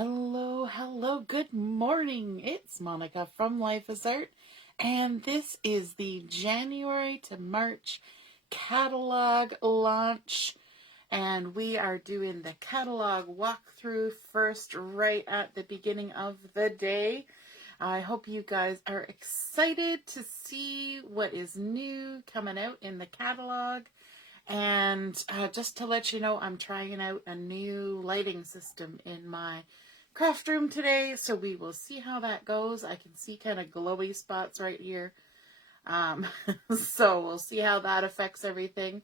Hello, good morning. It's Monica from Life is Art, and this is the January to March catalog launch, and we are doing the catalog walkthrough first right at the beginning of the day. I hope you guys are excited to see what is new coming out in the catalog. And just to let you know, I'm trying out a new lighting system in my craft room today, so we will see how that goes. I can see kind of glowy spots right here. So we'll see how that affects everything.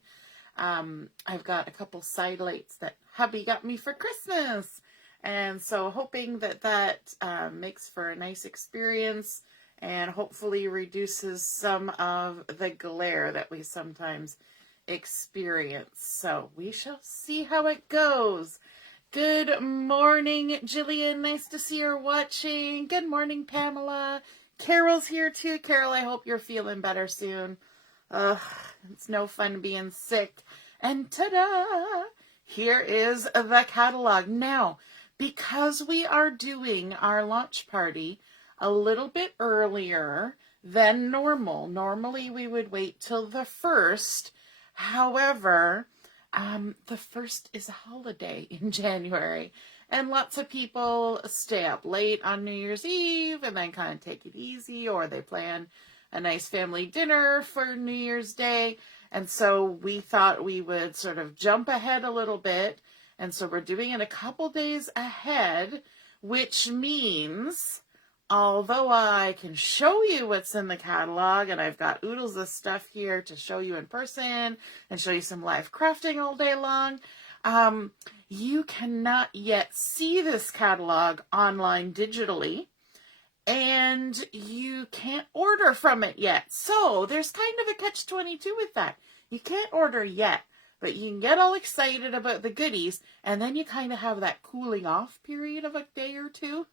I've got a couple side lights that hubby got me for Christmas. And so hoping that makes for a nice experience and hopefully reduces some of the glare that we sometimes experience. So we shall see how it goes. Good morning, Jillian. Nice to see you're watching. Good morning, Pamela. Carol's here too. Carol, I hope you're feeling better soon. It's no fun being sick. And ta-da! Here is the catalog. Now, because we are doing our launch party a little bit earlier than normal, normally we would wait till the 1st. However, the 1st is a holiday in January, and lots of people stay up late on New Year's Eve and then kind of take it easy, or they plan a nice family dinner for New Year's Day. And so we thought we would sort of jump ahead a little bit. And so we're doing it a couple days ahead, which means although I can show you what's in the catalog, and I've got oodles of stuff here to show you in person and show you some live crafting all day long, you cannot yet see this catalog online digitally, and you can't order from it yet. So there's kind of a catch-22 with that. You can't order yet, but you can get all excited about the goodies, and then you kind of have that cooling off period of a day or two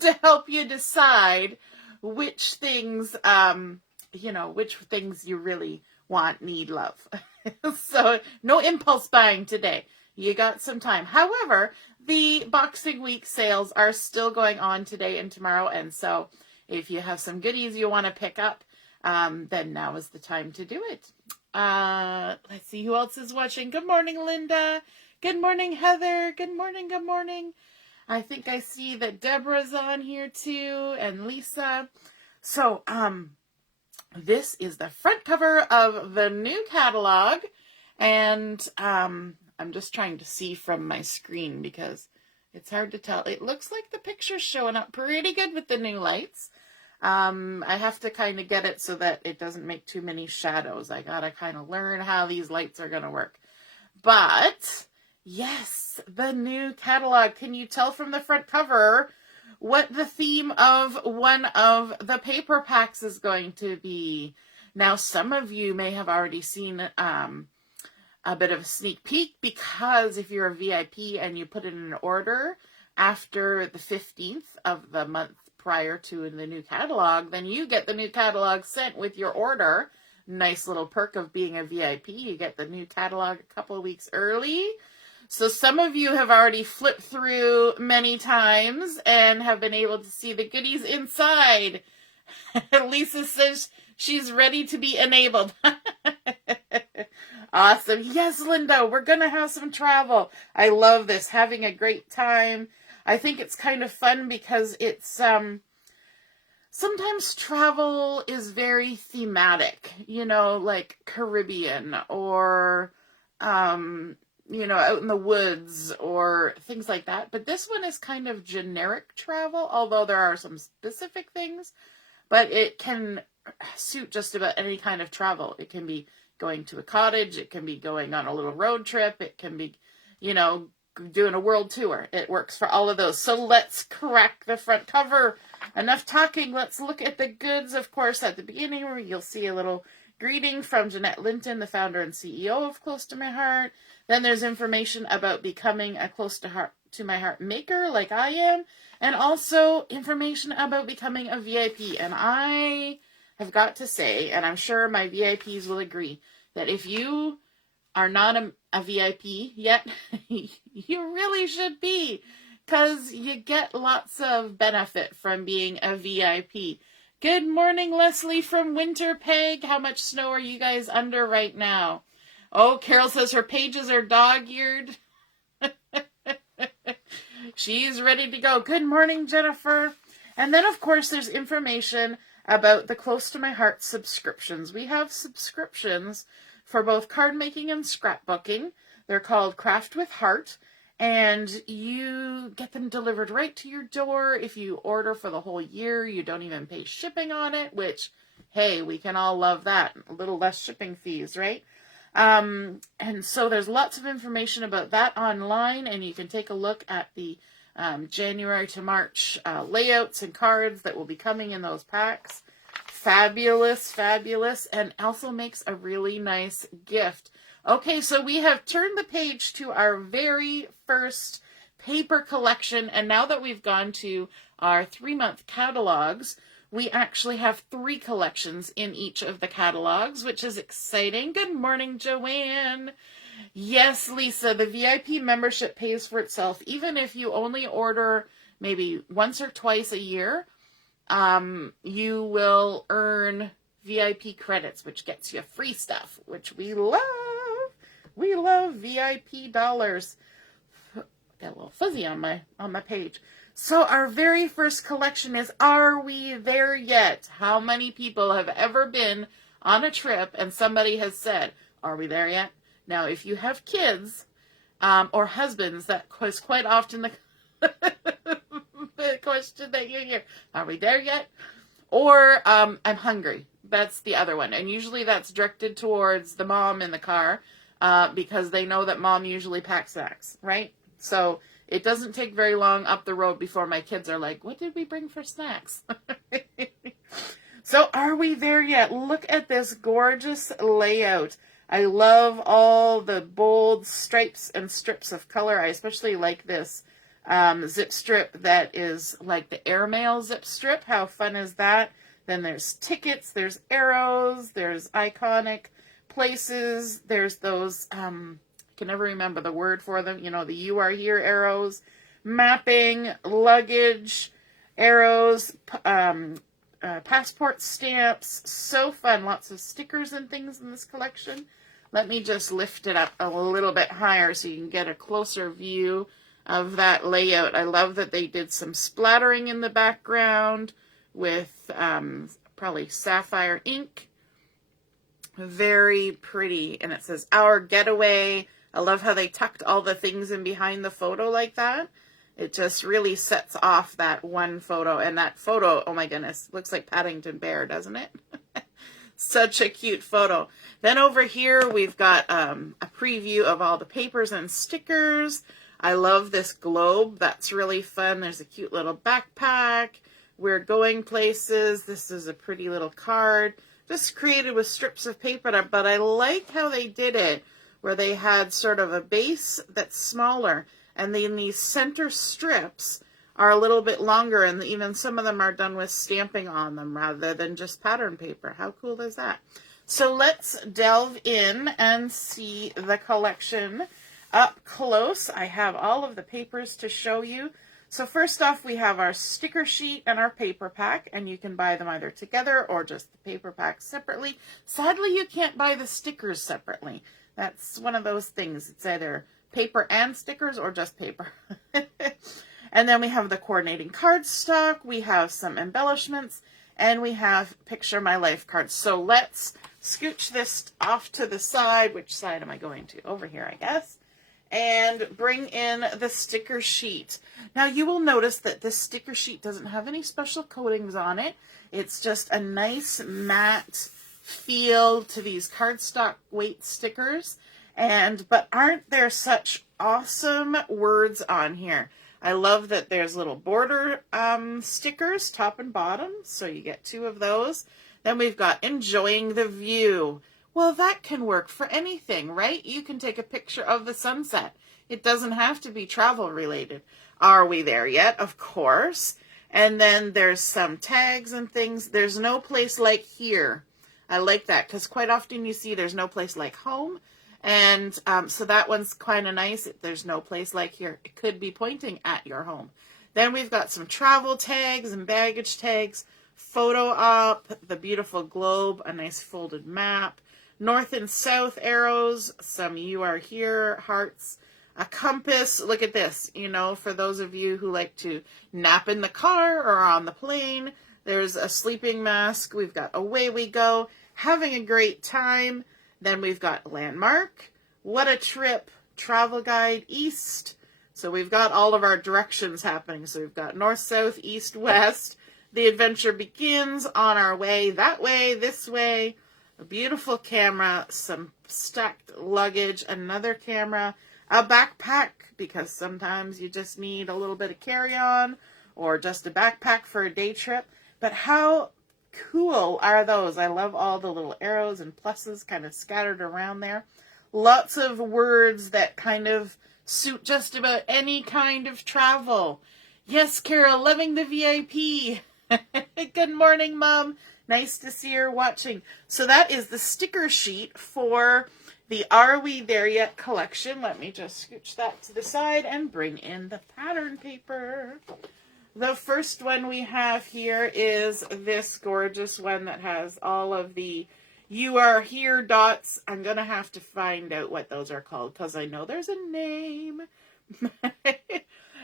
to help you decide which things, which things you really want, need, love. So no impulse buying today. You got some time. However, the Boxing Week sales are still going on today and tomorrow. And so if you have some goodies you want to pick up, then now is the time to do it. Let's see who else is watching. Good morning, Linda. Good morning, Heather. Good morning. I think I see that Deborah's on here too, and Lisa. So, this is the front cover of the new catalog, and I'm just trying to see from my screen because it's hard to tell. It looks like the picture's showing up pretty good with the new lights. I have to kind of get it so that it doesn't make too many shadows. I gotta kind of learn how these lights are gonna work. But yes, the new catalog. Can you tell from the front cover what the theme of one of the paper packs is going to be? Now, some of you may have already seen a bit of a sneak peek, because if you're a VIP and you put in an order after the 15th of the month prior to the new catalog, then you get the new catalog sent with your order. Nice little perk of being a VIP. You get the new catalog a couple of weeks early. So some of you have already flipped through many times and have been able to see the goodies inside. Lisa says she's ready to be enabled. Awesome. Yes, Linda, we're going to have some travel. I love this. Having a great time. I think it's kind of fun because it's sometimes travel is very thematic, like Caribbean or out in the woods or things like that. But this one is kind of generic travel, although there are some specific things, but it can suit just about any kind of travel. It can be going to a cottage. It can be going on a little road trip. It can be, doing a world tour. It works for all of those. So let's crack the front cover. Enough talking. Let's look at the goods. Of course, at the beginning where you'll see a little greeting from Jeanette Linton, the founder and CEO of Close to My Heart. Then there's information about becoming a close to my heart maker like I am, and also information about becoming a VIP. And I have got to say, and I'm sure my VIPs will agree, that if you are not a VIP yet, you really should be. because you get lots of benefit from being a VIP. Good morning, Leslie from Winterpeg. How much snow are you guys under right now? Oh, Carol says her pages are dog-eared. She's ready to go. Good morning, Jennifer. And then, of course, there's information about the Close to My Heart subscriptions. We have subscriptions for both card making and scrapbooking. They're called Craft with Heart, and you get them delivered right to your door. If you order for the whole year, you don't even pay shipping on it, which, hey, we can all love that. A little less shipping fees, right? And so there's lots of information about that online, and you can take a look at the January to March layouts and cards that will be coming in those packs. Fabulous, fabulous, and also makes a really nice gift. Okay, so we have turned the page to our very first paper collection, and now that we've gone to our 3-month catalogs, we actually have 3 collections in each of the catalogs, which is exciting. Good morning, Joanne. Yes, Lisa, the VIP membership pays for itself. Even if you only order maybe once or twice a year, you will earn VIP credits, which gets you free stuff, which we love. We love VIP dollars. Got a little fuzzy on my page. So our very first collection is Are We There Yet? How many people have ever been on a trip and somebody has said, are we there yet? Now, if you have kids or husbands, that was quite often the question that you hear. Are we there yet? Or I'm hungry. That's the other one. And usually that's directed towards the mom in the car because they know that mom usually packs snacks, right? So it doesn't take very long up the road before my kids are like, what did we bring for snacks? So are we there yet? Look at this gorgeous layout. I love all the bold stripes and strips of color. I especially like this zip strip that is like the airmail zip strip. How fun is that? Then there's tickets, there's arrows, there's iconic places, there's those, I can never remember the word for them, you know, the You Are Here arrows, mapping, luggage, arrows, passport stamps. So fun. Lots of stickers and things in this collection. Let me just lift it up a little bit higher so you can get a closer view of that layout. I love that they did some splattering in the background with probably sapphire ink. Very pretty. And it says Our Getaway. I love how they tucked all the things in behind the photo like that. It just really sets off that one photo. And that photo, oh my goodness, looks like Paddington Bear, doesn't it? Such a cute photo. Then over here, we've got a preview of all the papers and stickers. I love this globe. That's really fun. There's a cute little backpack. We're going places. This is a pretty little card. Just created with strips of paper, but I like how they did it, where they had sort of a base that's smaller, and then these center strips are a little bit longer, and even some of them are done with stamping on them rather than just pattern paper. How cool is that? So let's delve in and see the collection up close. I have all of the papers to show you. So first off, we have our sticker sheet and our paper pack, and you can buy them either together or just the paper pack separately. Sadly, you can't buy the stickers separately. That's one of those things. It's either paper and stickers or just paper. And then we have the coordinating cardstock. We have some embellishments, and we have Picture My Life cards. So let's scooch this off to the side. Which side am I going to? Over here, I guess. And bring in the sticker sheet. Now you will notice that this sticker sheet doesn't have any special coatings on it. It's just a nice matte feel to these cardstock weight stickers. But aren't there such awesome words on here? I love that there's little border stickers, top and bottom, so you get 2 of those. Then we've got Enjoying the View. Well, that can work for anything, right? You can take a picture of the sunset. It doesn't have to be travel related. Are we there yet? Of course. And then there's some tags and things. There's no place like here. I like that because quite often you see there's no place like home. And so that one's kind of nice. There's no place like here. It could be pointing at your home. Then we've got some travel tags and baggage tags, photo op, the beautiful globe, a nice folded map, north and south arrows, some you are here hearts, a compass. Look at this, you know, for those of you who like to nap in the car or on the plane, there's a sleeping mask. We've got away we go, having a great time. Then we've got landmark, what a trip, travel guide, east. So we've got all of our directions happening. So we've got north, south, east, west. The adventure begins, on our way, that way, this way. A beautiful camera, some stacked luggage, another camera, a backpack, because sometimes you just need a little bit of carry-on or just a backpack for a day trip. But how cool are those? I love all the little arrows and pluses kind of scattered around there. Lots of words that kind of suit just about any kind of travel. Yes, Carol, loving the VIP. Good morning, Mom. Nice to see her watching. So that is the sticker sheet for the Are We There Yet collection. Let me just scooch that to the side and bring in the pattern paper. The first one we have here is this gorgeous one that has all of the You Are Here dots. I'm going to have to find out what those are called because I know there's a name.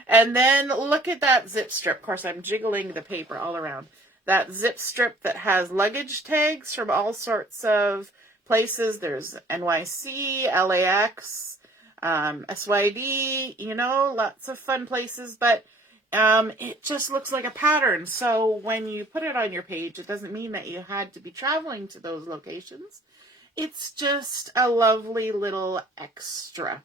And then look at that zip strip. Of course, I'm jiggling the paper all around. That zip strip that has luggage tags from all sorts of places. There's NYC, LAX, SYD, you know, lots of fun places. But it just looks like a pattern. So when you put it on your page, it doesn't mean that you had to be traveling to those locations. It's just a lovely little extra.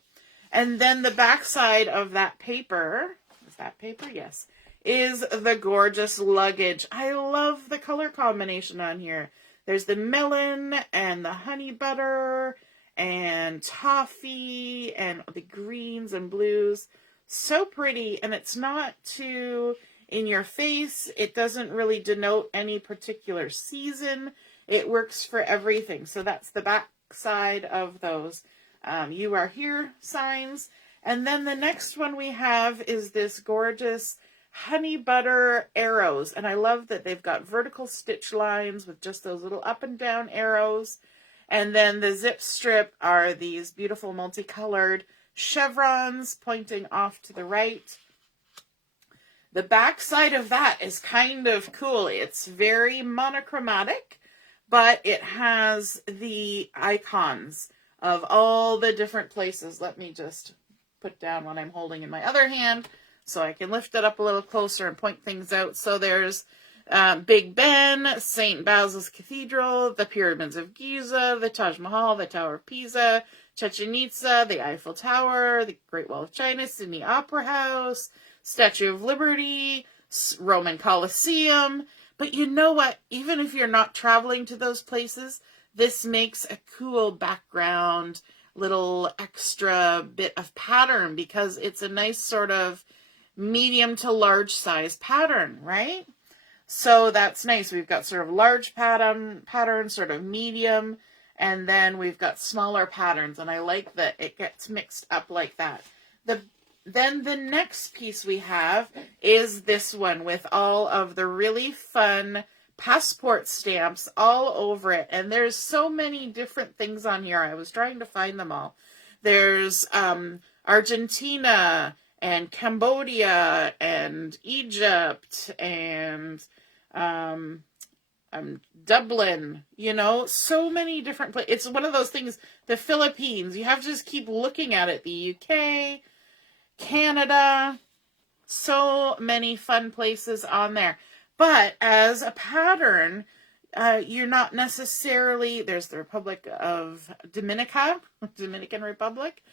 And then the backside of that paper, is that paper? Yes, is the gorgeous luggage. I love the color combination on here. There's the melon and the honey butter and toffee and the greens and blues. So pretty, and it's not too in your face. It doesn't really denote any particular season. It works for everything. So that's the back side of those You Are Here signs. And then the next one we have is this gorgeous honey butter arrows. And I love that they've got vertical stitch lines with just those little up and down arrows. And then the zip strip are these beautiful multicolored chevrons pointing off to the right. The back side of that is kind of cool. It's very monochromatic, but it has the icons of all the different places. Let me just put down what I'm holding in my other hand so I can lift it up a little closer and point things out. So there's Big Ben, St. Basil's Cathedral, the Pyramids of Giza, the Taj Mahal, the Tower of Pisa, Chichen Itza, the Eiffel Tower, the Great Wall of China, Sydney Opera House, Statue of Liberty, Roman Colosseum. But you know what? Even if you're not traveling to those places, this makes a cool background, little extra bit of pattern because it's a nice sort of medium to large size pattern, right? So that's nice. We've got sort of large pattern, sort of medium, and then we've got smaller patterns, and I like that it gets mixed up like that. Then the next piece we have is this one with all of the really fun passport stamps all over it, and there's so many different things on here. I was trying to find them all. There's Argentina and Cambodia and Egypt and Dublin, you know, so many different places. It's one of those things, the Philippines, you have to just keep looking at it. The UK, Canada, so many fun places on there. But as a pattern, you're not necessarily, there's the Republic of Dominican Republic,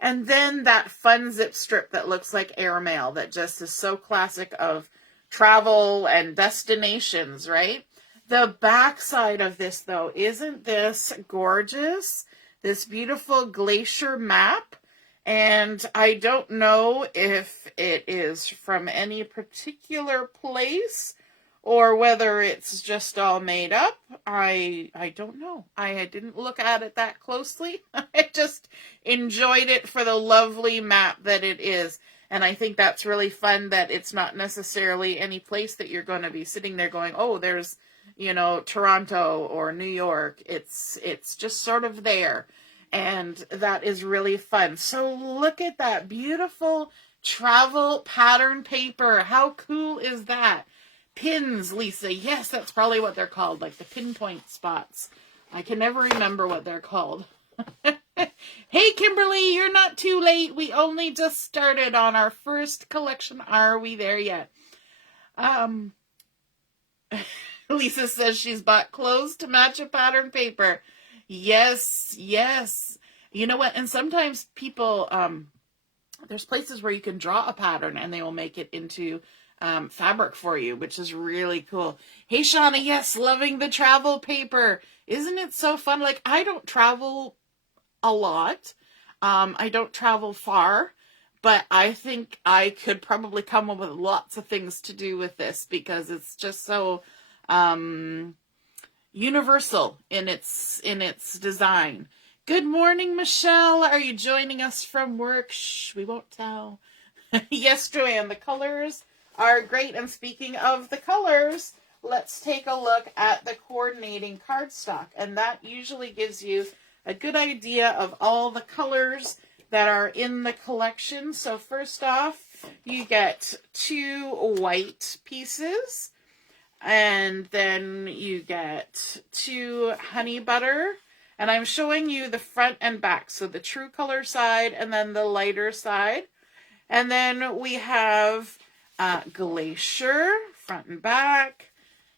and then that fun zip strip that looks like airmail that just is so classic of travel and destinations, right? The back side of this, though, isn't this gorgeous? This beautiful glacier map. And I don't know if it is from any particular place or whether it's just all made up. I don't know. I didn't look at it that closely. I just enjoyed it for the lovely map that it is. And I think that's really fun that it's not necessarily any place that you're going to be sitting there going, oh, there's, you know, Toronto or New York. It's just sort of there. And that is really fun. So look at that beautiful travel pattern paper. How cool is that? Pins, Lisa. Yes, that's probably what they're called, like the pinpoint spots. I can never remember what they're called. Hey, Kimberly, you're not too late. We only just started on our first collection. Are we there yet? Lisa says she's bought clothes to match a pattern paper. Yes, yes. You know what? And sometimes people, there's places where you can draw a pattern and they will make it into fabric for you, which is really cool. Hey, Shauna, yes, loving the travel paper. Isn't it so fun? Like, I don't travel a lot. I don't travel far, but I think I could probably come up with lots of things to do with this because it's just so universal in its design. Good morning, Michelle. Are you joining us from work? Shh, we won't tell. Yes, Joanne, the colors are great. And speaking of the colors, let's take a look at the coordinating cardstock. And that usually gives you a good idea of all the colors that are in the collection. So first off, you get 2 white pieces, and then you get 2 honey butter, and I'm showing you the front and back, so the true color side and then the lighter side. And then we have glacier, front and back.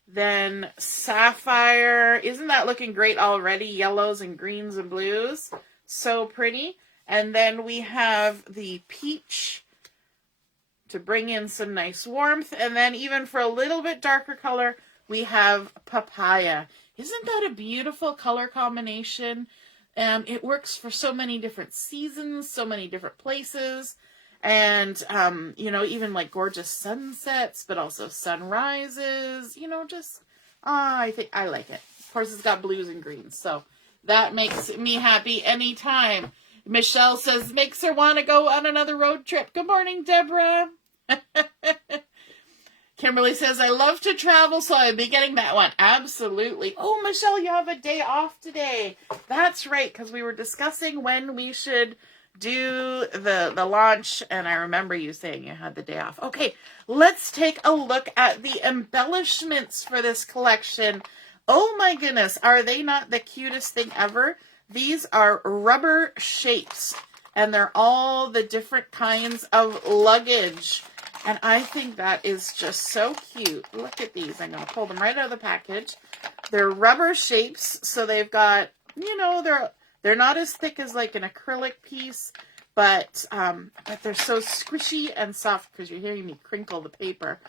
Then sapphire. Isn't that looking great already? Yellows and greens and blues. So pretty. And then we have the peach to bring in some nice warmth. And then even for a little bit darker color, we have papaya. Isn't that a beautiful color combination? It works for so many different seasons, so many different places. And, you know, even like gorgeous sunsets, but also sunrises, you know, just, I think I like it. Of course, it's got blues and greens, so that makes me happy anytime. Michelle says, makes her want to go on another road trip. Good morning, Deborah. Kimberly says, I love to travel, so I'll be getting that one. Absolutely. Oh, Michelle, you have a day off today. That's right, because we were discussing when we should do the launch, and I remember you saying you had the day off. Okay, let's take a look at the embellishments for this collection. Oh my goodness, are they not the cutest thing ever? These are rubber shapes, and they're all the different kinds of luggage. And I think that is just so cute. Look at these. I'm going to pull them right out of the package. They're rubber shapes, so they've got, you know, they're not as thick as like an acrylic piece, but they're so squishy and soft because you're hearing me crinkle the paper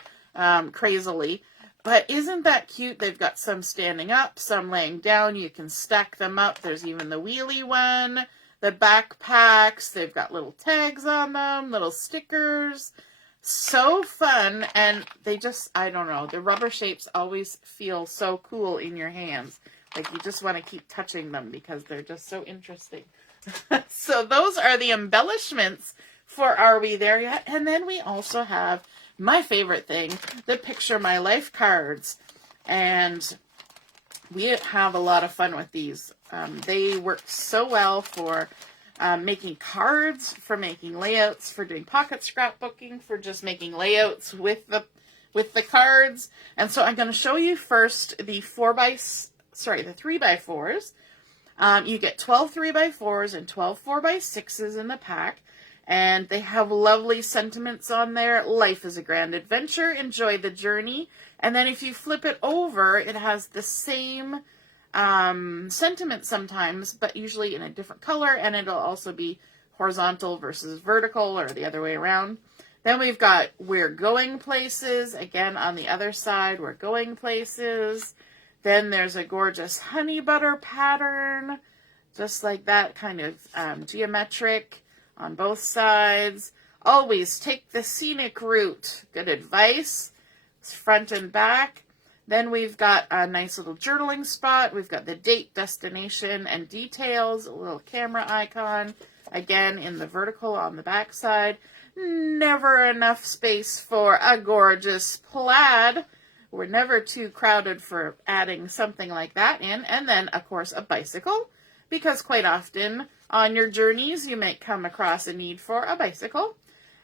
crazily. But isn't that cute? They've got some standing up, some laying down. You can stack them up. There's even the wheelie one, the backpacks. They've got little tags on them, little stickers. So fun. And they just, I don't know, the rubber shapes always feel so cool in your hands. Like you just want to keep touching them because they're just so interesting. So those are the embellishments for Are We There Yet? And then we also have my favorite thing, the Picture My Life cards. And we have a lot of fun with these. They work so well for making cards, for making layouts, for doing pocket scrapbooking, for just making layouts with the cards. And so I'm going to show you first the 3x4s. You get 12 3x4s and 12 4x6s in the pack. And they have lovely sentiments on there. Life is a grand adventure. Enjoy the journey. And then if you flip it over, it has the same sentiment sometimes, but usually in a different color. And it'll also be horizontal versus vertical or the other way around. Then we've got We're Going Places. Again, on the other side, We're Going Places. Then there's a gorgeous honey butter pattern, just like that, kind of geometric on both sides. Always take the scenic route. Good advice. It's front and back. Then we've got a nice little journaling spot. We've got the date, destination, and details, a little camera icon, again in the vertical on the back side. Never enough space for a gorgeous plaid. We're never too crowded for adding something like that in. And then, of course, a bicycle, because quite often on your journeys you might come across a need for a bicycle.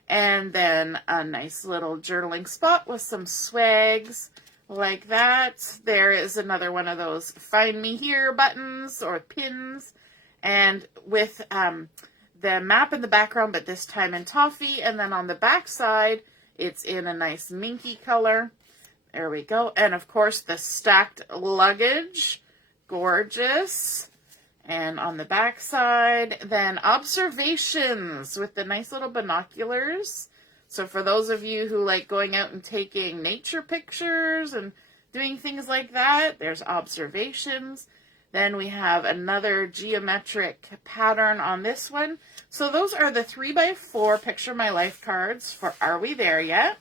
And then a nice little journaling spot with some swags like that. There is another one of those Find Me Here buttons or pins. And with the map in the background, but this time in toffee. And then on the back side, it's in a nice minky color. There we go. And of course, the stacked luggage. Gorgeous. And on the back side, then observations with the nice little binoculars. So for those of you who like going out and taking nature pictures and doing things like that, there's observations. Then we have another geometric pattern on this one. So those are the 3x4 Picture My Life cards for Are We There Yet?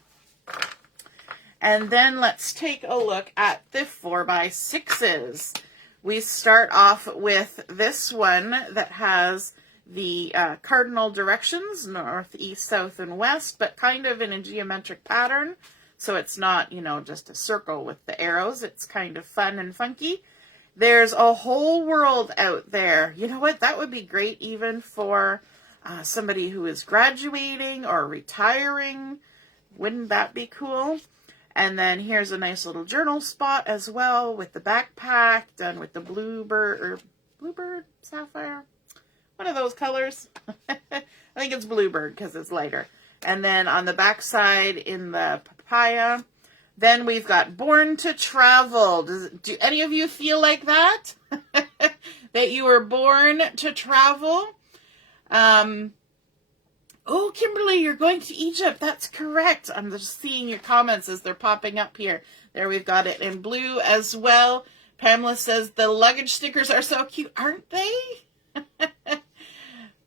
And then let's take a look at the 4x6s. We start off with this one that has the cardinal directions, north, east, south, and west, but kind of in a geometric pattern. So it's not, you know, just a circle with the arrows. It's kind of fun and funky. There's a whole world out there. You know what? That would be great even for somebody who is graduating or retiring. Wouldn't that be cool? And then here's a nice little journal spot as well with the backpack done with the bluebird sapphire. One of those colors. I think it's bluebird because it's lighter. And then on the back side in the papaya. Then we've got Born to Travel. Do any of you feel like that? That you were born to travel? Oh, Kimberly, you're going to Egypt. That's correct. I'm just seeing your comments as they're popping up here. There, we've got it in blue as well. Pamela says the luggage stickers are so cute, aren't they?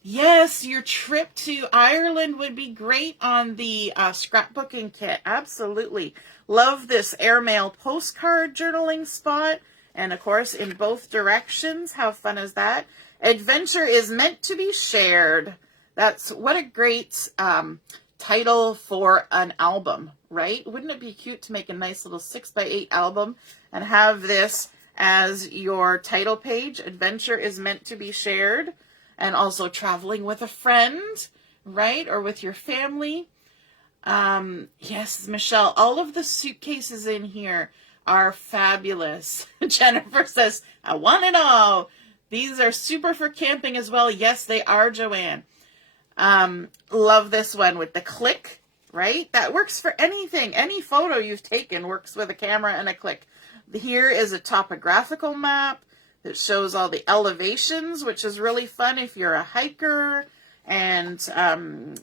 Yes, your trip to Ireland would be great on the scrapbooking kit. Absolutely. Love this airmail postcard journaling spot. And, of course, in both directions. How fun is that? Adventure is meant to be shared. What a great title for an album, right? Wouldn't it be cute to make a nice little 6x8 album and have this as your title page? Adventure is meant to be shared. And also traveling with a friend, right? Or with your family. Yes, Michelle, all of the suitcases in here are fabulous. Jennifer says, I want it all. These are super for camping as well. Yes, they are, Joanne. Love this one with the click, right? That works for anything. Any photo you've taken works with a camera and a click. Here is a topographical map that shows all the elevations, which is really fun if you're a hiker and,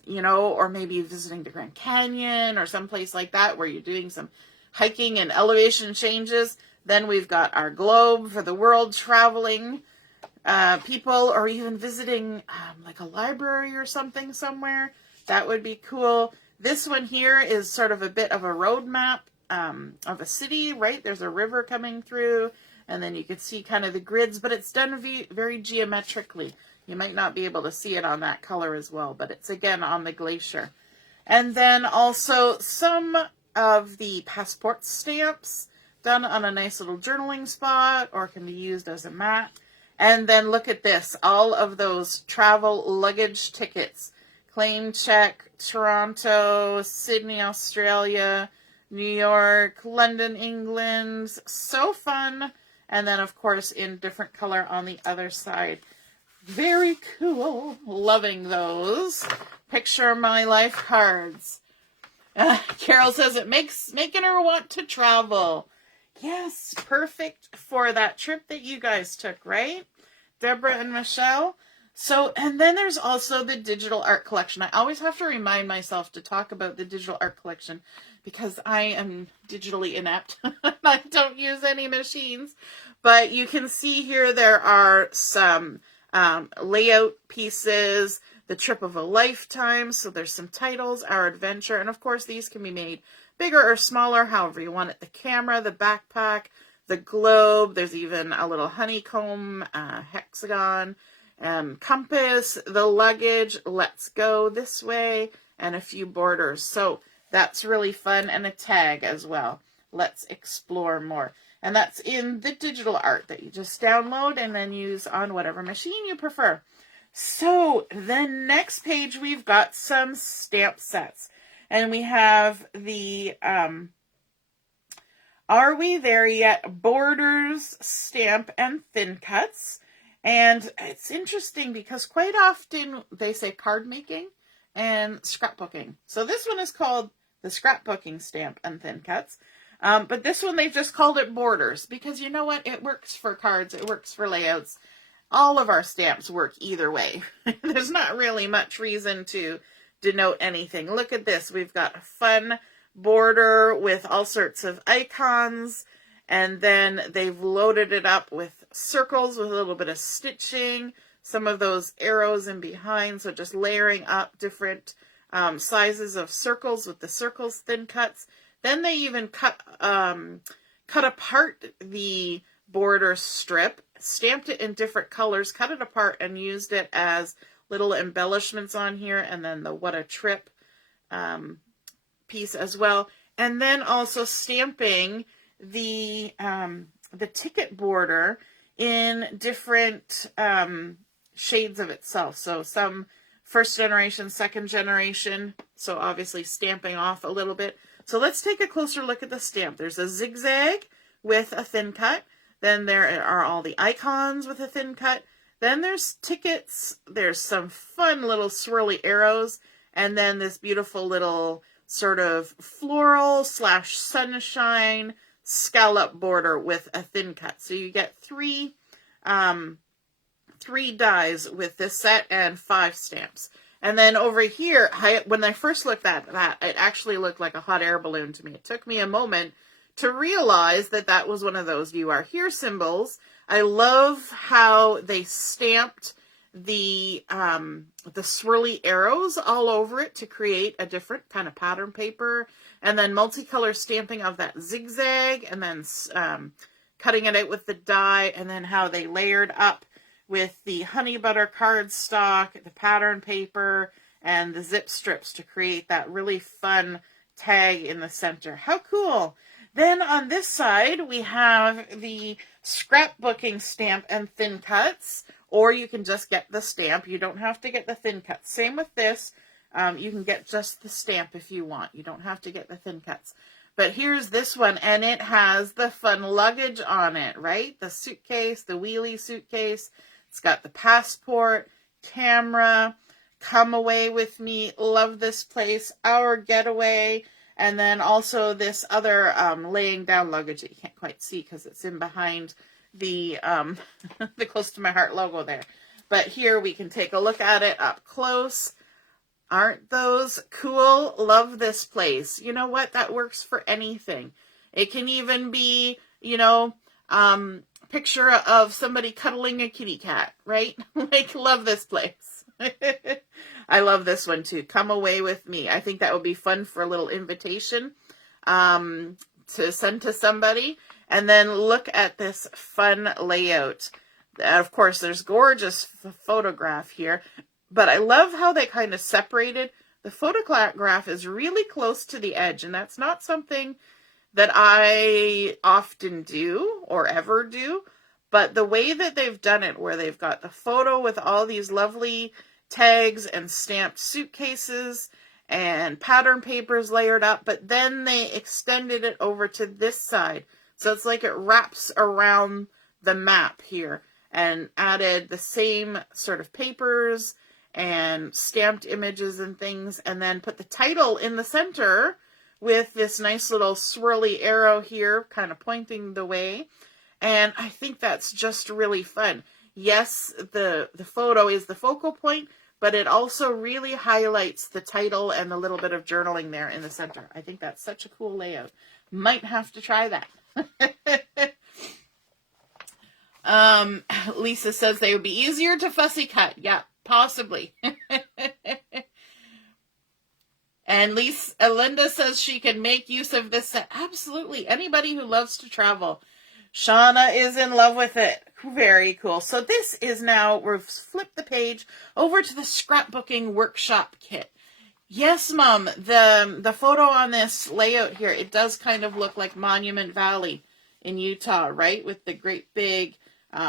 you know, or maybe visiting the Grand Canyon or someplace like that where you're doing some hiking and elevation changes. Then we've got our globe for the world traveling people, or even visiting like a library or something somewhere. That would be cool. This one here is sort of a bit of a road map of a city, right? There's a river coming through. And then you can see kind of the grids, but it's done very geometrically. You might not be able to see it on that color as well, but it's again on the glacier. And then also some of the passport stamps done on a nice little journaling spot or can be used as a mat. And then look at this, all of those travel luggage tickets. Claim check, Toronto, Sydney, Australia, New York, London, England. So fun. And then, of course, in different color on the other side. Very cool. Loving those. Picture My Life cards. Carol says it makes making her want to travel. Yes, perfect for that trip that you guys took, right? Deborah and Michelle. So, and then there's also the digital art collection. I always have to remind myself to talk about the digital art collection because I am digitally inept. I don't use any machines. But you can see here there are some layout pieces. The Trip of a Lifetime. So there's some titles, Our Adventure. And of course, these can be made bigger or smaller, however you want it. The camera, the backpack, the globe. There's even a little honeycomb, hexagon, compass, the luggage, let's go this way, and a few borders. So that's really fun, and a tag as well. Let's explore more. And that's in the digital art that you just download and then use on whatever machine you prefer. So the next page, we've got some stamp sets. And we have the Are We There Yet? Borders, stamp, and thin cuts. And it's interesting because quite often they say card making and scrapbooking. So this one is called the scrapbooking stamp and thin cuts. But this one, they've just called it borders because you know what? It works for cards. It works for layouts. All of our stamps work either way. There's not really much reason to denote anything. Look at this. We've got a fun border with all sorts of icons. And then they've loaded it up with circles with a little bit of stitching. Some of those arrows in behind. So just layering up different sizes of circles with the circles thin cuts. Then they even cut apart the border strip, stamped it in different colors, cut it apart, and used it as little embellishments on here. And then the What a Trip piece as well. And then also stamping the ticket border in different shades of itself. So some first generation, second generation. So obviously stamping off a little bit. So let's take a closer look at the stamp. There's a zigzag with a thin cut. Then there are all the icons with a thin cut. Then there's tickets. There's some fun little swirly arrows. And then this beautiful little sort of floral / sunshine scallop border with a thin cut. So you get three dies with this set and 5 stamps. And then over here, when I first looked at that, it actually looked like a hot air balloon to me. It took me a moment to realize that that was one of those You Are Here symbols. I love how they stamped the swirly arrows all over it to create a different kind of pattern paper. And then multicolor stamping of that zigzag, and then cutting it out with the die, and then how they layered up with the honey butter cardstock, the pattern paper, and the zip strips to create that really fun tag in the center. How cool! Then on this side, we have the scrapbooking stamp and thin cuts, or you can just get the stamp. You don't have to get the thin cuts. Same with this. You can get just the stamp if you want. You don't have to get the thin cuts. But here's this one, and it has the fun luggage on it, right? The suitcase, the wheelie suitcase. It's got the passport, camera, Come Away With Me, Love This Place, Our Getaway, and then also this other laying down luggage that you can't quite see because it's in behind the the Close to My Heart logo there. But here we can take a look at it up close. Aren't those cool? Love This Place. You know what? That works for anything. It can even be, you know, picture of somebody cuddling a kitty cat, right? Like, love this place. I love this one too. Come Away With Me. I think that would be fun for a little invitation to send to somebody. And then look at this fun layout. Of course, there's gorgeous photograph here, but I love how they kind of separated. The photograph is really close to the edge, and that's not something that I often do or ever do, but the way that they've done it, where they've got the photo with all these lovely tags and stamped suitcases and pattern papers layered up, but then they extended it over to this side. So it's like it wraps around the map here, and added the same sort of papers and stamped images and things, and then put the title in the center with this nice little swirly arrow here kind of pointing the way. And I think that's just really fun. Yes, the photo is the focal point, but it also really highlights the title and the little bit of journaling there in the center. I think that's such a cool layout. Might have to try that. Lisa says they would be easier to fussy cut. Yeah, possibly. And Linda says she can make use of this set. Absolutely. Anybody who loves to travel. Shauna is in love with it. Very cool. So this is now, we've flipped the page over to the scrapbooking workshop kit. Yes, Mom, the photo on this layout here, it does kind of look like Monument Valley in Utah, right? With the great big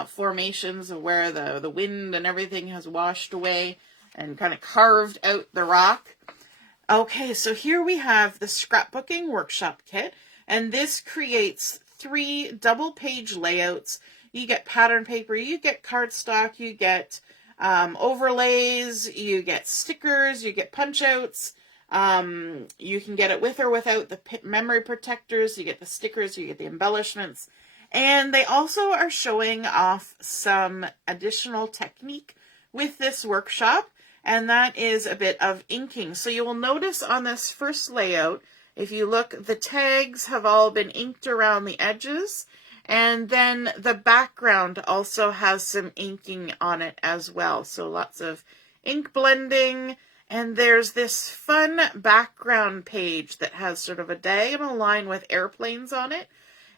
formations of where the wind and everything has washed away and kind of carved out the rock. Okay, so here we have the scrapbooking workshop kit, and this creates 3 double-page layouts. You get pattern paper, you get cardstock, you get overlays, you get stickers, you get punch-outs. You can get it with or without the memory protectors. You get the stickers, you get the embellishments. And they also are showing off some additional technique with this workshop, and that is a bit of inking. So you will notice on this first layout, if you look, the tags have all been inked around the edges, and then the background also has some inking on it as well. So lots of ink blending, and there's this fun background page that has sort of a diagonal line with airplanes on it.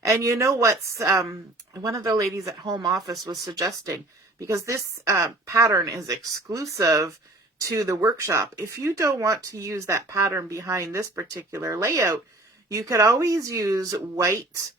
And you know what's, one of the ladies at home office was suggesting, because this pattern is exclusive to the workshop. If you don't want to use that pattern behind this particular layout, you could always use white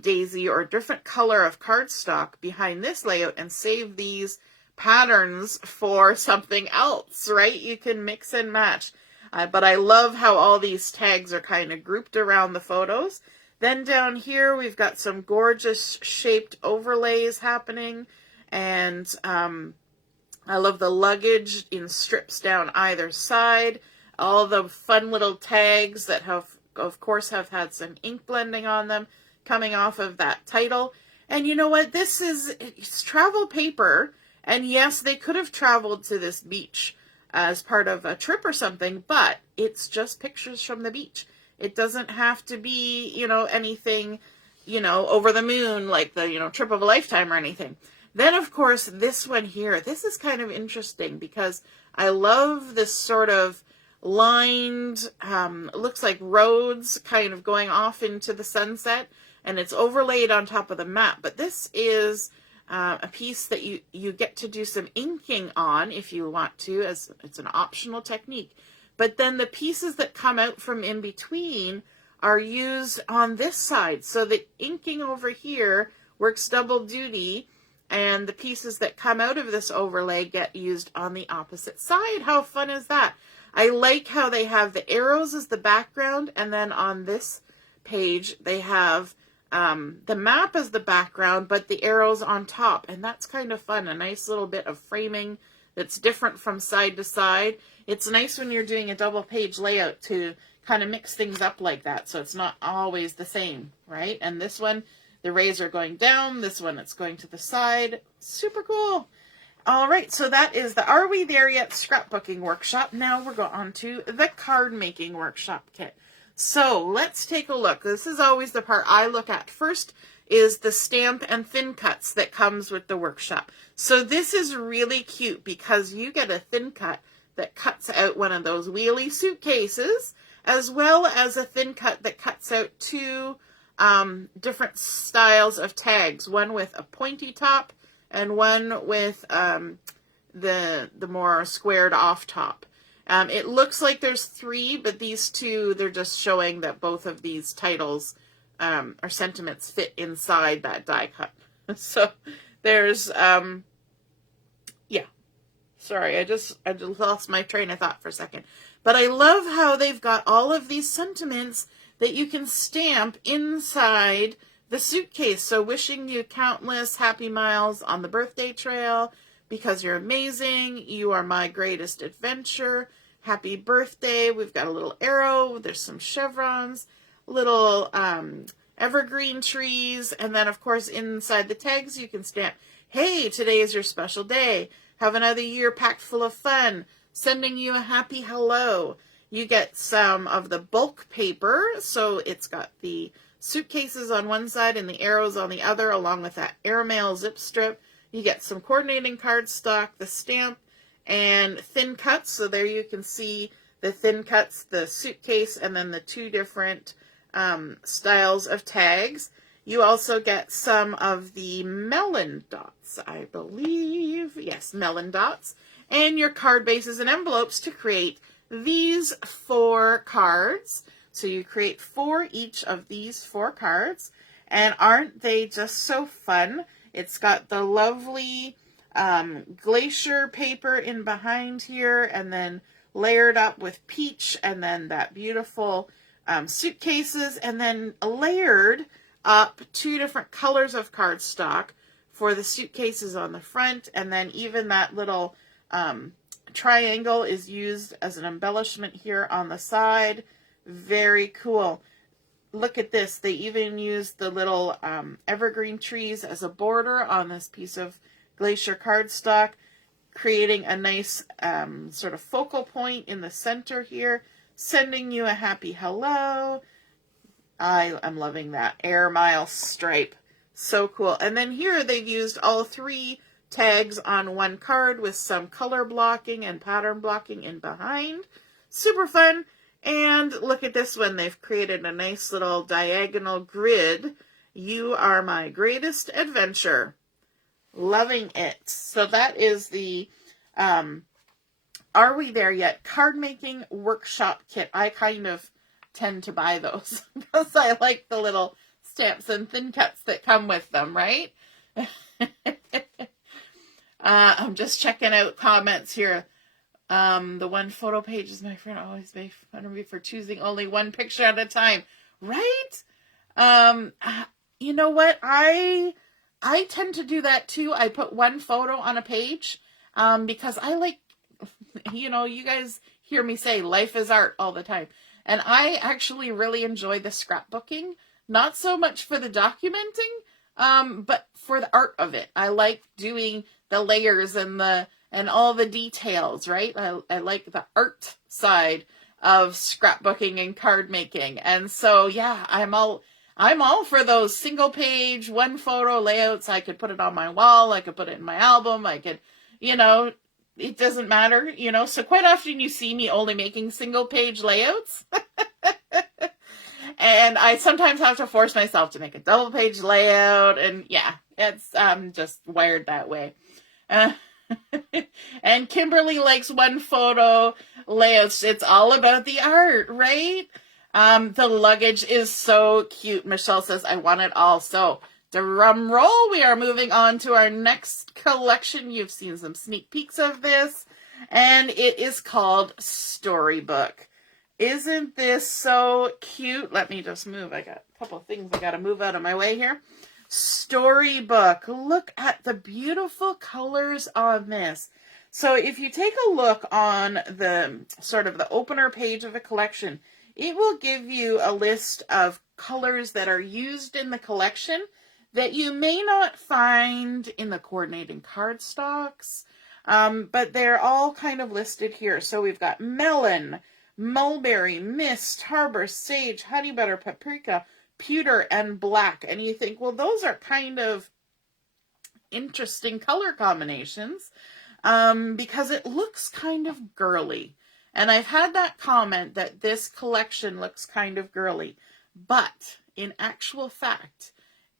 daisy or a different color of cardstock behind this layout and save these patterns for something else, right? You can mix and match. But I love how all these tags are kind of grouped around the photos. Then down here, we've got some gorgeous shaped overlays happening. And I love the luggage in strips down either side. All the fun little tags that have, of course, have had some ink blending on them coming off of that title. And you know what? It's travel paper. And yes, they could have traveled to this beach as part of a trip or something, but it's just pictures from the beach. It doesn't have to be, anything, over the moon, like the, trip of a lifetime or anything. Then, of course, this one here, this is kind of interesting because I love this sort of lined, looks like roads kind of going off into the sunset, and it's overlaid on top of the map. But this is a piece that you get to do some inking on if you want to, as it's an optional technique. But then the pieces that come out from in between are used on this side. So the inking over here works double duty, and the pieces that come out of this overlay get used on the opposite side. How fun is that? I like how they have the arrows as the background, and then on this page they have the map as the background, but the arrows on top, and that's kind of fun. A nice little bit of framing that's different from side to side. It's nice when you're doing a double page layout to kind of mix things up like that, so it's not always the same, right? And this one, the rays are going down. This one, it's going to the side. Super cool. All right, so that is the Are We There Yet scrapbooking workshop. Now we're going on to the card making workshop kit. So let's take a look. This is always the part I look at first, is the stamp and thin cuts that comes with the workshop. So this is really cute because you get a thin cut that cuts out one of those wheelie suitcases, as well as a thin cut that cuts out 2 different styles of tags, one with a pointy top and one with the more squared off top. It looks like there's 3, but these 2, they're just showing that both of these titles or sentiments fit inside that die cut. So there's, sorry, I just lost my train of thought for a second. But I love how they've got all of these sentiments that you can stamp inside the suitcase. So wishing you countless happy miles on the birthday trail, because you're amazing, you are my greatest adventure, happy birthday. We've got a little arrow, there's some chevrons, little evergreen trees, and then of course inside the tags you can stamp, hey, today is your special day, have another year packed full of fun, sending you a happy hello. You get some of the bulk paper, so it's got the suitcases on one side and the arrows on the other, along with that airmail zip strip. You get some coordinating cardstock, the stamp, and thin cuts. So there you can see the thin cuts, the suitcase, and then the two different styles of tags. You also get some of the melon dots, I believe. Yes, melon dots. And your card bases and envelopes to create these 4 cards. So you create 4 each of these 4 cards. And aren't they just so fun? It's got the lovely glacier paper in behind here, and then layered up with peach, and then that beautiful suitcases, and then layered up 2 different colors of cardstock for the suitcases on the front, and then even that little triangle is used as an embellishment here on the side. Very cool. Look at this. They even used the little evergreen trees as a border on this piece of glacier cardstock, creating a nice sort of focal point in the center here, sending you a happy hello. I'm loving that Air Mile stripe. So cool. And then here they've used all 3 tags on one card with some color blocking and pattern blocking in behind. Super fun. And look at this one. They've created a nice little diagonal grid. You are my greatest adventure. Loving it. So that is the Are We There Yet card making workshop kit. I kind of tend to buy those because I like the little stamps and thin cuts that come with them, right? I'm just checking out comments here. The one photo page is my friend always makes fun of me for choosing only one picture at a time, right? You know what? I tend to do that too. I put one photo on a page because I like, you guys hear me say life is art all the time. And I actually really enjoy the scrapbooking, not so much for the documenting, but for the art of it. I like doing the layers and all the details, right? I like the art side of scrapbooking and card making. And so, yeah, I'm all for those single page, one photo layouts. I could put it on my wall. I could put it in my album. I could, it doesn't matter, so quite often you see me only making single page layouts. And I sometimes have to force myself to make a double page layout. And yeah, it's just wired that way. And Kimberly likes one photo layouts. It's all about the art, right? The luggage is so cute. Michelle says, I want it all. So drum roll, we are moving on to our next collection. You've seen some sneak peeks of this, and it is called Storybook. Isn't this so cute? Let me just move. I got a couple of things I got to move out of my way here. Storybook. Look at the beautiful colors on this. So if you take a look on the sort of the opener page of the collection, it will give you a list of colors that are used in the collection that you may not find in the coordinating cardstocks, but they're all kind of listed here. So we've got melon, mulberry, mist, harbor, sage, honey butter, paprika, pewter, and black. And you think, well, those are kind of interesting color combinations because it looks kind of girly. And I've had that comment that this collection looks kind of girly, but in actual fact,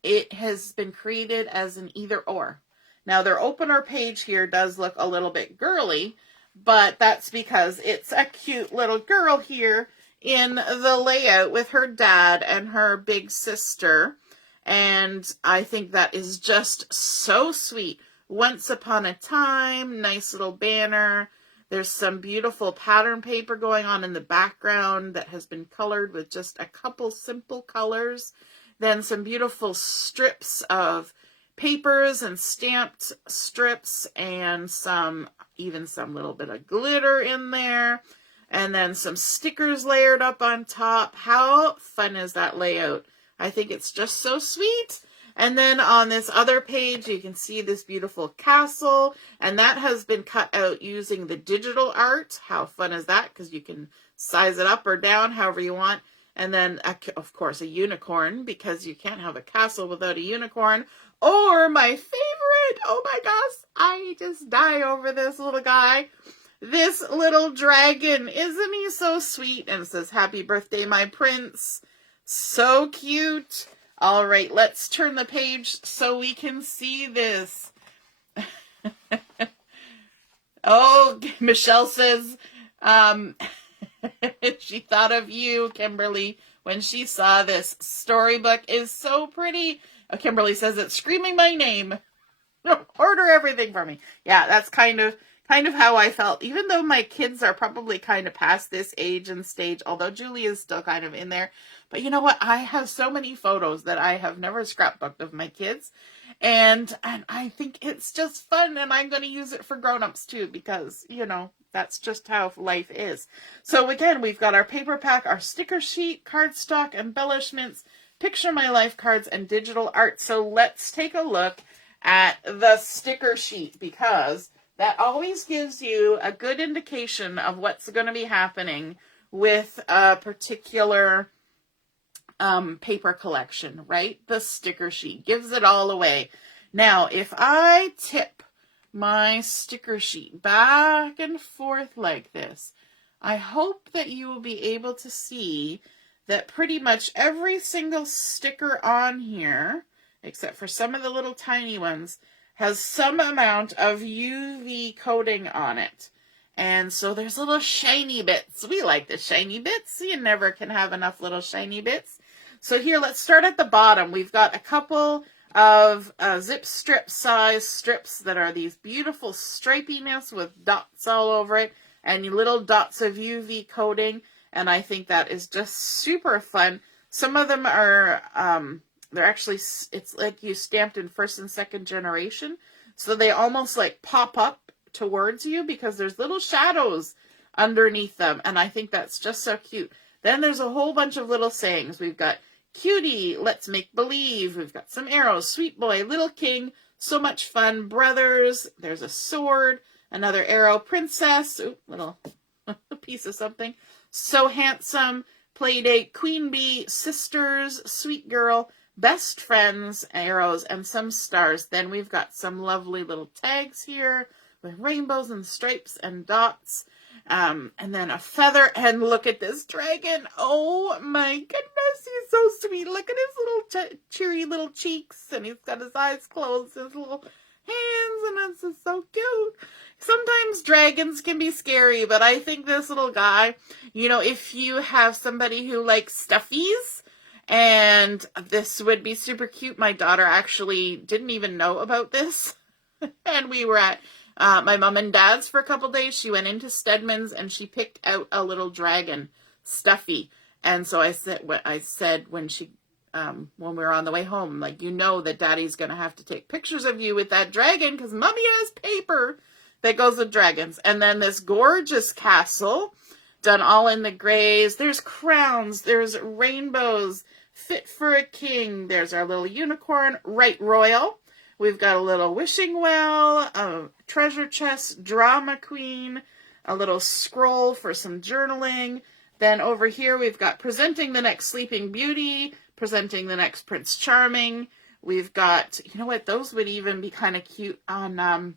it has been created as an either or. Now their opener page here does look a little bit girly, but that's because it's a cute little girl here in the layout with her dad and her big sister. And I think that is just so sweet. Once upon a time, nice little banner. There's some beautiful pattern paper going on in the background that has been colored with just a couple simple colors. Then some beautiful strips of papers and stamped strips and even some little bit of glitter in there. And then some stickers layered up on top. How fun is that layout? I think it's just so sweet. And then on this other page, you can see this beautiful castle. And that has been cut out using the digital art. How fun is that? Because you can size it up or down however you want. And then, of course, a unicorn, because you can't have a castle without a unicorn. Or my favorite, oh my gosh, I just die over this little guy. this little dragon. Isn't he so sweet? And it says, happy birthday, my prince. So cute. All right, let's turn the page so we can see this. Oh, Michelle says, she thought of you, Kimberly, when she saw this. Storybook is so pretty. Oh, Kimberly says it's screaming my name. Order everything for me. Yeah, that's kind of how I felt. Even though my kids are probably kind of past this age and stage, although Julie is still kind of in there. But you know what? I have so many photos that I have never scrapbooked of my kids. And I think it's just fun, and I'm going to use it for grown-ups too, because, you know, that's just how life is. So again, we've got our paper pack, our sticker sheet, cardstock, embellishments, picture my life cards, and digital art. So let's take a look at the sticker sheet, because that always gives you a good indication of what's going to be happening with a particular paper collection, right? The sticker sheet gives it all away. Now, if I tip my sticker sheet back and forth like this, I hope that you will be able to see that pretty much every single sticker on here, except for some of the little tiny ones, has some amount of UV coating on it. And so there's little shiny bits. We like the shiny bits. You never can have enough little shiny bits. So here, let's start at the bottom. We've got a couple of zip strip size strips that are these beautiful stripiness with dots all over it and little dots of UV coating. And I think that is just super fun. Some of them are, they're actually, it's like you stamped in first and second generation. So they almost like pop up towards you because there's little shadows underneath them. And I think that's just so cute. Then there's a whole bunch of little sayings. We've got cutie, let's make believe. We've got some arrows, sweet boy, little king, so much fun, brothers. There's a sword, another arrow, princess, ooh, little piece of something, so handsome, playdate, queen bee, sisters, sweet girl, best friends, arrows, and some stars. Then we've got some lovely little tags here with rainbows and stripes and dots. And then a feather, and look at this dragon. Oh my goodness, he's so sweet. Look at his little cheery little cheeks, and he's got his eyes closed, his little hands, and it's just so cute. Sometimes dragons can be scary, but I think this little guy, you know, if you have somebody who likes stuffies, and this would be super cute. My daughter actually didn't even know about this, and we were at my mom and dad's for a couple days. She went into Stedman's and she picked out a little dragon stuffy. And so I said when we were on the way home, like, you know that daddy's going to have to take pictures of you with that dragon because mommy has paper that goes with dragons. And then this gorgeous castle done all in the grays. There's crowns, there's rainbows, fit for a king. There's our little unicorn, right royal. We've got a little wishing well, a treasure chest, drama queen, a little scroll for some journaling. Then over here we've got presenting the next Sleeping Beauty, presenting the next Prince Charming. We've got, you know what, those would even be kind of cute on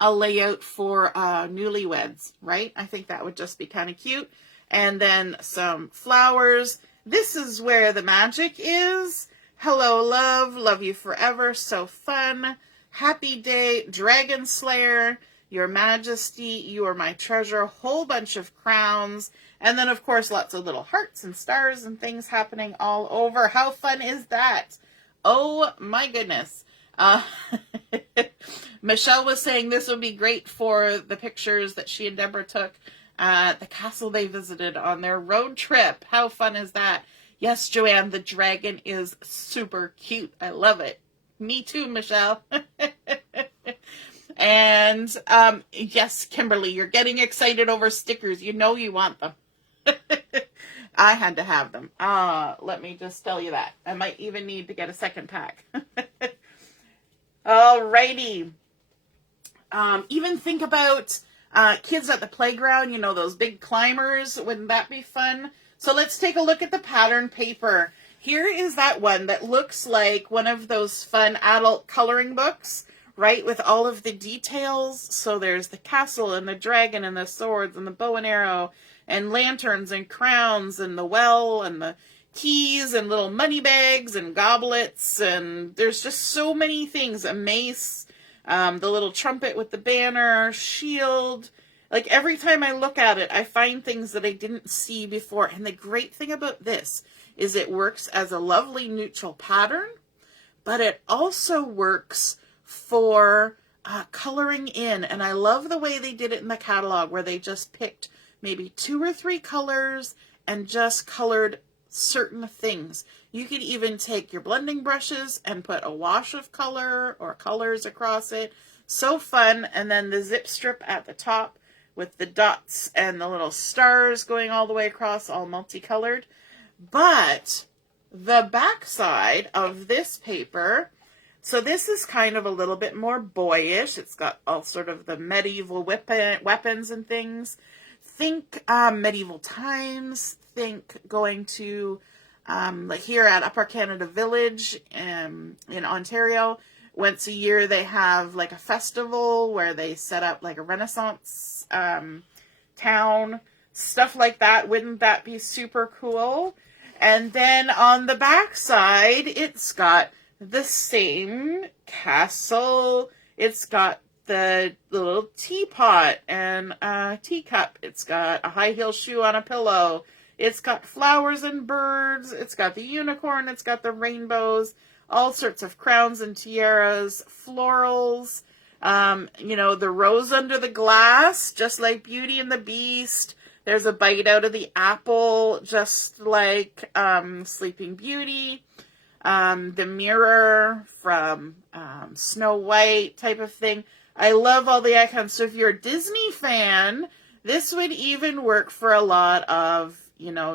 a layout for newlyweds, right? I think that would just be kind of cute. And then some flowers. This is where the magic is. Hello, love. Love you forever. So fun. Happy day. Dragon Slayer. Your Majesty. You are my treasure. A whole bunch of crowns. And then, of course, lots of little hearts and stars and things happening all over. How fun is that? Oh, my goodness. Michelle was saying this would be great for the pictures that she and Deborah took at the castle they visited on their road trip. How fun is that? Yes, Joanne, the dragon is super cute. I love it. Me too, Michelle. And yes, Kimberly, you're getting excited over stickers. You know you want them. I had to have them. Let me just tell you that. I might even need to get a second pack. Alrighty. Even think about kids at the playground, you know, those big climbers. Wouldn't that be fun? So let's take a look at the pattern paper. Here is that one that looks like one of those fun adult coloring books, right, with all of the details. So there's the castle and the dragon and the swords and the bow and arrow and lanterns and crowns and the well and the keys and little money bags and goblets, and there's just so many things. A mace, the little trumpet with the banner, shield. Like, every time I look at it, I find things that I didn't see before. And the great thing about this is it works as a lovely neutral pattern, but it also works for coloring in. And I love the way they did it in the catalog, where they just picked maybe 2 or 3 colors and just colored certain things. You could even take your blending brushes and put a wash of color or colors across it. So fun. And then the zip strip at the top with the dots and the little stars going all the way across, all multicolored. But the back side of this paper, so this is kind of a little bit more boyish. It's got all sort of the medieval weapons and things. Think medieval times. Think going to, like here at Upper Canada Village in Ontario. Once a year they have like a festival where they set up like a Renaissance town. Stuff like that. Wouldn't that be super cool? And then on the back side, it's got the same castle. It's got the little teapot and a teacup. It's got a high heel shoe on a pillow. It's got flowers and birds. It's got the unicorn. It's got the rainbows. All sorts of crowns and tiaras, florals. The rose under the glass, just like Beauty and the Beast. There's a bite out of the apple, just like Sleeping Beauty. The mirror from Snow White type of thing. I love all the icons. So if you're a Disney fan, this would even work for a lot of,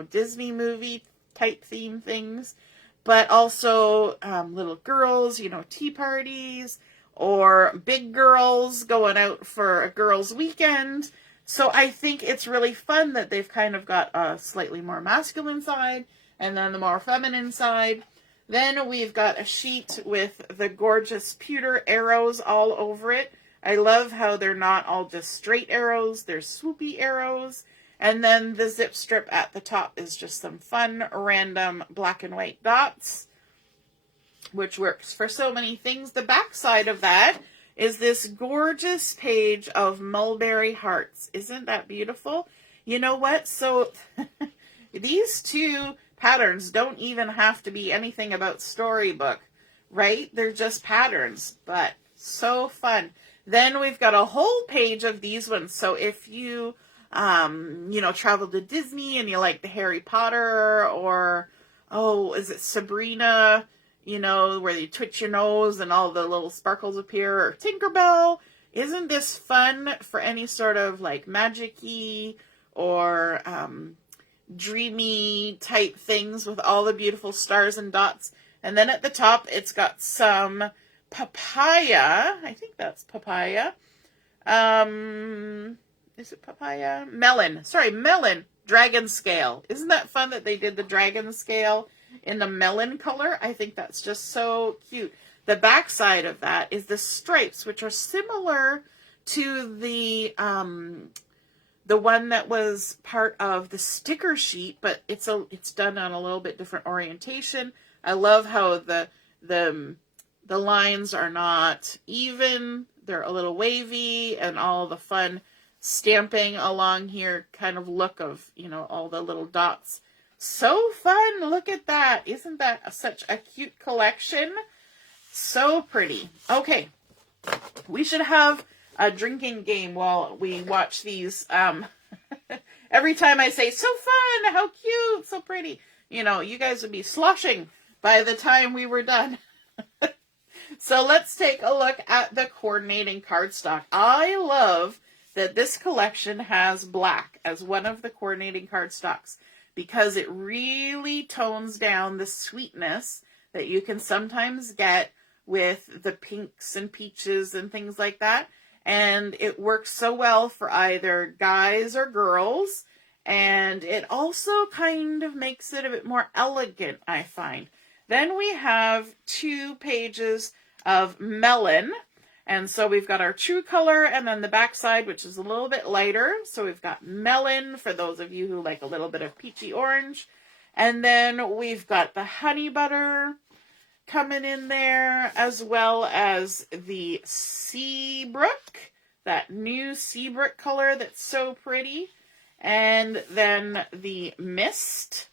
Disney movie type theme things. But also little girls, tea parties, or big girls going out for a girls' weekend. So I think it's really fun that they've kind of got a slightly more masculine side and then the more feminine side. Then we've got a sheet with the gorgeous pewter arrows all over it. I love how they're not all just straight arrows, they're swoopy arrows. And then the zip strip at the top is just some fun, random black and white dots, which works for so many things. The back side of that is this gorgeous page of mulberry hearts. Isn't that beautiful? You know what? So these 2 patterns don't even have to be anything about storybook, right? They're just patterns, but so fun. Then we've got a whole page of these ones. So if you travel to Disney and you like the Harry Potter, or, is it Sabrina, where you twitch your nose and all the little sparkles appear, or Tinkerbell. Isn't this fun for any sort of like magic-y or dreamy type things with all the beautiful stars and dots? And then at the top, it's got some papaya. I think that's papaya. Is it papaya? Melon. Sorry, melon. Dragon scale. Isn't that fun that they did the dragon scale in the melon color? I think that's just so cute. The back side of that is the stripes, which are similar to the one that was part of the sticker sheet, but it's done on a little bit different orientation. I love how the lines are not even. They're a little wavy, and all the fun stamping along here kind of look of, all the little dots. So fun. Look at that. Isn't that such a cute collection? So pretty. Okay. We should have a drinking game while we watch these. Every time I say, so fun, how cute, so pretty, you guys would be sloshing by the time we were done. So let's take a look at the coordinating cardstock. I love that this collection has black as one of the coordinating cardstocks, because it really tones down the sweetness that you can sometimes get with the pinks and peaches and things like that. And it works so well for either guys or girls. And it also kind of makes it a bit more elegant, I find. Then we have 2 pages of melon. And so we've got our true color, and then the back side, which is a little bit lighter. So we've got melon for those of you who like a little bit of peachy orange. And then we've got the honey butter coming in there, as well as the Seabrook, that new Seabrook color that's so pretty. And then the mist,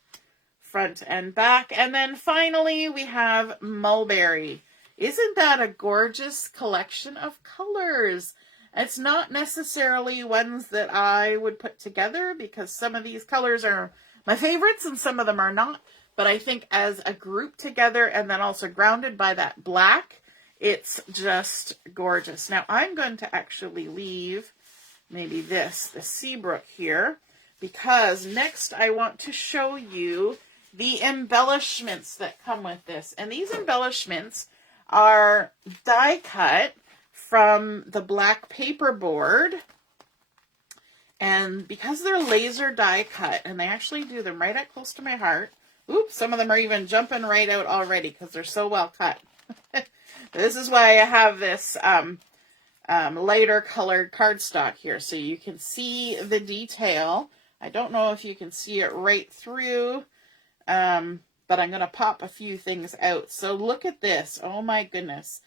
front and back. And then finally we have mulberry. Isn't that a gorgeous collection of colors? It's not necessarily ones that I would put together because some of these colors are my favorites and some of them are not. But I think as a group together and then also grounded by that black, it's just gorgeous. Now I'm going to actually leave maybe the Seabrook here, because next I want to show you the embellishments that come with this. And these embellishments are die cut from the black paperboard. And because they're laser die cut, and they actually do them right up close to my heart. Oops, some of them are even jumping right out already because they're so well cut. This is why I have this lighter colored cardstock here, so you can see the detail. I don't know if you can see it right through, but I'm going to pop a few things out. So look at this. Oh my goodness.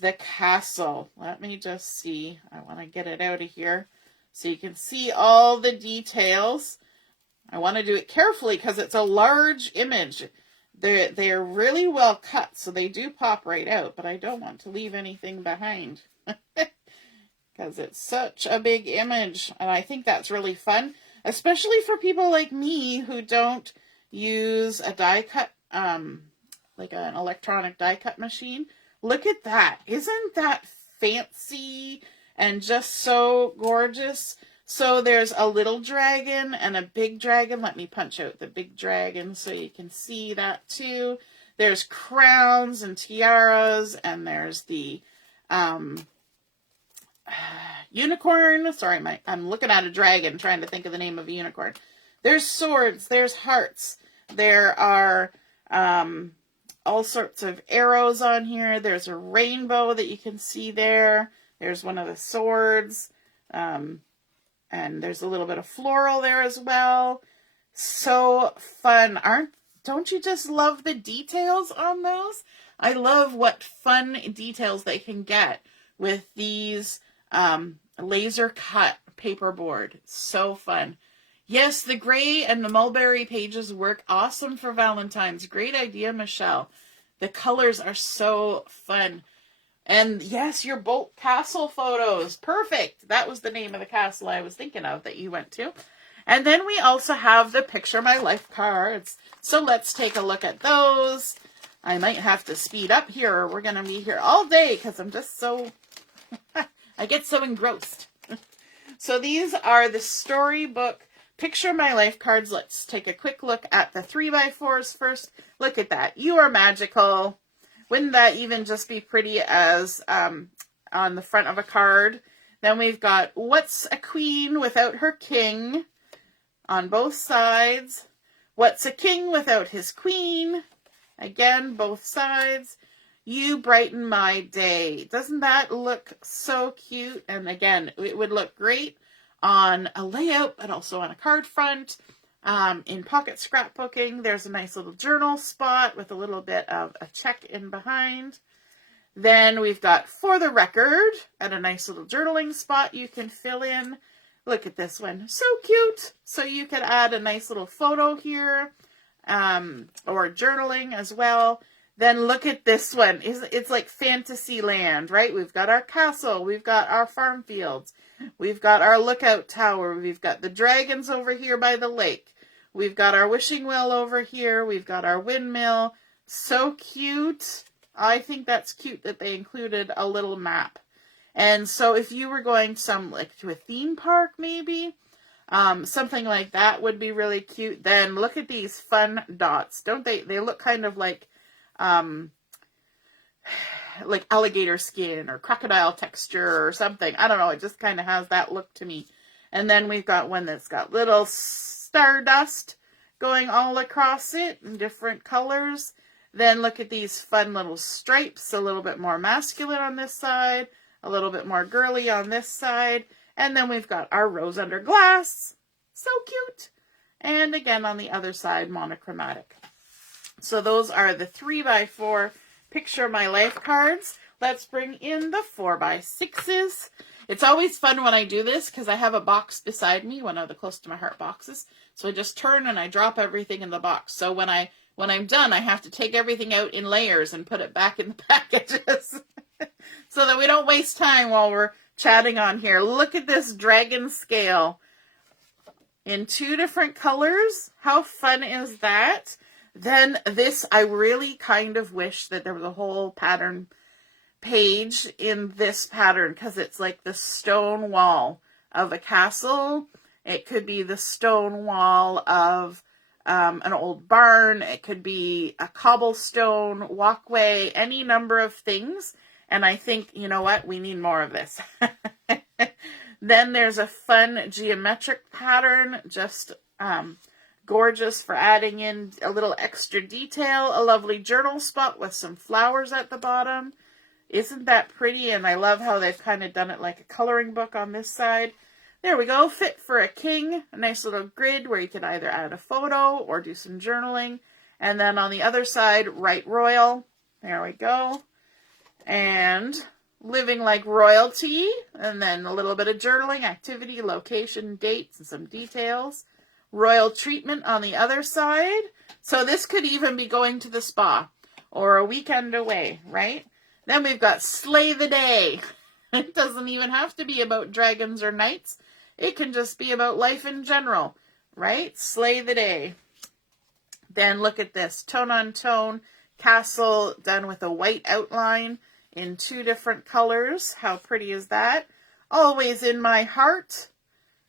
The castle. Let me just see. I want to get it out of here so you can see all the details. I want to do it carefully because it's a large image. They're really well cut, so they do pop right out, but I don't want to leave anything behind because it's such a big image, and I think that's really fun, especially for people like me who don't use a die cut, like an electronic die cut machine. Look at that. Isn't that fancy and just so gorgeous? So there's a little dragon and a big dragon. Let me punch out the big dragon so you can see that too. There's crowns and tiaras, and there's the unicorn. Sorry, I'm looking at a dragon trying to think of the name of a unicorn. There's swords. There's hearts. There are all sorts of arrows on here. There's a rainbow that you can see there. There's one of the swords. And there's a little bit of floral there as well. So fun. Don't you just love the details on those? I love what fun details they can get with these laser cut paperboard. So fun. Yes, the gray and the mulberry pages work awesome for Valentine's. Great idea, Michelle. The colors are so fun. And yes, your Bolt Castle photos. Perfect. That was the name of the castle I was thinking of that you went to. And then we also have the Picture My Life cards. So let's take a look at those. I might have to speed up here, or we're going to be here all day because I'm just so... I get so engrossed. So these are the Storybook Picture My Life cards. Let's take a quick look at the 3x4s first. Look at that. You are magical. Wouldn't that even just be pretty as on the front of a card? Then we've got What's a Queen Without Her King on both sides. What's a King Without His Queen? Again, both sides. You Brighten My Day. Doesn't that look so cute? And again, it would look great on a layout, but also on a card front. In pocket scrapbooking, there's a nice little journal spot with a little bit of a check in behind. Then we've got For the Record, and a nice little journaling spot you can fill in. Look at this one. So cute. So you could add a nice little photo here, or journaling as well. Then look at this one. It's like Fantasyland, right? We've got our castle. We've got our farm fields. We've got our lookout tower. We've got the dragons over here by the lake. We've got our wishing well over here. We've got our windmill. So cute. I think that's cute that they included a little map. And so if you were going to a theme park maybe, something like that would be really cute. Then look at these fun dots. Don't they? They look kind of like alligator skin or crocodile texture or something. I don't know. It just kind of has that look to me. And then we've got one that's got little stardust going all across it in different colors. Then look at these fun little stripes, a little bit more masculine on this side, a little bit more girly on this side. And then we've got our rose under glass. So cute. And again, on the other side, monochromatic. So those are the 3x4 Picture My Life cards. Let's bring in the 4x6s. It's always fun when I do this because I have a box beside me, one of the close to my heart boxes. So I just turn and I drop everything in the box. So when I'm done, I have to take everything out in layers and put it back in the packages so that we don't waste time while we're chatting on here. Look at this dragon scale in 2 different colors. How fun is that? Then this, I really kind of wish that there was a whole pattern page in this pattern because it's like the stone wall of a castle. It could be the stone wall of an old barn. It could be a cobblestone walkway, any number of things. And I think, you know what? We need more of this. Then there's a fun geometric pattern, just gorgeous for adding in a little extra detail. A lovely journal spot with some flowers at the bottom. Isn't that pretty? And I love how they've kind of done it like a coloring book on this side. There we go. Fit for a king. A nice little grid where you can either add a photo or do some journaling. And then on the other side, write royal. There we go. And living like royalty. And then a little bit of journaling, activity, location, dates, and some details. Royal treatment on the other side. So this could even be going to the spa or a weekend away, right? Then we've got Slay the Day. It doesn't even have to be about dragons or knights. It can just be about life in general, right? Slay the Day. Then look at this. Tone on tone castle done with a white outline in 2 different colors. How pretty is that? Always in my heart.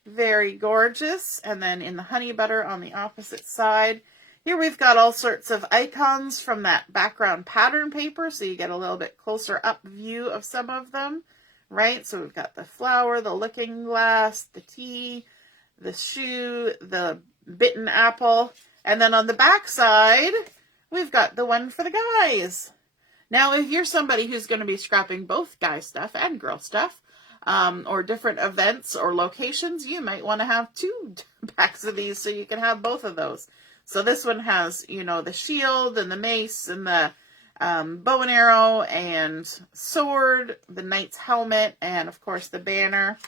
Very gorgeous. And then in the honey butter on the opposite side. Here we've got all sorts of icons from that background pattern paper, so you get a little bit closer up view of some of them, right? So we've got the flower, the looking glass, the tea, the shoe, the bitten apple, and then on the back side, we've got the one for the guys. Now, if you're somebody who's going to be scrapping both guy stuff and girl stuff, or different events or locations, you might want to have 2 packs of these so you can have both of those. So this one has, you know, the shield and the mace and the bow and arrow and sword, the knight's helmet, and of course the banner.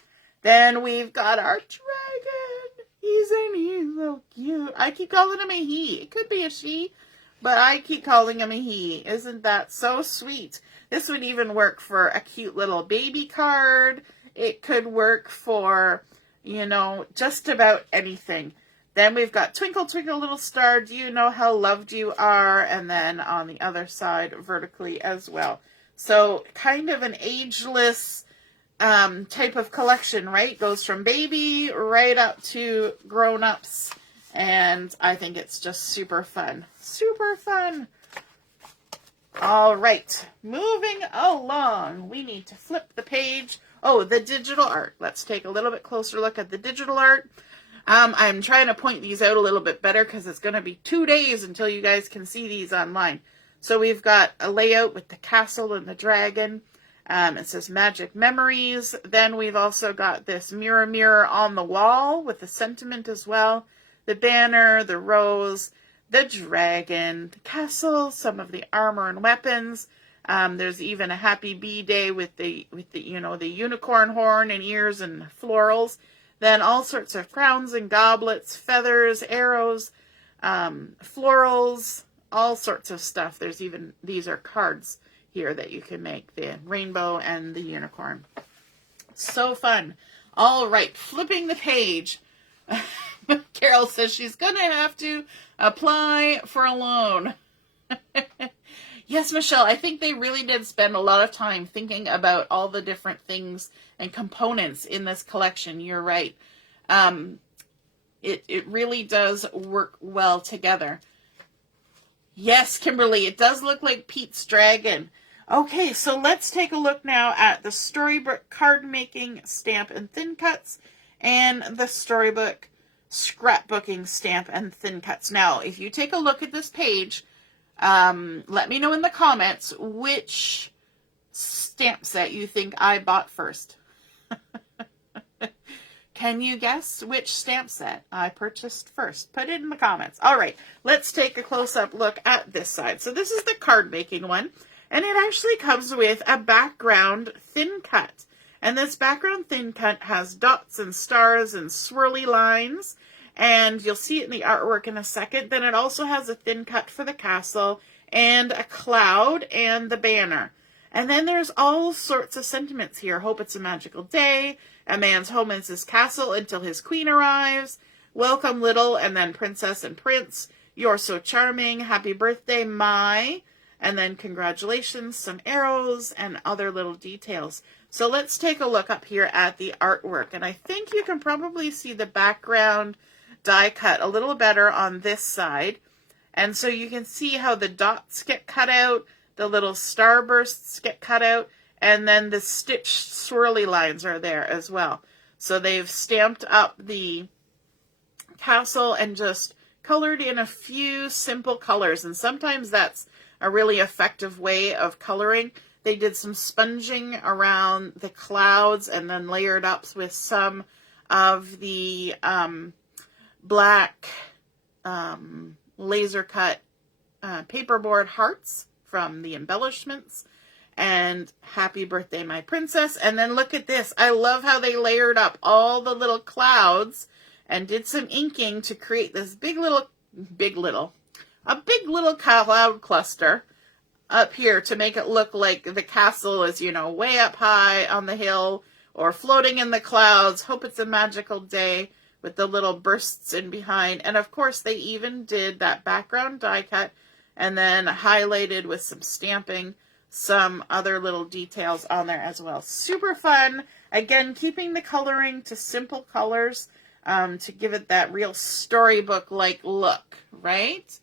Then we've got our dragon. He's so cute. I keep calling him a he. It could be a she, but I keep calling him a he. Isn't that so sweet? This would even work for a cute little baby card. It could work for, you know, just about anything. Then we've got Twinkle, Twinkle, Little Star, Do You Know How Loved You Are? And then on the other side, vertically as well. So kind of an ageless type of collection, right? Goes from baby right up to grown-ups. And I think it's just super fun. Super fun. All right. Moving along. We need to flip the page. Oh, the digital art. Let's take a little bit closer look at the digital art. I'm trying to point these out a little bit better because it's going to be 2 days until you guys can see these online. So we've got a layout with the castle and the dragon. It says Magic Memories. Then we've also got this mirror, mirror on the wall with the sentiment as well. The banner, the rose, the dragon, the castle, some of the armor and weapons. There's even a happy bee day with the you know, the unicorn horn and ears and florals. Then all sorts of crowns and goblets, feathers, arrows, florals, all sorts of stuff. There's even, these are cards here that you can make, the rainbow and the unicorn. So fun. All right, flipping the page. Carol says she's going to have to apply for a loan. Yes, Michelle, I think they really did spend a lot of time thinking about all the different things and components in this collection. You're right. It really does work well together. Yes, Kimberly, it does look like Pete's dragon. Okay, so let's take a look now at the Storybook card making stamp and thin cuts and the Storybook scrapbooking stamp and thin cuts. Now, if you take a look at this page, let me know in the comments which stamp set you think I bought first? Can you guess which stamp set I purchased first? Put it in the comments. All right, let's take a close-up look at this side. So this is the card making one, and it actually comes with a background thin cut. And this background thin cut has dots and stars and swirly lines, and you'll see it in the artwork in a second. Then it also has a thin cut for the castle and a cloud and the banner. And then there's all sorts of sentiments here. Hope it's a magical day. A man's home is his castle until his queen arrives. Welcome, little, and then princess and prince. You're so charming. Happy birthday, my. And then congratulations, some arrows, and other little details. So let's take a look up here at the artwork. And I think you can probably see the background die cut a little better on this side. And so you can see how the dots get cut out, the little starbursts get cut out, and then the stitched swirly lines are there as well. So they've stamped up the castle and just colored in a few simple colors. And sometimes that's a really effective way of coloring. They did some sponging around the clouds and then layered up with some of the black laser cut paperboard hearts from the embellishments. And happy birthday, my princess. And then look at this. I love how they layered up all the little clouds and did some inking to create this big little cloud cluster up here to make it look like the castle is, you know, way up high on the hill or floating in the clouds. Hope it's a magical day with the little bursts in behind. And of course, they even did that background die cut and then highlighted with some stamping some other little details on there as well. Super fun. Again, keeping the coloring to simple colors to give it that real storybook-like look, right?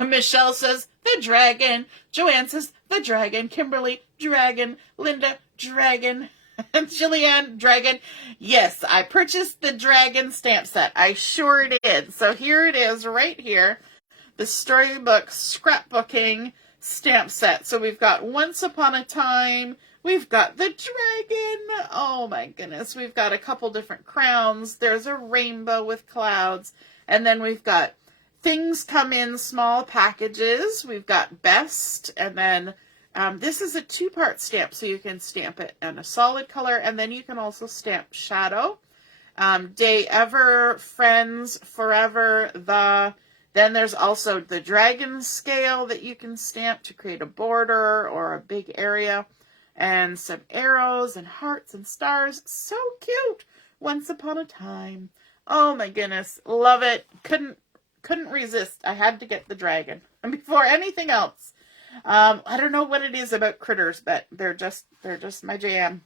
Michelle says, the dragon. Joanne says, the dragon. Kimberly, dragon. Linda, dragon. Jillian, dragon. Yes, I purchased the dragon stamp set. I sure did. So here it is right here. The storybook scrapbooking stamp set. So we've got Once Upon a Time. We've got the dragon. Oh my goodness. We've got a couple different crowns. There's a rainbow with clouds. And then we've got things come in small packages. We've got best. And then this is a two-part stamp. So you can stamp it in a solid color. And then you can also stamp shadow. Day ever, friends, forever, the... Then there's also the dragon scale that you can stamp to create a border or a big area. And some arrows and hearts and stars. So cute. Once Upon a Time. Oh my goodness. Love it. Couldn't resist. I had to get the dragon before anything else. I don't know what it is about critters, but they're just my jam.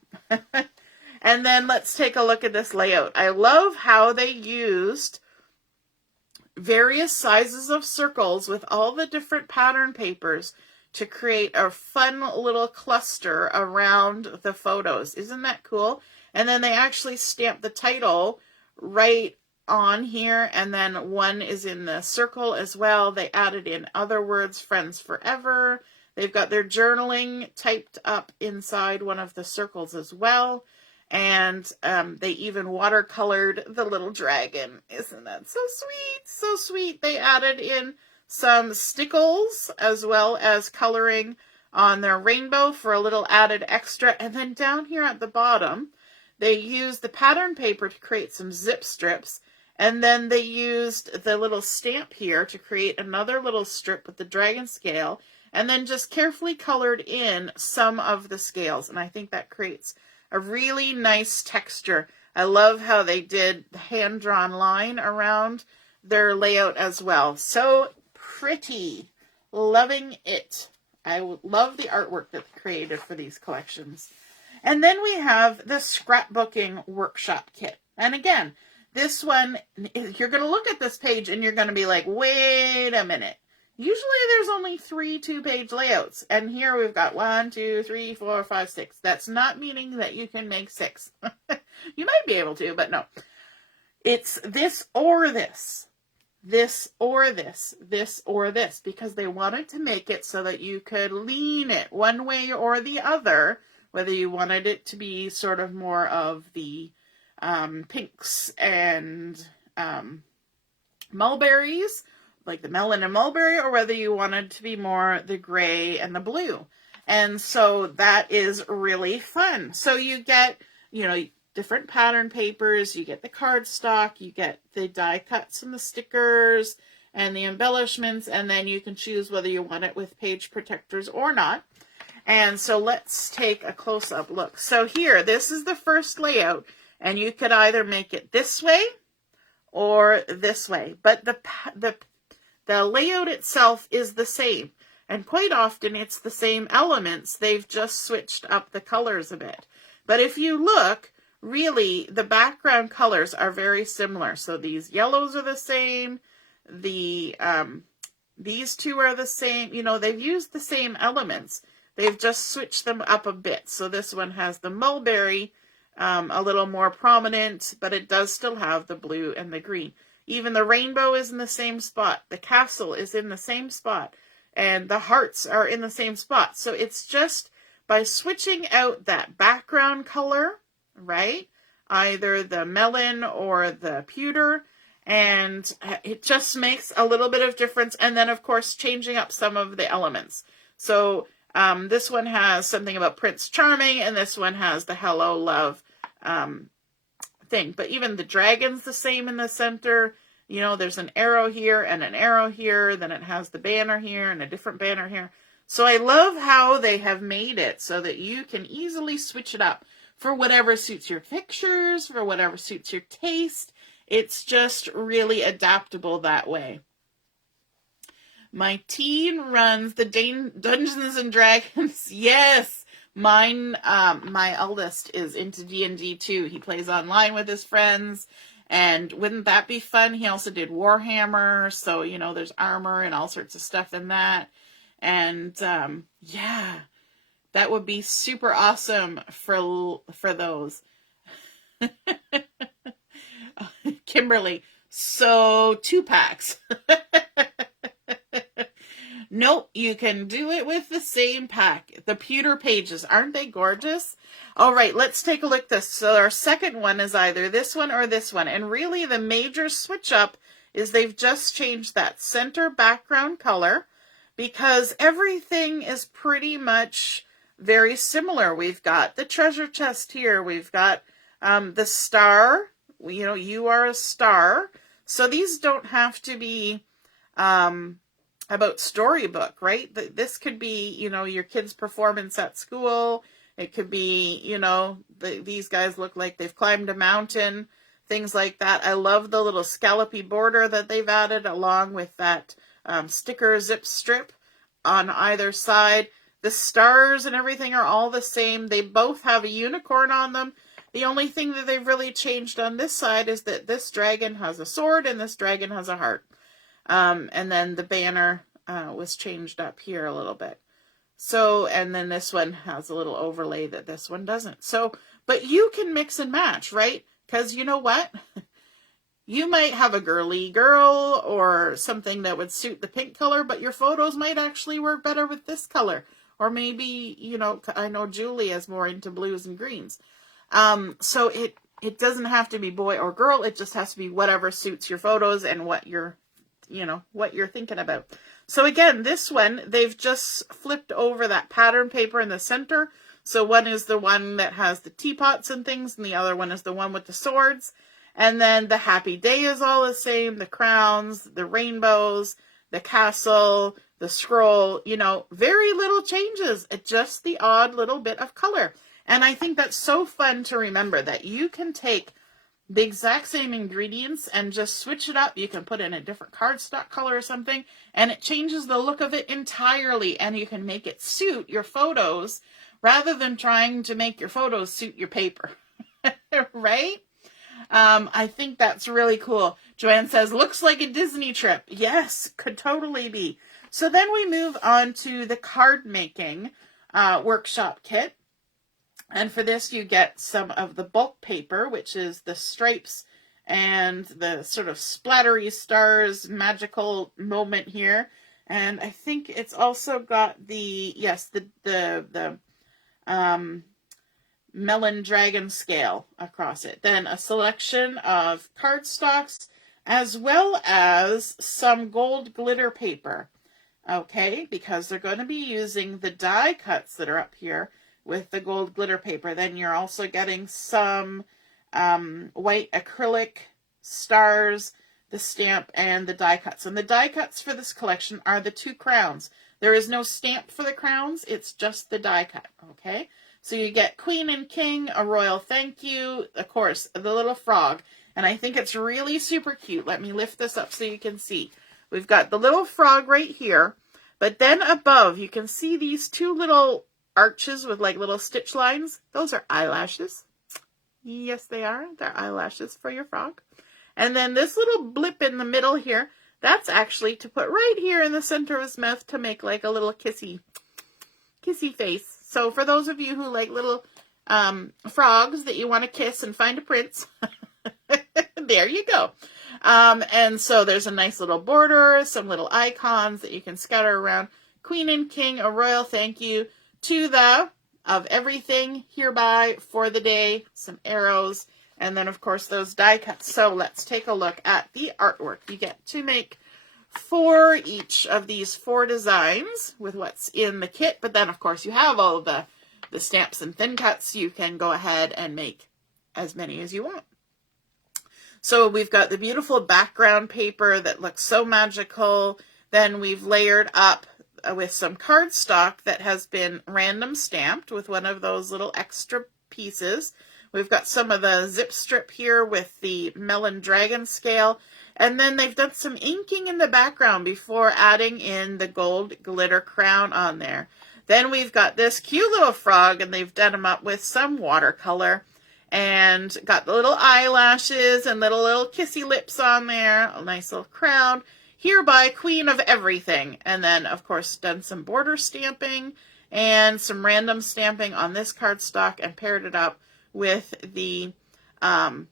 And then let's take a look at this layout. I love how they used various sizes of circles with all the different pattern papers to create a fun little cluster around the photos. Isn't that cool? And then they actually stamped the title right on here, and then one is in the circle as well. They added in other words, friends forever. They've got their journaling typed up inside one of the circles as well. And they even watercolored the little dragon. Isn't that so sweet? So sweet. They added in some stickles as well as coloring on their rainbow for a little added extra. And then down here at the bottom, they used the pattern paper to create some zip strips. And then they used the little stamp here to create another little strip with the dragon scale. And then just carefully colored in some of the scales. And I think that creates a really nice texture. I love how they did the hand-drawn line around their layout as well. So pretty. Loving it. I love the artwork that they created for these collections. And then we have the scrapbooking workshop kit. And again, this one, you're going to look at this page and you're going to be like, wait a minute. Usually there's only 3 2-page layouts. And here we've got 1, 2, 3, 4, 5, 6. That's not meaning that you can make 6. You might be able to, but no. It's this or this. this or this, this or this, because they wanted to make it so that you could lean it one way or the other, whether you wanted it to be sort of more of the pinks and mulberries, like the melon and mulberry, or whether you wanted to be more the gray and the blue. And so that is really fun. So you get, different pattern papers, you get the cardstock, you get the die cuts and the stickers and the embellishments, and then you can choose whether you want it with page protectors or not. And so let's take a close-up look. So here, this is the first layout, and you could either make it this way or this way, but the layout itself is the same, and quite often it's the same elements. They've just switched up the colors a bit. But if you look, really, the background colors are very similar. So these yellows are the same. These two are the same. They've used the same elements. They've just switched them up a bit. So this one has the mulberry a little more prominent, but it does still have the blue and the green. Even the rainbow is in the same spot. The castle is in the same spot. And the hearts are in the same spot. So it's just by switching out that background color, right? Either the melon or the pewter, and it just makes a little bit of difference. And then, of course, changing up some of the elements. So this one has something about Prince Charming, and this one has the Hello Love thing. But even the dragon's the same in the center. There's an arrow here and an arrow here. Then it has the banner here and a different banner here. So I love how they have made it so that you can easily switch it up for whatever suits your pictures, for whatever suits your taste. It's just really adaptable that way. My teen runs the Dungeons and Dragons. Yes, mine. My eldest is into D&D too. He plays online with his friends. And wouldn't that be fun? He also did Warhammer. So, there's armor and all sorts of stuff in that. And yeah, that would be super awesome for those. Kimberly, so 2 packs. Nope, you can do it with the same pack. The pewter pages, aren't they gorgeous? All right, let's take a look at this. So our second one is either this one or this one. And really the major switch up is they've just changed that center background color, because everything is pretty much very similar. We've got the treasure chest here. We've got the star. You are a star. So these don't have to be about storybook, right? This could be, your kid's performance at school. It could be, these guys look like they've climbed a mountain, things like that. I love the little scallopy border that they've added along with that sticker zip strip on either side. The stars and everything are all the same. They both have a unicorn on them. The only thing that they've really changed on this side is that this dragon has a sword and this dragon has a heart. And then the banner was changed up here a little bit. So, and then this one has a little overlay that this one doesn't. So, but you can mix and match, right? Because you know what? You might have a girly girl or something that would suit the pink color, but your photos might actually work better with this color. Or maybe, I know Julie is more into blues and greens. So it doesn't have to be boy or girl. It just has to be whatever suits your photos and what you're thinking about. So again, this one, they've just flipped over that pattern paper in the center. So one is the one that has the teapots and things, and the other one is the one with the swords. And then the happy day is all the same, the crowns, the rainbows, the castle, the scroll, very little changes, just the odd little bit of color. And I think that's so fun to remember that you can take the exact same ingredients and just switch it up. You can put in a different cardstock color or something, and it changes the look of it entirely, and you can make it suit your photos rather than trying to make your photos suit your paper. Right? I think that's really cool. Joanne says, looks like a Disney trip. Yes, could totally be. So then we move on to the card making workshop kit. And for this, you get some of the bulk paper, which is the stripes and the sort of splattery stars magical moment here. And I think it's also got the, yes, the melon dragon scale across it. Then a selection of cardstocks as well as some gold glitter paper. Okay, because they're going to be using the die cuts that are up here with the gold glitter paper. Then you're also getting some white acrylic stars, the stamp, and the die cuts. And the die cuts for this collection are the 2 crowns. There is no stamp for the crowns. It's just the die cut, okay? So you get Queen and King, a royal thank you, of course, the little frog. And I think it's really super cute. Let me lift this up so you can see. We've got the little frog right here, but then above you can see these 2 little arches with like little stitch lines. Those are eyelashes. Yes, they are. They're eyelashes for your frog. And then this little blip in the middle here, that's actually to put right here in the center of his mouth to make like a little kissy face. So for those of you who like little frogs that you want to kiss and find a prince, there you go. And so there's a nice little border, some little icons that you can scatter around. Queen and King, a royal thank you to the of everything hereby for the day, some arrows, and then of course those die cuts. So let's take a look at the artwork. You get to make 4 each of these 4 designs with what's in the kit, but then of course you have all of the stamps and thin cuts. You can go ahead and make as many as you want. So we've got the beautiful background paper that looks so magical. Then we've layered up with some cardstock that has been random stamped with one of those little extra pieces. We've got some of the zip strip here with the melon dragon scale. And then they've done some inking in the background before adding in the gold glitter crown on there. Then we've got this cute little frog, and they've done him up with some watercolor. And got the little eyelashes and little kissy lips on there. A nice little crown. Hereby Queen of Everything. And then, of course, done some border stamping and some random stamping on this cardstock and paired it up with the pattern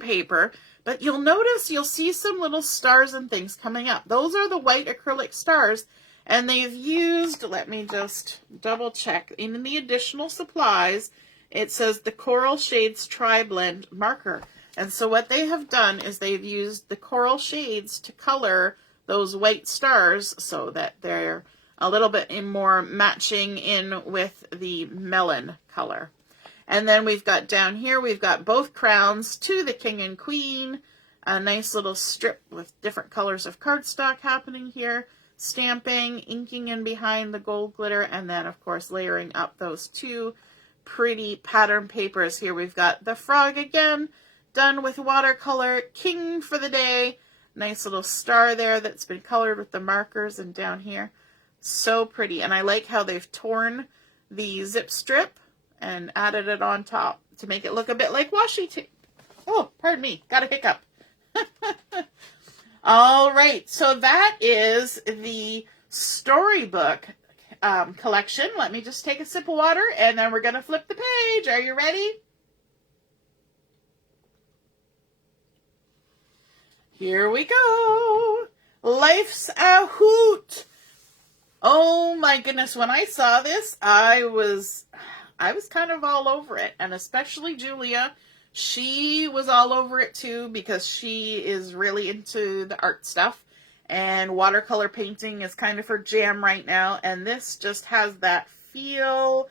paper. But you'll notice, you'll see some little stars and things coming up. Those are the white acrylic stars. And they've used, let me just double check, in the additional supplies, it says the Coral Shades Tri-Blend marker. And so what they have done is they've used the coral shades to color those white stars so that they're a little bit more matching in with the melon color. And then we've got down here, we've got both crowns to the King and Queen, a nice little strip with different colors of cardstock happening here, stamping, inking in behind the gold glitter, and then of course layering up those 2 pretty pattern papers. Here we've got the frog again, done with watercolor, King for the day, nice little star there that's been colored with the markers, and down here, so pretty. And I like how they've torn the zip strip and added it on top to make it look a bit like washi tape. Oh, pardon me, got a hiccup. All right, so that is the storybook collection. Let me just take a sip of water and then we're going to flip the page. Are you ready? Here we go. Life's a Hoot. Oh my goodness, when I saw this, I was kind of all over it, and especially Julia. She was all over it too because she is really into the art stuff, and watercolor painting is kind of her jam right now, and this just has that feel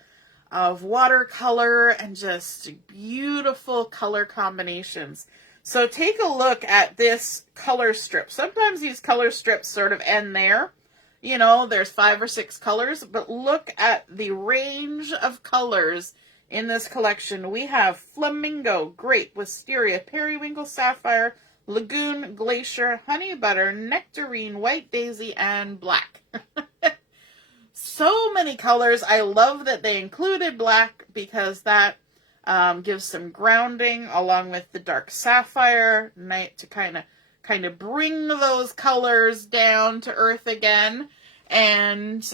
of watercolor and just beautiful color combinations. So take a look at this color strip. Sometimes these color strips sort of end there. You know, there's 5 or 6 colors, but look at the range of colors in this collection. We have Flamingo, Grape, Wisteria, Periwinkle, Sapphire, Lagoon, Glacier, Honey Butter, Nectarine, White Daisy, and Black. So many colors. I love that they included black because that gives some grounding along with the dark sapphire to kind of bring those colors down to earth again and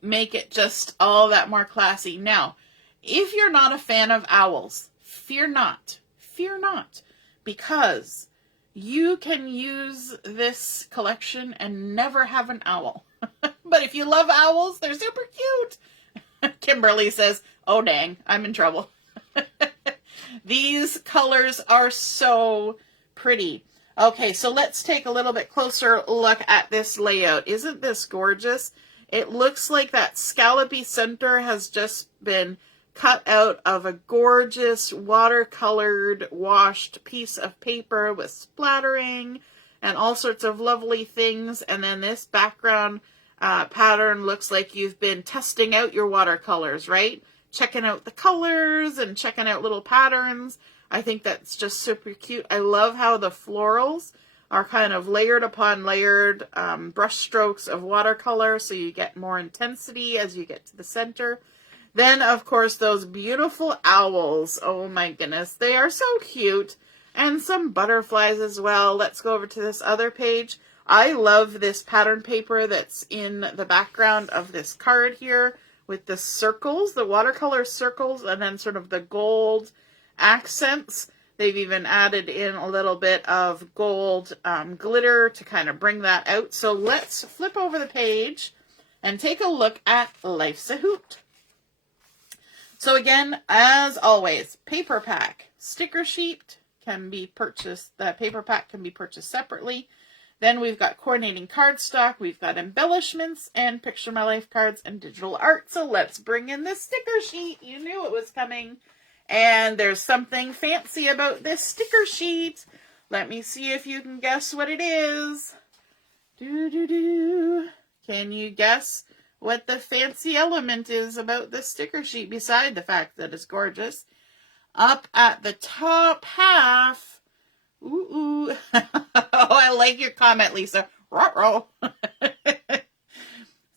make it just all that more classy. Now, if you're not a fan of owls, fear not, because you can use this collection and never have an owl. But if you love owls, they're super cute. Kimberly says, oh dang, I'm in trouble. These colors are so pretty. Okay, so let's take a little bit closer look at this layout. Isn't this gorgeous? It looks like that scallopy center has just been cut out of a gorgeous watercolored washed piece of paper with splattering and all sorts of lovely things. And then this background pattern looks like you've been testing out your watercolors, right? Checking out the colors and checking out little patterns. I think that's just super cute. I love how the florals are kind of layered upon layered brush strokes of watercolor, so you get more intensity as you get to the center. Then, of course, those beautiful owls. Oh my goodness, they are so cute. And some butterflies as well. Let's go over to this other page. I love this pattern paper that's in the background of this card here with the circles, the watercolor circles, and then sort of the gold accents. They've even added in a little bit of gold glitter to kind of bring that out. So let's flip over the page and take a look at Life's a Hoot. So again, as always, paper pack, sticker sheet can be purchased. The paper pack can be purchased separately. Then we've got coordinating cardstock, we've got embellishments, and Picture My Life cards and digital art. So let's bring in the sticker sheet. You knew it was coming. And there's something fancy about this sticker sheet. Let me see if you can guess what it is. Can you guess what the fancy element is about this sticker sheet, beside the fact that it's gorgeous? Up at the top half. Ooh. Oh, I like your comment, Lisa. Ruh-roh.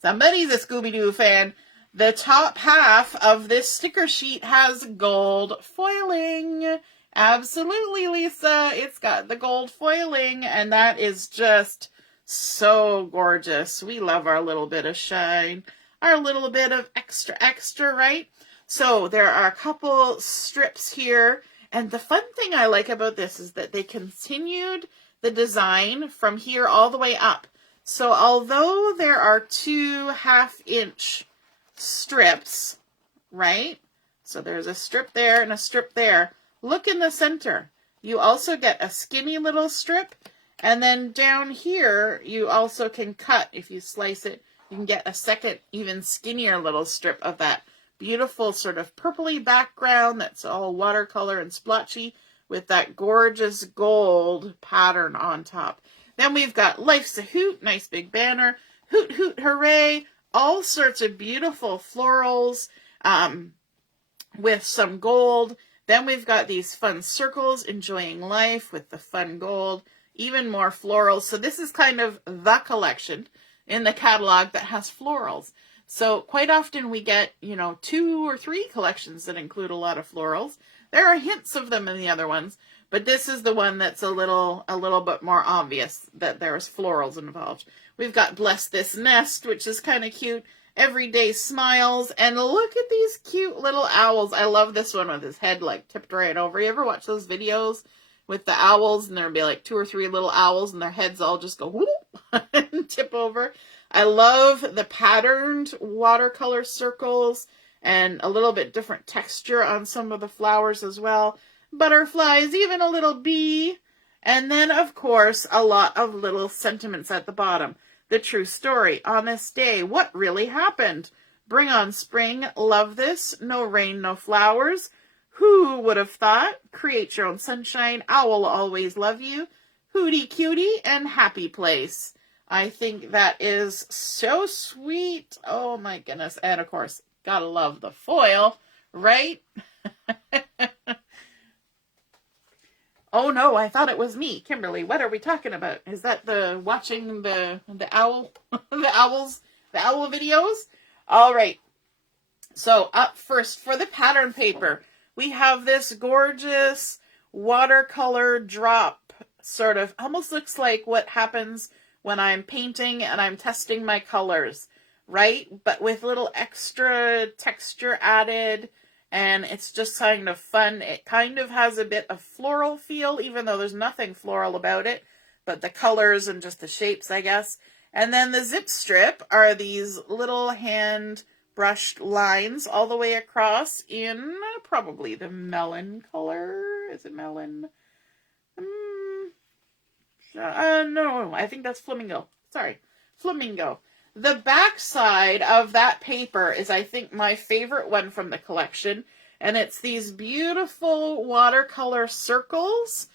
Somebody's a Scooby-Doo fan. The top half of this sticker sheet has gold foiling. Absolutely, Lisa. It's got the gold foiling, and that is just so gorgeous. We love our little bit of shine, our little bit of extra, right? So there are a couple strips here, and the fun thing I like about this is that they continued the design from here all the way up. So although there are 2 half-inch strips, right? So there's a strip there and a strip there. Look in the center. You also get a skinny little strip, and then down here you also can cut. If you slice it, you can get a second, even skinnier little strip of that beautiful sort of purpley background that's all watercolor and splotchy with that gorgeous gold pattern on top. Then we've got Life's a Hoot, nice big banner. Hoot, hoot, hooray. All sorts of beautiful florals with some gold. Then we've got these fun circles, enjoying life with the fun gold. Even more florals. So this is kind of the collection in the catalog that has florals. So quite often we get, 2 or 3 collections that include a lot of florals. There are hints of them in the other ones, but this is the one that's a little bit more obvious that there's florals involved. We've got Bless This Nest, which is kind of cute. Everyday Smiles. And look at these cute little owls. I love this one with his head like tipped right over. You ever watch those videos with the owls and there'll be like 2 or 3 little owls and their heads all just go whoop and tip over? I love the patterned watercolor circles and a little bit different texture on some of the flowers as well. Butterflies, even a little bee. And then, of course, a lot of little sentiments at the bottom. The true story. On this day, what really happened? Bring on spring. Love this. No rain, no flowers. Who would have thought? Create your own sunshine. I will always love you. Hootie cutie and happy place. I think that is so sweet. Oh my goodness. And of course, gotta love the foil, right? Oh no, I thought it was me. Kimberly, what are we talking about? Is that the watching the owl, the owl videos? All right. So up first for the pattern paper, we have this gorgeous watercolor drop, sort of almost looks like what happens when I'm painting and I'm testing my colors, right? But with little extra texture added and it's just kind of fun. It kind of has a bit of floral feel, even though there's nothing floral about it, but the colors and just the shapes, I guess. And then the zip strip are these little hand brushed lines all the way across in probably the melon color. Is it melon? No, I think that's flamingo. Sorry, flamingo. The back side of that paper is, I think, my favorite one from the collection. And it's these beautiful watercolor circles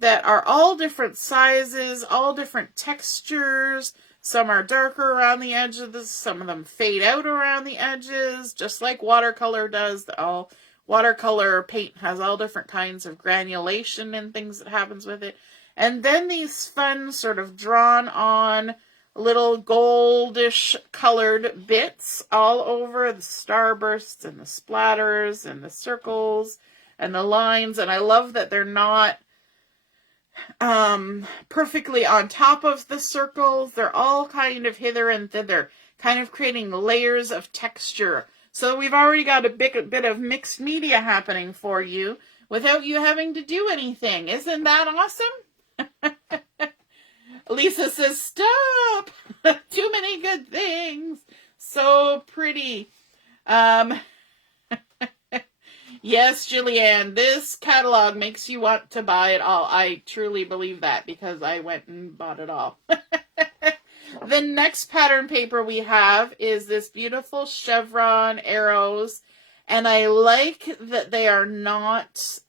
that are all different sizes, all different textures. Some are darker around the edges. Some of them fade out around the edges, just like watercolor does. All watercolor paint has all different kinds of granulation and things that happens with it. And then these fun sort of drawn on little goldish colored bits all over the starbursts and the splatters and the circles and the lines. And I love that they're not perfectly on top of the circles. They're all kind of hither and thither, kind of creating layers of texture. So we've already got a bit of mixed media happening for you without you having to do anything. Isn't that awesome? Lisa says, stop! Too many good things. So pretty. Yes, Julianne, this catalog makes you want to buy it all. I truly believe that because I went and bought it all. The next pattern paper we have is this beautiful chevron arrows. And I like that they are not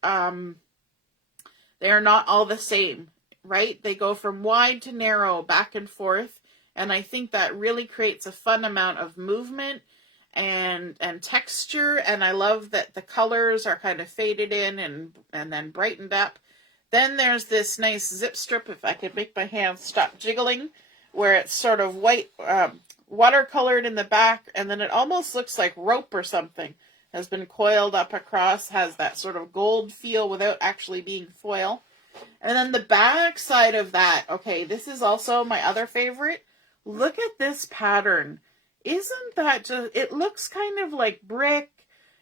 all the same. Right? They go from wide to narrow, back and forth. And I think that really creates a fun amount of movement and texture. And I love that the colors are kind of faded in and then brightened up. Then there's this nice zip strip, if I could make my hands stop jiggling, where it's sort of white, watercolored in the back. And then it almost looks like rope or something has been coiled up across, has that sort of gold feel without actually being foil. And then the back side of that, okay, this is also my other favorite. Look at this pattern. Isn't that just, it looks kind of like brick.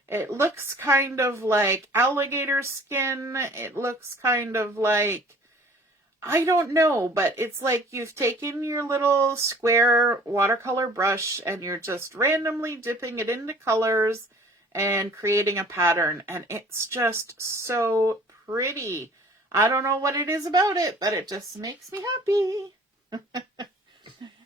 It looks kind of like alligator skin. It looks kind of like, I don't know, but it's like you've taken your little square watercolor brush and you're just randomly dipping it into colors and creating a pattern. And it's just so pretty. I don't know what it is about it, but it just makes me happy.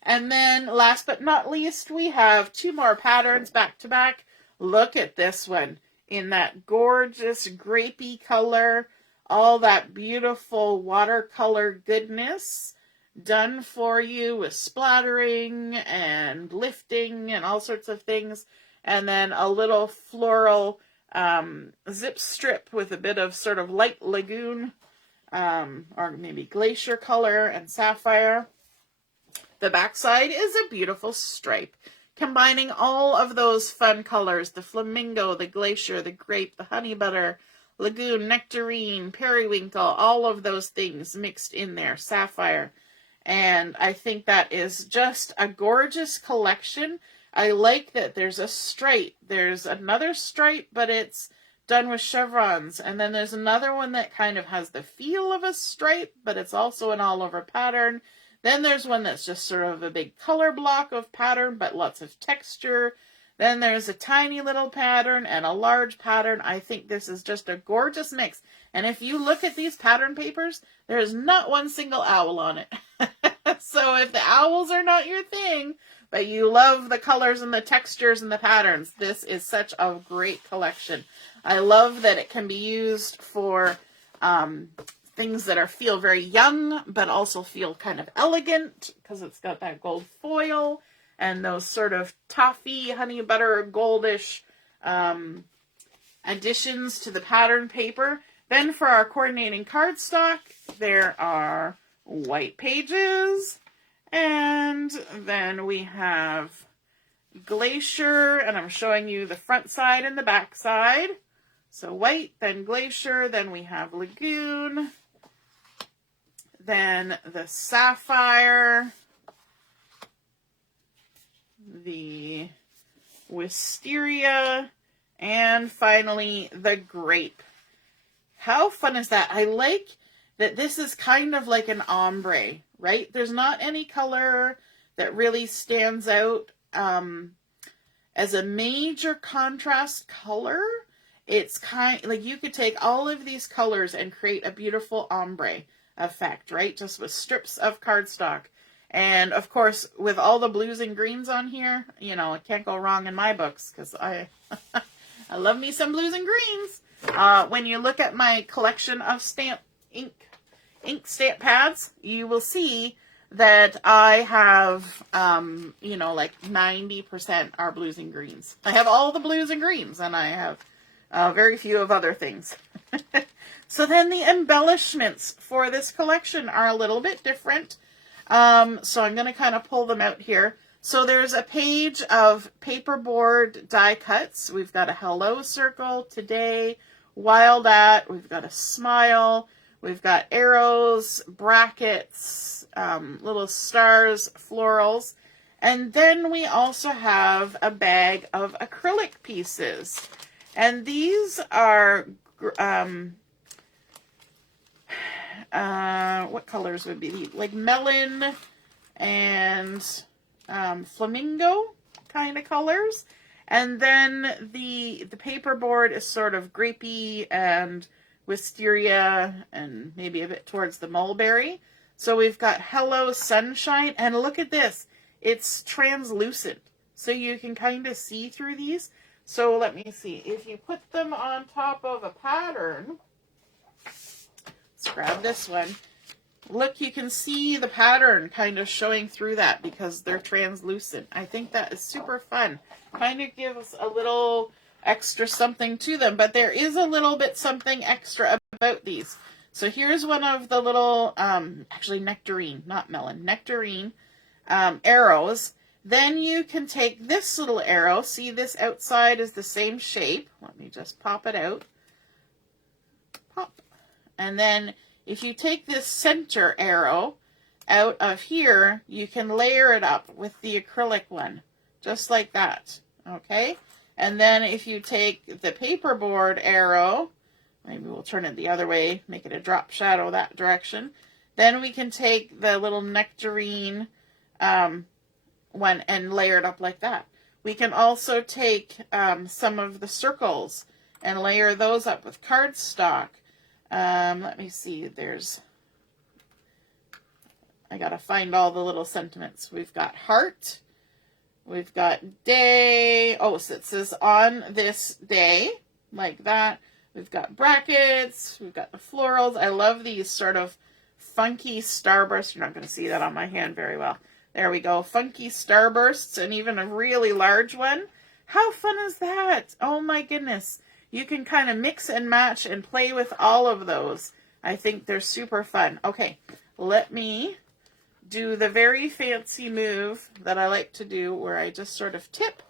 And then last but not least, we have two more patterns back to back. Look at this one in that gorgeous grapey color, all that beautiful watercolor goodness done for you with splattering and lifting and all sorts of things. And then a little floral zip strip with a bit of sort of light lagoon or maybe glacier color and sapphire. The backside is a beautiful stripe, combining all of those fun colors, the flamingo, the glacier, the grape, the honey butter, lagoon, nectarine, periwinkle, all of those things mixed in there, sapphire. And I think that is just a gorgeous collection. I like that there's a stripe. There's another stripe, but it's done with chevrons. And then there's another one that kind of has the feel of a stripe, but it's also an all-over pattern. Then there's one that's just sort of a big color block of pattern, but lots of texture. Then there's a tiny little pattern and a large pattern. I think this is just a gorgeous mix. And if you look at these pattern papers, there is not one single owl on it. So if the owls are not your thing, but you love the colors and the textures and the patterns, this is such a great collection. I love that it can be used for things that feel very young, but also feel kind of elegant because it's got that gold foil and those sort of toffee, honey butter, goldish additions to the pattern paper. Then for our coordinating cardstock, there are white pages, and then we have glacier, and I'm showing you the front side and the back side. So white, then glacier, then we have lagoon, then the sapphire, the wisteria, And finally, the grape. How fun is that? I like that this is kind of like an ombre, right? There's not any color that really stands out as a major contrast color. It's kind like you could take all of these colors and create a beautiful ombre effect, right? Just with strips of cardstock. And of course, with all the blues and greens on here, you know, it can't go wrong in my books because I love me some blues and greens. When you look at my collection of ink stamp pads, you will see that I have, you know, like 90% are blues and greens. I have all the blues and greens, and I have very few of other things. So then the embellishments for this collection are a little bit different. So I'm going to kind of pull them out here. So there's a page of paperboard die cuts. We've got a hello circle today, wild at, we've got a smile, we've got arrows, brackets, little stars, florals. And then we also have a bag of acrylic pieces. And these are, what colors would be these? Like melon and flamingo kind of colors. And then the paperboard is sort of grapey and wisteria and maybe a bit towards the mulberry. So we've got Hello Sunshine, and look at this. It's translucent, so you can kind of see through these. So let me see. If you put them on top of a pattern, let's grab this one. Look, you can see the pattern kind of showing through that because they're translucent. I think that is super fun. Kind of gives a little extra something to them, but there is a little bit something extra about these. So here's one of the little, actually nectarine, not melon, nectarine arrows. Then you can take this little arrow. See, this outside is the same shape. Let me just pop it out. Pop. And then if you take this center arrow out of here, you can layer it up with the acrylic one, just like that, okay? And then if you take the paperboard arrow, maybe we'll turn it the other way, make it a drop shadow that direction, then we can take the little nectarine one and layer it up like that. We can also take some of the circles and layer those up with cardstock. Let me see, I gotta find all the little sentiments. We've got heart, we've got day, oh, so it says on this day, like that. We've got brackets, we've got the florals. I love these sort of funky starbursts. You're not going to see that on my hand very well. There we go, funky starbursts, and even a really large one. How fun is that? Oh my goodness. You can kind of mix and match and play with all of those. I think they're super fun. Okay, let me do the very fancy move that I like to do where I just sort of tip,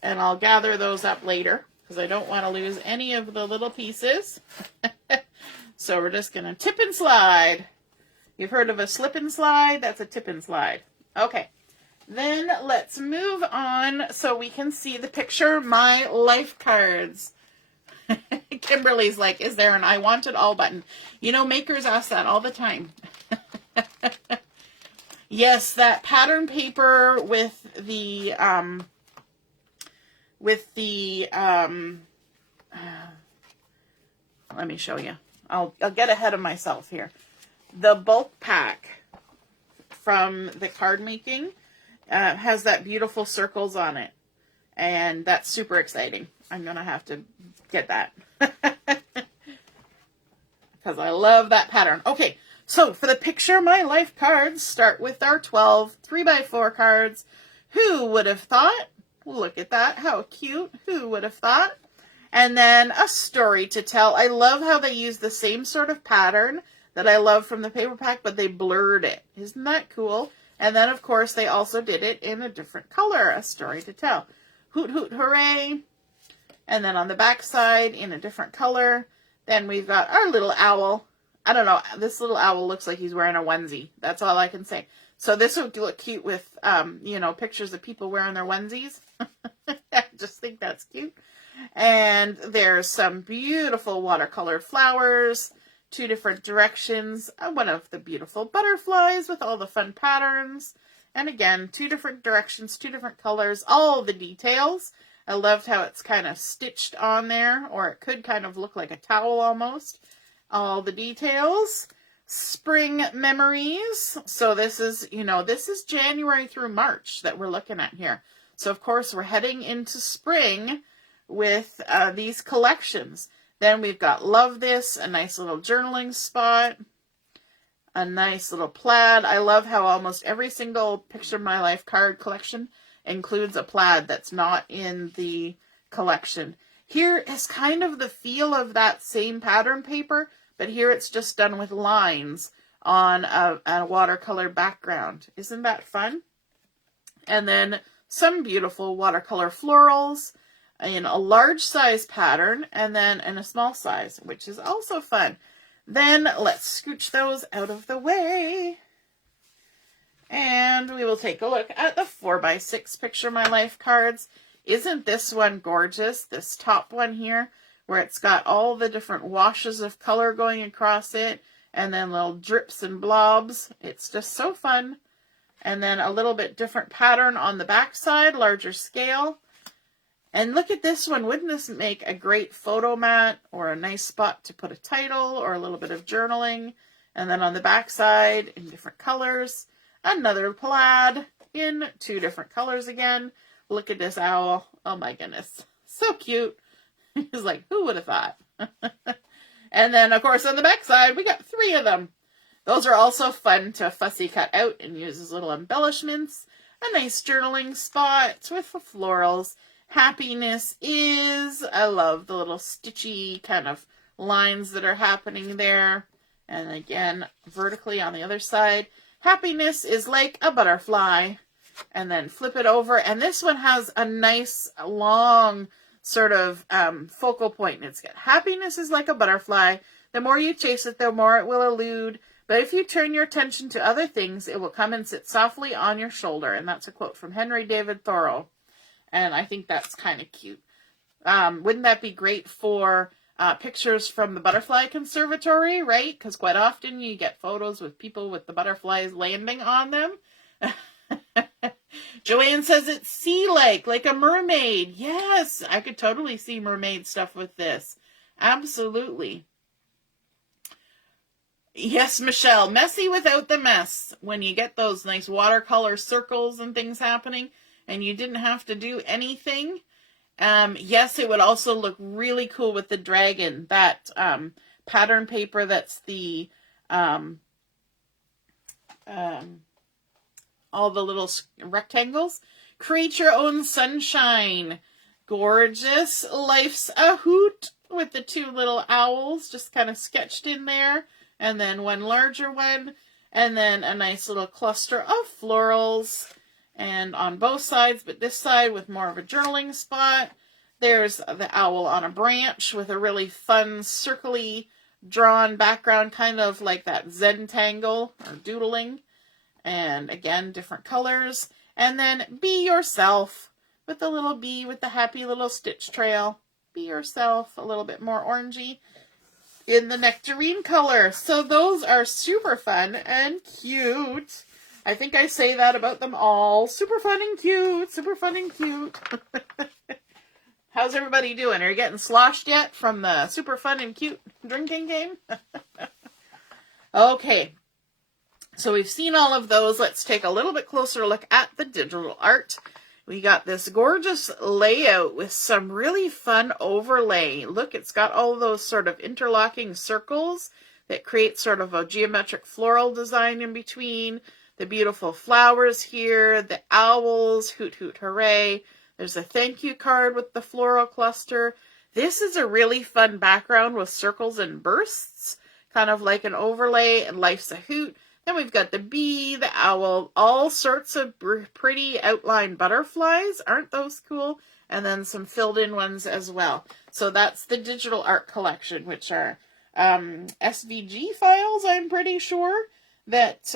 and I'll gather those up later because I don't want to lose any of the little pieces. So we're just going to tip and slide. You've heard of a slip and slide? That's a tip and slide. Okay, then let's move on so we can see the picture, my life cards. Kimberly's like, is there an I want it all button? You know, makers ask that all the time. Yes, that pattern paper with the let me show you. I'll get ahead of myself here. The bulk pack from the card making has that beautiful circles on it, and that's super exciting. I'm gonna have to get that because I love that pattern. Okay, so for the picture my life cards, start with our 12 3x4 cards. Who would have thought? Look at that, how cute. Who would have thought? And then a story to tell. I love how they use the same sort of pattern that I love from the paper pack, but they blurred it. Isn't that cool? And then, of course, they also did it in a different color, a story to tell. Hoot, hoot, hooray. And then on the back side, in a different color, then we've got our little owl. I don't know, this little owl looks like he's wearing a onesie. That's all I can say. So this would look cute with, you know, pictures of people wearing their onesies. I just think that's cute. And there's some beautiful watercolor flowers, 2 different directions, one of the beautiful butterflies with all the fun patterns, and again, 2 different directions, 2 different colors, all the details. I loved how it's kind of stitched on there, or it could kind of look like a towel almost. All the details. Spring memories. So this is, this is January through March that we're looking at here. So of course we're heading into spring with these collections. Then we've got Love This, a nice little journaling spot, a nice little plaid. I love how almost every single Picture of My Life card collection includes a plaid that's not in the collection. Here is kind of the feel of that same pattern paper, but here it's just done with lines on a watercolor background. Isn't that fun? And then some beautiful watercolor florals in a large size pattern, and then in a small size, which is also fun. Then let's scooch those out of the way. And we will take a look at the 4x6 Picture My Life cards. Isn't this one gorgeous? This top one here, where it's got all the different washes of color going across it, and then little drips and blobs. It's just so fun. And then a little bit different pattern on the back side, larger scale. And look at this one. Wouldn't this make a great photo mat or a nice spot to put a title or a little bit of journaling? And then on the back side, in different colors, another plaid in 2 different colors again. Look at this owl. Oh my goodness. So cute. He's like, who would have thought? And then, of course, on the back side, we got 3 of them. Those are also fun to fussy cut out and use as little embellishments. A nice journaling spot with the florals. Happiness is, I love the little stitchy kind of lines that are happening there. And again, vertically on the other side. Happiness is like a butterfly. And then flip it over. And this one has a nice long sort of focal point. And it's got happiness is like a butterfly. The more you chase it, the more it will elude. But if you turn your attention to other things, it will come and sit softly on your shoulder. And that's a quote from Henry David Thoreau. And I think that's kind of cute. Wouldn't that be great for pictures from the Butterfly Conservatory, right? Because quite often you get photos with people with the butterflies landing on them. Joanne says it's sea-like a mermaid. Yes, I could totally see mermaid stuff with this. Absolutely. Yes, Michelle, messy without the mess. When you get those nice watercolor circles and things happening, and you didn't have to do anything. Yes, it would also look really cool with the dragon. That pattern paper that's the all the little rectangles. Create your own sunshine. Gorgeous. Life's a hoot with the 2 little owls just kind of sketched in there. And then one larger one. And then a nice little cluster of florals. And on both sides, but this side with more of a journaling spot. There's the owl on a branch with a really fun, circly, drawn background, kind of like that Zentangle or doodling. And again, different colors. And then Be Yourself with the little bee with the happy little stitch trail. Be Yourself, a little bit more orangey in the nectarine color. So those are super fun and cute. I think I say that about them all. Super fun and cute. Super fun and cute. How's everybody doing? Are you getting sloshed yet from the super fun and cute drinking game? Okay. So we've seen all of those. Let's take a little bit closer look at the digital art. We got this gorgeous layout with some really fun overlay. Look, it's got all those sort of interlocking circles that create sort of a geometric floral design in between. The beautiful flowers here, the owls, hoot hoot hooray. There's a thank you card with the floral cluster. This is a really fun background with circles and bursts, kind of like an overlay, and life's a hoot. Then we've got the bee, the owl, all sorts of pretty outline butterflies. Aren't those cool? And then some filled in ones as well. So that's the digital art collection, which are SVG files, I'm pretty sure, that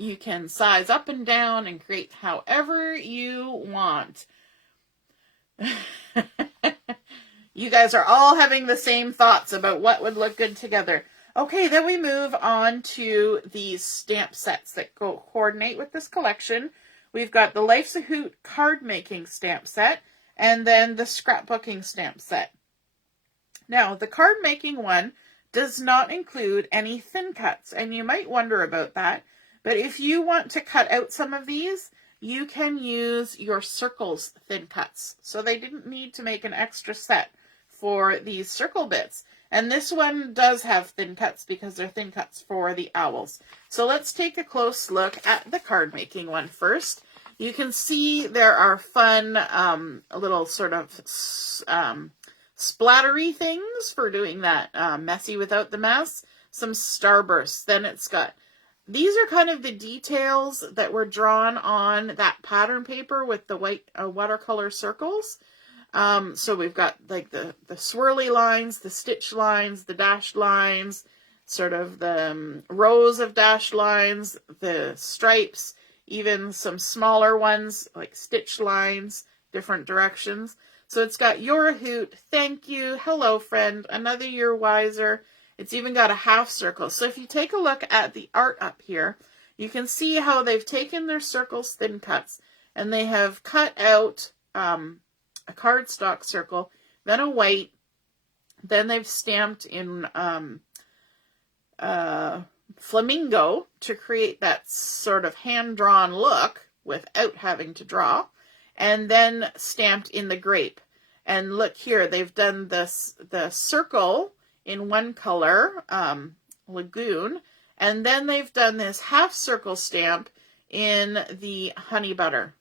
you can size up and down and create however you want. You guys are all having the same thoughts about what would look good together. Okay, then we move on to these stamp sets that go coordinate with this collection. We've got the Life's a Hoot card making stamp set and then the scrapbooking stamp set. Now, the card making one does not include any thin cuts, and you might wonder about that. But if you want to cut out some of these, you can use your circles thin cuts. So they didn't need to make an extra set for these circle bits. And this one does have thin cuts because they're thin cuts for the owls. So let's take a close look at the card making one first. You can see there are fun little sort of splattery things for doing that messy without the mess. Some starbursts. Then it's got, these are kind of the details that were drawn on that pattern paper with the white watercolor circles. So we've got like the swirly lines, the stitch lines, the dashed lines, sort of the rows of dashed lines, the stripes, even some smaller ones like stitch lines, different directions. So it's got "You're a hoot," "Thank you," "Hello friend," "Another year wiser." It's even got a half circle. So if you take a look at the art up here, you can see how they've taken their circles thin cuts and they have cut out a cardstock circle, then a white, then they've stamped in flamingo to create that sort of hand-drawn look without having to draw, and then stamped in the grape. And look here, they've done this the circle in one color, lagoon, and then they've done this half circle stamp in the honey butter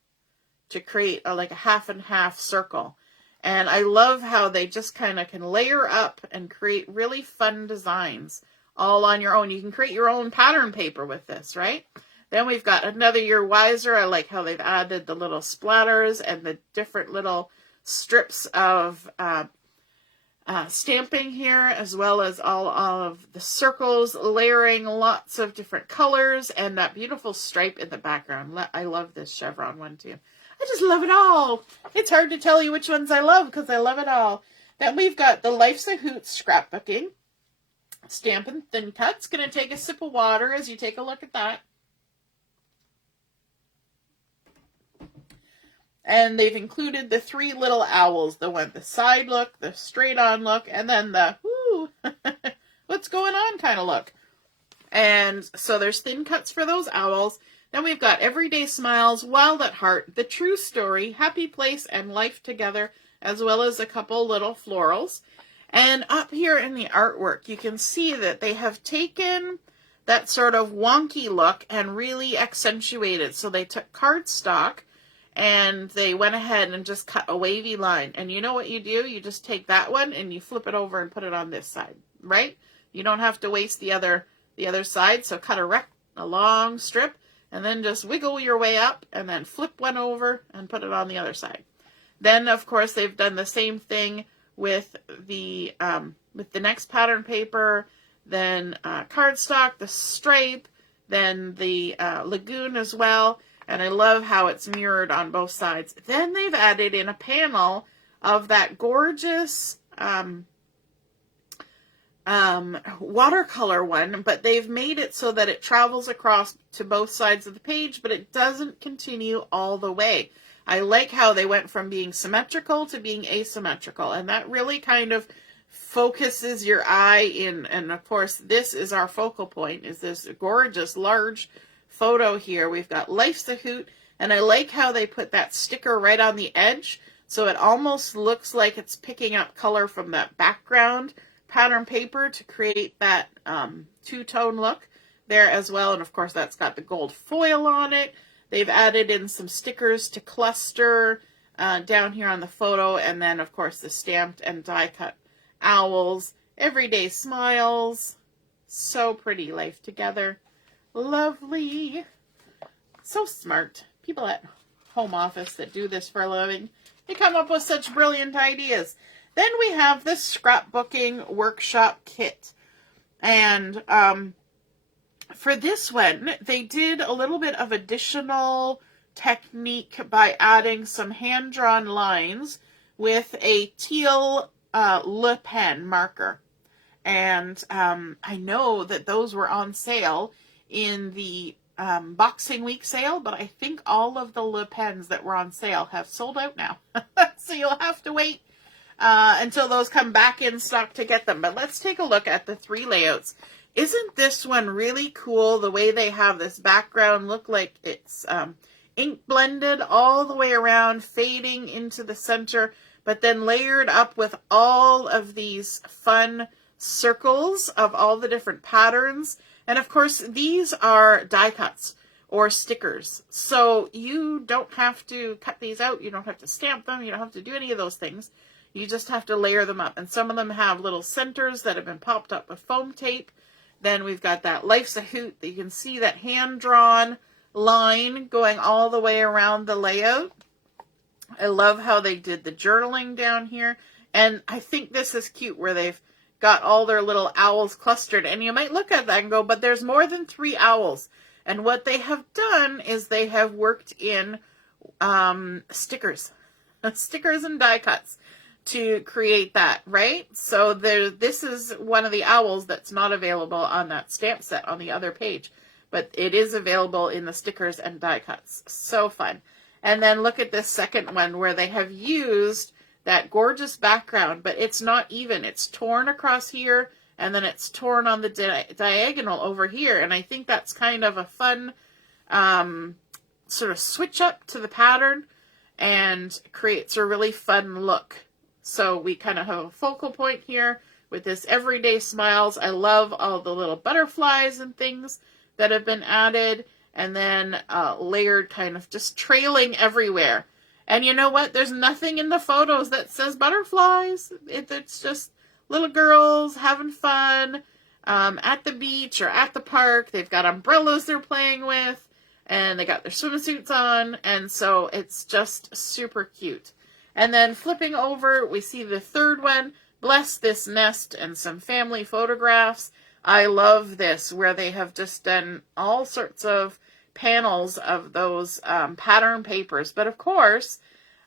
to create like a half and half circle. And I love how they just kind of can layer up and create really fun designs all on your own. You can create your own pattern paper with this, right? Then we've got "Another Year Wiser." I like how they've added the little splatters and the different little strips of stamping here, as well as all of the circles, layering lots of different colors, and that beautiful stripe in the background. I love this chevron one too. I just love it all. It's hard to tell you which ones I love because I love it all. Then we've got the Life's a Hoot scrapbooking. Stamp and thin cuts. Going to take a sip of water as you take a look at that. And they've included the three little owls. The side look, the straight on look, and then the whoo, what's going on kind of look. And so there's thin cuts for those owls. Then we've got Everyday Smiles, Wild at Heart, The True Story, Happy Place, and Life Together, as well as a couple little florals. And up here in the artwork, you can see that they have taken that sort of wonky look and really accentuated. So they took cardstock and they went ahead and just cut a wavy line. And you know what you do? You just take that one and you flip it over and put it on this side, right? You don't have to waste the other side. So cut a long strip and then just wiggle your way up and then flip one over and put it on the other side. Then, of course, they've done the same thing with the next pattern paper, then cardstock, the stripe, then the lagoon as well. And I love how it's mirrored on both sides. Then they've added in a panel of that gorgeous watercolor one, but they've made it so that it travels across to both sides of the page, but it doesn't continue all the way. I like how they went from being symmetrical to being asymmetrical, and that really kind of focuses your eye in. And of course, this is our focal point, is this gorgeous large photo here. We've got Life's a Hoot, and I like how they put that sticker right on the edge, so it almost looks like it's picking up color from that background pattern paper to create that two-tone look there as well. And of course, that's got the gold foil on it. They've added in some stickers to cluster down here on the photo, and then of course the stamped and die-cut owls. Everyday Smiles. So pretty. Life Together. Lovely. So smart. People at home office that do this for a living, they come up with such brilliant ideas. Then we have the scrapbooking workshop kit. And for this one, they did a little bit of additional technique by adding some hand-drawn lines with a teal Le Pen marker. And I know that those were on sale in the Boxing Week sale, but I think all of the Le Pens that were on sale have sold out now. So you'll have to wait until those come back in stock to get them. But let's take a look at the 3 layouts. Isn't this one really cool? The way they have this background look like it's ink blended all the way around, fading into the center, but then layered up with all of these fun circles of all the different patterns. And of course, these are die cuts or stickers. So you don't have to cut these out. You don't have to stamp them. You don't have to do any of those things. You just have to layer them up. And some of them have little centers that have been popped up with foam tape. Then we've got that Life's a Hoot. You can see that hand-drawn line going all the way around the layout. I love how they did the journaling down here. And I think this is cute where they've got all their little owls clustered. And you might look at that and go, but there's more than 3 owls. And what they have done is they have worked in stickers and die cuts to create that, right? So this is one of the owls that's not available on that stamp set on the other page, but it is available in the stickers and die cuts. So fun. And then look at this second one where they have used that gorgeous background, but it's not even. It's torn across here, and then it's torn on the diagonal over here. And I think that's kind of a fun sort of switch up to the pattern and creates a really fun look. So we kind of have a focal point here with this everyday smiles. I love all the little butterflies and things that have been added, and then layered, kind of just trailing everywhere. And you know what? There's nothing in the photos that says butterflies. It's just little girls having fun at the beach or at the park. They've got umbrellas they're playing with, and they got their swimsuits on, and so it's just super cute. And then flipping over, we see the third one, Bless This Nest, and some family photographs. I love this, where they have just done all sorts of panels of those pattern papers. But of course,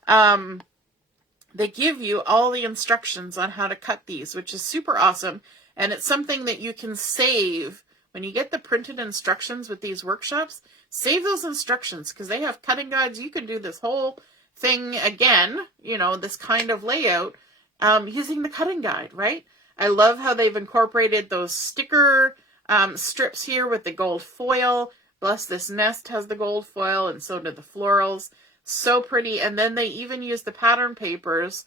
they give you all the instructions on how to cut these, which is super awesome. And it's something that you can save. When you get the printed instructions with these workshops, save those instructions, because they have cutting guides. You can do this whole thing again, you know, this kind of layout, using the cutting guide, right? I love how they've incorporated those sticker strips here with the gold foil. Bless This Nest has the gold foil, and so do the florals. So pretty. And then they even use the pattern papers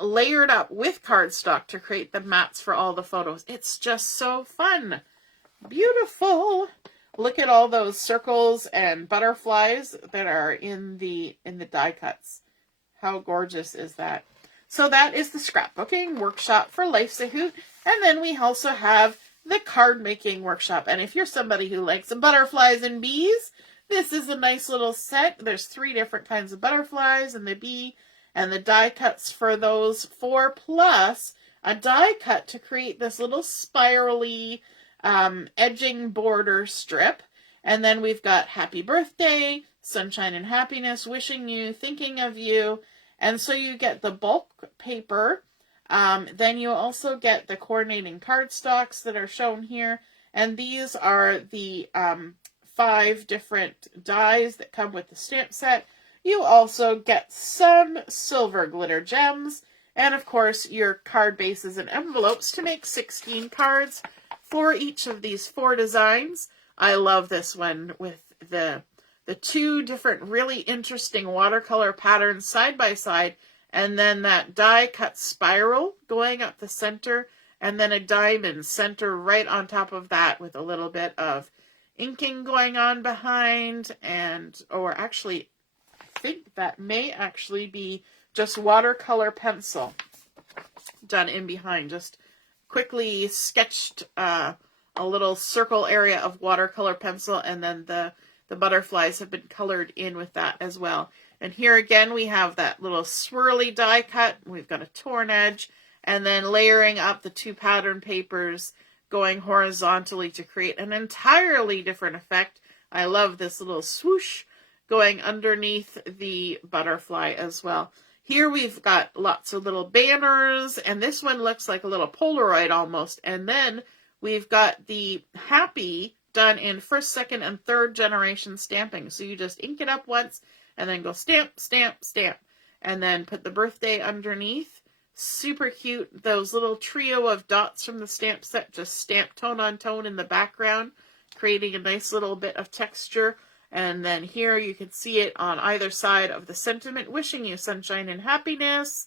layered up with cardstock to create the mats for all the photos. It's just so fun. Beautiful. Look at all those circles and butterflies that are in the die cuts. How gorgeous is that? So that is the scrapbooking workshop for Life's a Hoot. And then we also have the card making workshop. And if you're somebody who likes some butterflies and bees, this is a nice little set. There's 3 different kinds of butterflies and the bee and the die cuts for those 4, plus a die cut to create this little spirally edging border strip. And then we've got Happy Birthday, Sunshine and Happiness, Wishing You, Thinking of You. And so you get the bulk paper. Then you also get the coordinating cardstocks that are shown here. And these are the 5 different dies that come with the stamp set. You also get some silver glitter gems. And of course, your card bases and envelopes to make 16 cards for each of these 4 designs. I love this one with the 2 different really interesting watercolor patterns side by side, and then that die cut spiral going up the center, and then a diamond center right on top of that with a little bit of inking going on behind, or actually, I think that may actually be just watercolor pencil done in behind, just quickly sketched a little circle area of watercolor pencil, and then the butterflies have been colored in with that as well. And here again, we have that little swirly die cut. We've got a torn edge, and then layering up the 2 pattern papers going horizontally to create an entirely different effect. I love this little swoosh going underneath the butterfly as well. Here we've got lots of little banners, and this one looks like a little Polaroid almost. And then we've got the happy done in first, second, and third generation stamping. So you just ink it up once and then go stamp, stamp, stamp, and then put the birthday underneath. Super cute. Those little trio of dots from the stamp set just stamp tone on tone in the background, creating a nice little bit of texture. And then here you can see it on either side of the sentiment, wishing you sunshine and happiness.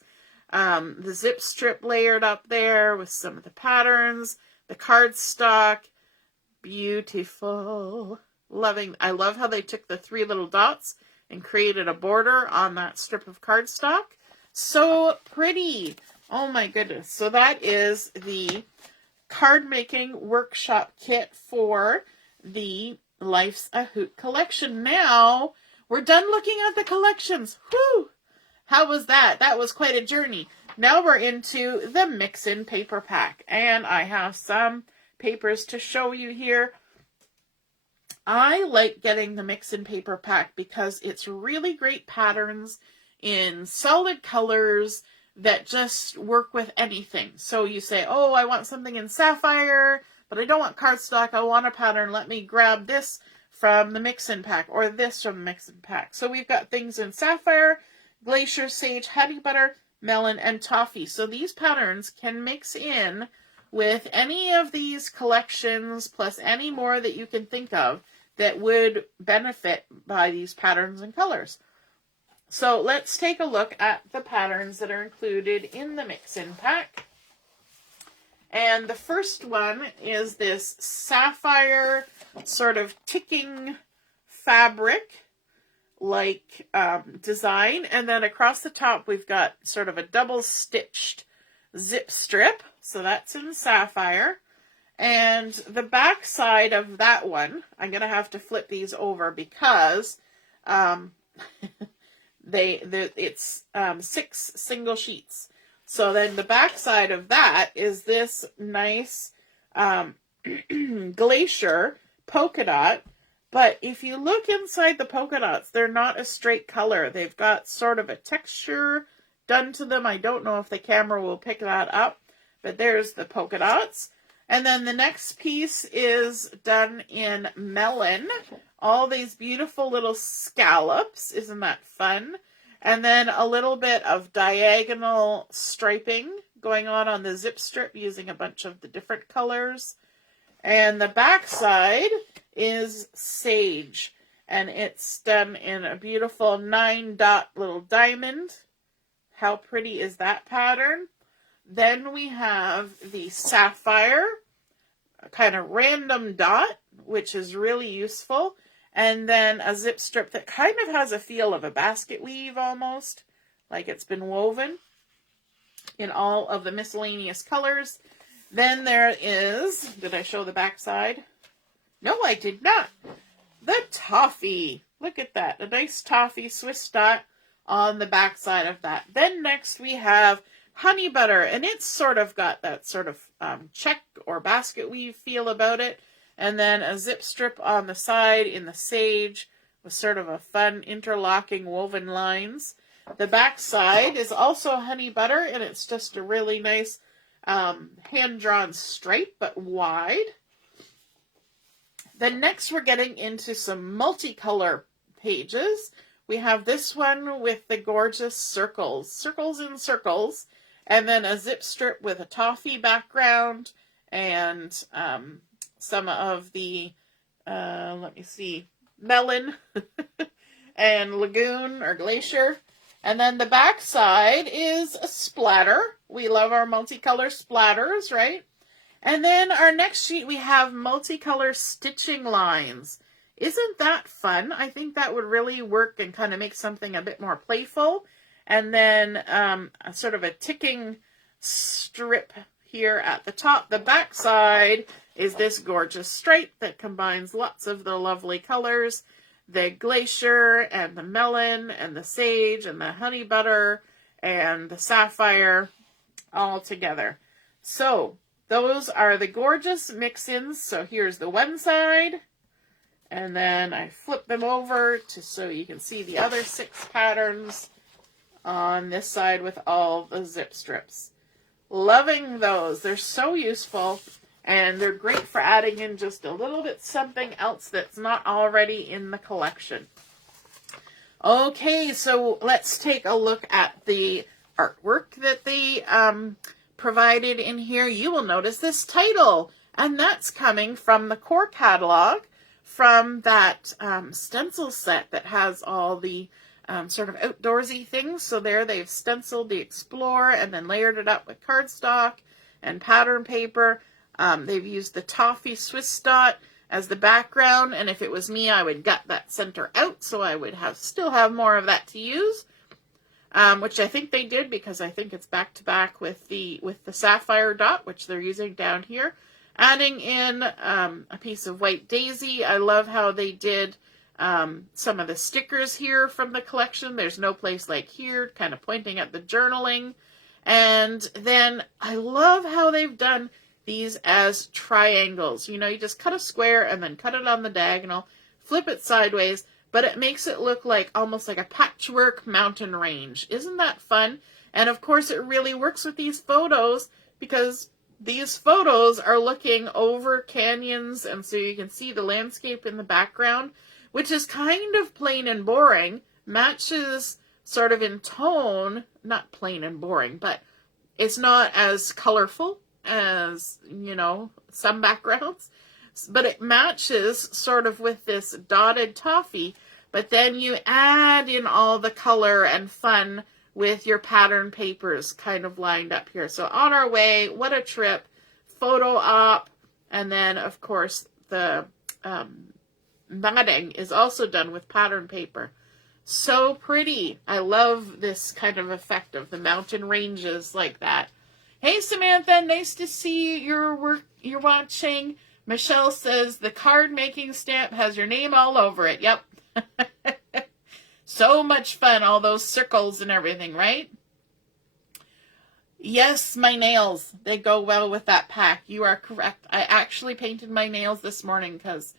The zip strip layered up there with some of the patterns, the cardstock. Beautiful. I love how they took the 3 little dots and created a border on that strip of cardstock. So pretty. Oh my goodness. So that is the card making workshop kit for the Life's a Hoot collection. Now we're done looking at the collections. Whew! How was that? That was quite a journey. Now we're into the mix-in paper pack, and I have some papers to show you here. I like getting the mix-in paper pack because it's really great patterns in solid colors that just work with anything. So you say, oh, I want something in sapphire, but I don't want cardstock. I want a pattern. Let me grab this from the mix-in pack or this from the mix-in pack. So we've got things in sapphire, glacier, sage, honey butter, melon, and toffee. So these patterns can mix in with any of these collections plus any more that you can think of that would benefit by these patterns and colors. So let's take a look at the patterns that are included in the mix-in pack. And the first one is this sapphire sort of ticking fabric like design. And then across the top we've got sort of a double stitched zip strip. So that's in sapphire. And the back side of that one, I'm going to have to flip these over because it's 6 single sheets. So then the back side of that is this nice glacier polka dot. But if you look inside the polka dots, they're not a straight color. They've got sort of a texture done to them. I don't know if the camera will pick that up, but there's the polka dots. And then the next piece is done in melon. All these beautiful little scallops. Isn't that fun? And then a little bit of diagonal striping going on the zip strip using a bunch of the different colors. And the back side is sage. And it's done in a beautiful 9-dot little diamond. How pretty is that pattern? Then we have the sapphire, a kind of random dot, which is really useful. And then a zip strip that kind of has a feel of a basket weave almost, like it's been woven in all of the miscellaneous colors. Then there is, did I show the back side? No, I did not. The toffee. Look at that. A nice toffee Swiss dot on the back side of that. Then next we have honey butter, and it's sort of got that sort of check or basket weave feel about it. And then a zip strip on the side in the sage with sort of a fun interlocking woven lines. The back side is also honey butter, and it's just a really nice hand-drawn stripe, but wide. Then next we're getting into some multicolor pages. We have this one with the gorgeous circles in circles, and then a zip strip with a toffee background, and some of the, let me see, melon and lagoon or glacier. And then the back side is a splatter. We love our multicolor splatters, right? And then our next sheet, we have multicolor stitching lines. Isn't that fun? I think that would really work and kind of make something a bit more playful. And then a sort of a ticking strip here at the top. The back side is this gorgeous stripe that combines lots of the lovely colors. The glacier and the melon and the sage and the honey butter and the sapphire all together. So those are the gorgeous mix-ins. So here's the one side. And then I flip them over so you can see the other 6 patterns on this side with all the zip strips. Loving those. They're so useful, and they're great for adding in just a little bit something else that's not already in the collection. Okay, so let's take a look at the artwork that they provided in here. You will notice this title, and that's coming from the core catalog, from that stencil set that has all the sort of outdoorsy things. So there they've stenciled the Explorer and then layered it up with cardstock and pattern paper. They've used the toffee Swiss dot as the background, and if it was me, I would gut that center out so I would still have more of that to use, which I think they did, because I think it's back to back with the sapphire dot, which they're using down here. Adding in a piece of white daisy. I love how they did some of the stickers here from the collection. There's no place like here, kind of pointing at the journaling. And then I love how they've done these as triangles. You know, you just cut a square and then cut it on the diagonal, flip it sideways, but it makes it look like almost like a patchwork mountain range. Isn't that fun? And of course it really works with these photos, because these photos are looking over canyons, and so you can see the landscape in the background, which is kind of plain and boring, matches sort of in tone, not plain and boring, but it's not as colorful as, you know, some backgrounds, but it matches sort of with this dotted toffee, but then you add in all the color and fun with your pattern papers kind of lined up here. So on our way, what a trip, photo op, and then of course the matting is also done with pattern paper. So pretty. I love this kind of effect of the mountain ranges like that. Hey Samantha, nice to see your work you're watching. Michelle says the card making stamp has your name all over it. Yep. So much fun, all those circles and everything, right? Yes, my nails, they go well with that pack. You are correct. I actually painted my nails this morning because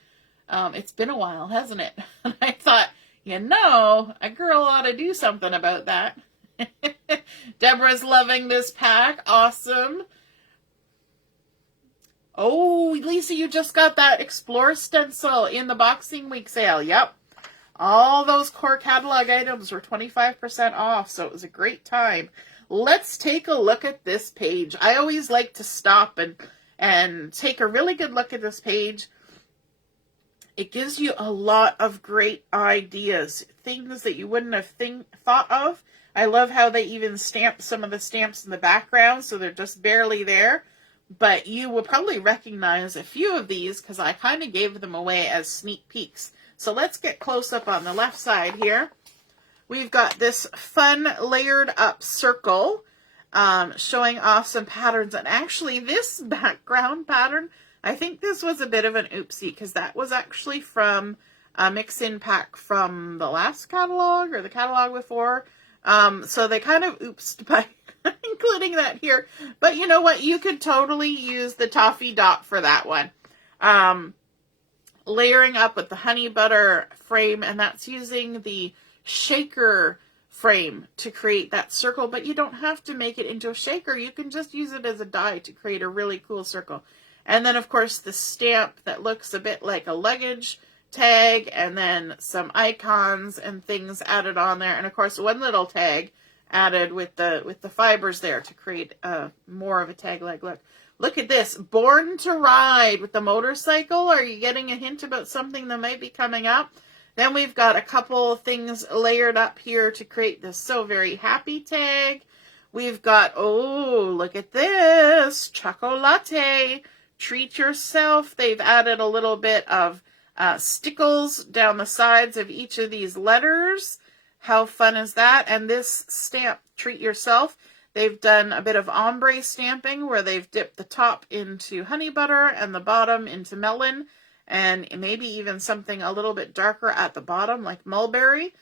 it's been a while, hasn't it? And I thought, you know, a girl ought to do something about that. Deborah's loving this pack. Awesome. Oh, Lisa, you just got that Explore stencil in the Boxing Week sale. Yep. All those core catalog items were 25% off, so it was a great time. Let's take a look at this page. I always like to stop and take a really good look at this page. It gives you a lot of great ideas, things that you wouldn't have thought of. I love how they even stamp some of the stamps in the background, so they're just barely there. But you will probably recognize a few of these because I kind of gave them away as sneak peeks. So let's get close up on the left side here. We've got this fun layered up circle showing off some patterns. And actually this background pattern, I think this was a bit of an oopsie because that was actually from a mix-in pack from the last catalog or the catalog before. So they kind of oopsed by including that here. But you know what? You could totally use the toffee dot for that one. Layering up with the honey butter frame, and that's using the shaker frame to create that circle, but you don't have to make it into a shaker. You can just use it as a die to create a really cool circle. And then of course the stamp that looks a bit like a luggage tag, and then some icons and things added on there, and of course one little tag added with the fibers there to create more of a tag-like look. Look at this, Born to Ride with the motorcycle. Are you getting a hint about something that might be coming up? Then we've got a couple things layered up here to create this So Very Happy tag. We've got, oh, look at this, Chocolate, Treat Yourself. They've added a little bit of stickles down the sides of each of these letters. How fun is that? And this stamp, Treat Yourself, they've done a bit of ombre stamping where they've dipped the top into honey butter and the bottom into melon, and maybe even something a little bit darker at the bottom like mulberry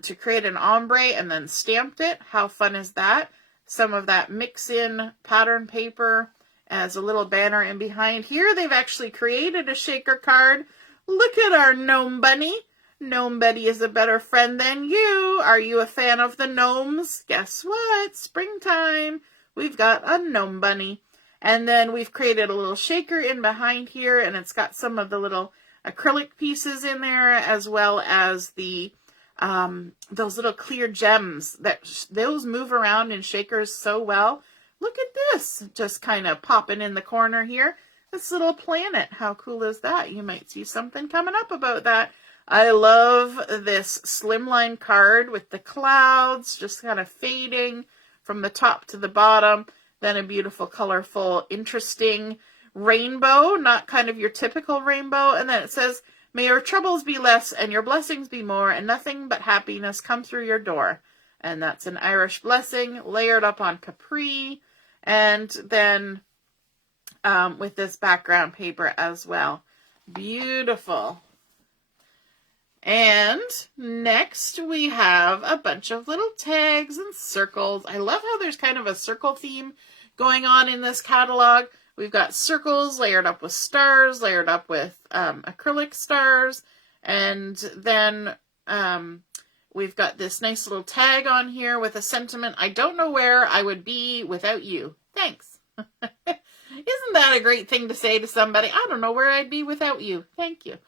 to create an ombre, and then stamped it. How fun is that? Some of that mix-in pattern paper as a little banner in behind. Here they've actually created a shaker card. Look at our gnome bunny. Nobody is a better friend than you. Are you a fan of the gnomes? Guess what? Springtime. We've got a gnome bunny. And then we've created a little shaker in behind here, and it's got some of the little acrylic pieces in there, as well as the those little clear gems that those move around in shakers so well. Look at this, just kind of popping in the corner here. This little planet, how cool is that? You might see something coming up about that. I love this slimline card with the clouds just kind of fading from the top to the bottom. Then a beautiful, colorful, interesting rainbow, not kind of your typical rainbow. And then it says, may your troubles be less and your blessings be more, and nothing but happiness come through your door. And that's an Irish blessing layered up on capri, and then with this background paper as well. Beautiful. And next we have a bunch of little tags and circles. I love how there's kind of a circle theme going on in this catalog. We've got circles layered up with stars, layered up with acrylic stars, and then we've got this nice little tag on here with a sentiment. I don't know where I would be without you. Thanks. Isn't that a great thing to say to somebody? I don't know where I'd be without you. Thank you.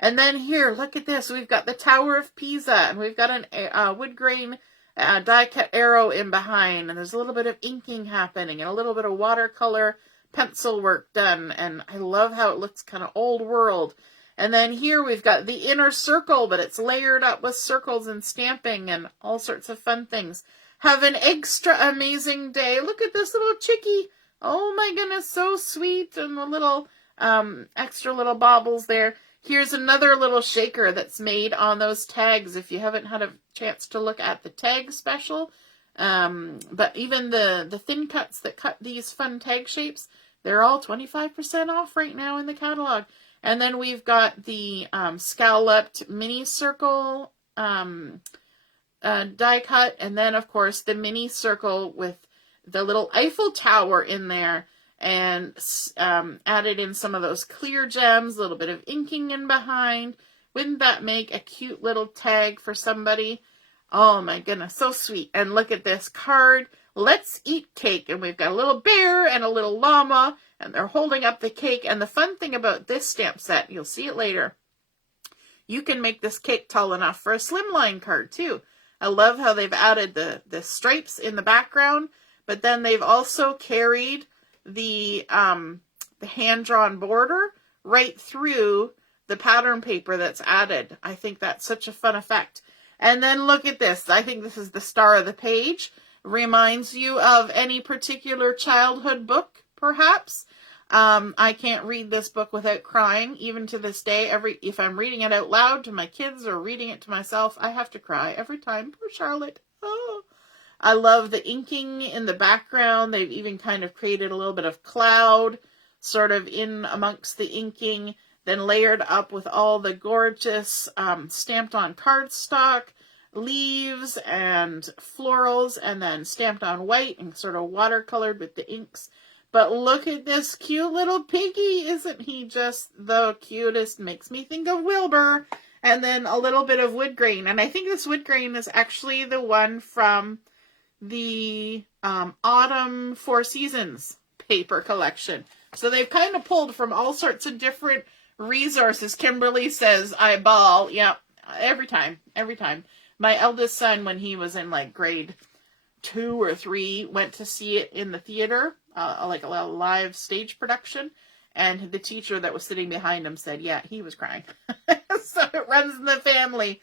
And then here, look at this. We've got the Tower of Pisa, and we've got a wood grain die-cut arrow in behind, and there's a little bit of inking happening, and a little bit of watercolor pencil work done, and I love how it looks kind of old world. And then here we've got the inner circle, but it's layered up with circles and stamping and all sorts of fun things. Have an extra amazing day. Look at this little chickie. Oh my goodness, so sweet, and the little extra little baubles there. Here's another little shaker that's made on those tags if you haven't had a chance to look at the tag special. But even the thin cuts that cut these fun tag shapes, they're all 25% off right now in the catalog. And then we've got the scalloped mini circle die cut, and then of course the mini circle with the little Eiffel Tower in there, and added in some of those clear gems, a little bit of inking in behind. Wouldn't that make a cute little tag for somebody? Oh my goodness, so sweet. And look at this card. Let's eat cake. And we've got a little bear and a little llama, and they're holding up the cake. And the fun thing about this stamp set, you'll see it later, you can make this cake tall enough for a slimline card too. I love how they've added the stripes in the background, but then they've also carried the hand-drawn border right through the pattern paper that's added. I think that's such a fun effect. And then look at this. I think this is the star of the page. Reminds you of any particular childhood book, perhaps. I can't read this book without crying. Even to this day, if I'm reading it out loud to my kids or reading it to myself, I have to cry every time. Poor Charlotte. Oh. I love the inking in the background. They've even kind of created a little bit of cloud sort of in amongst the inking, then layered up with all the gorgeous stamped on cardstock leaves and florals, and then stamped on white and sort of watercolored with the inks. But look at this cute little piggy. Isn't he just the cutest? Makes me think of Wilbur. And then a little bit of wood grain. And I think this wood grain is actually the one from the Autumn Four Seasons paper collection. So they've kind of pulled from all sorts of different resources. Kimberly says, I bawl. Yeah, every time. My eldest son, when he was in like grade 2 or 3, went to see it in the theater, like a live stage production. And the teacher that was sitting behind him said, yeah, he was crying. So it runs in the family.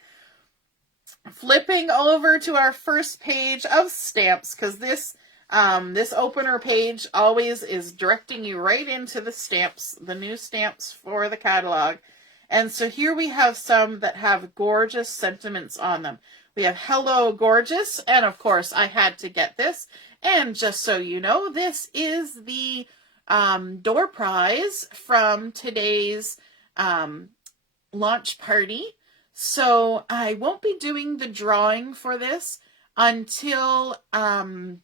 Flipping over to our first page of stamps, because this opener page always is directing you right into the stamps, the new stamps for the catalog. And so here we have some that have gorgeous sentiments on them. We have Hello Gorgeous, and of course I had to get this. And just so you know, this is the door prize from today's launch party. So I won't be doing the drawing for this until after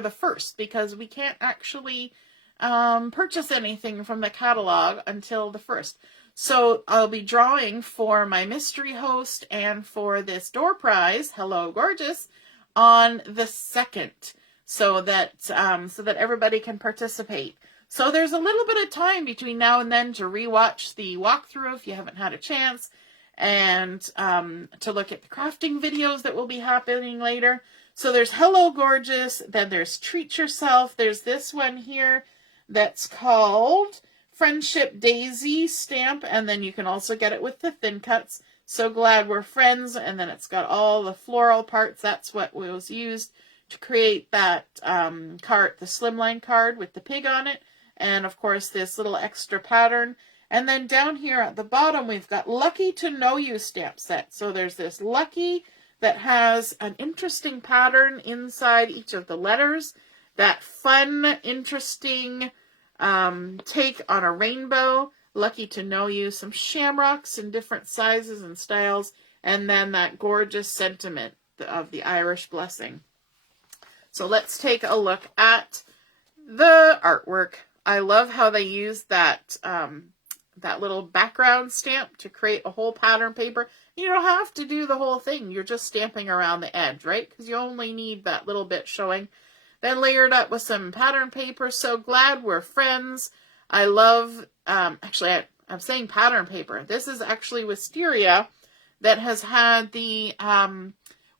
the 1st, because we can't actually purchase anything from the catalog until the 1st. So I'll be drawing for my mystery host and for this door prize, Hello Gorgeous, on the 2nd, so that everybody can participate. So there's a little bit of time between now and then to rewatch the walkthrough if you haven't had a chance, and to look at the crafting videos that will be happening later. So there's Hello Gorgeous, then there's Treat Yourself. There's this one here that's called Friendship Daisy stamp, and then you can also get it with the thin cuts. So Glad We're Friends, and then it's got all the floral parts. That's what was used to create that card, the slimline card with the pig on it, and of course this little extra pattern. And then down here at the bottom we've got Lucky to Know You stamp set. So there's this Lucky that has an interesting pattern inside each of the letters, that fun, interesting take on a rainbow, Lucky to Know You, some shamrocks in different sizes and styles, and then that gorgeous sentiment of the Irish blessing. So let's take a look at the artwork. I love how they use that that little background stamp to create a whole pattern paper. You don't have to do the whole thing. You're just stamping around the edge, right? Because you only need that little bit showing. Then layered up with some pattern paper. So Glad We're Friends. I love, actually I'm saying pattern paper. This is actually wisteria that has had the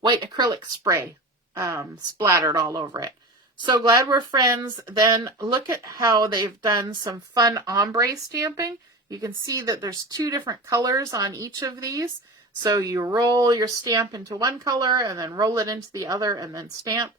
white acrylic spray splattered all over it. So Glad We're Friends. Then look at how they've done some fun ombre stamping. You can see that there's 2 different colors on each of these. So you roll your stamp into one color and then roll it into the other and then stamp.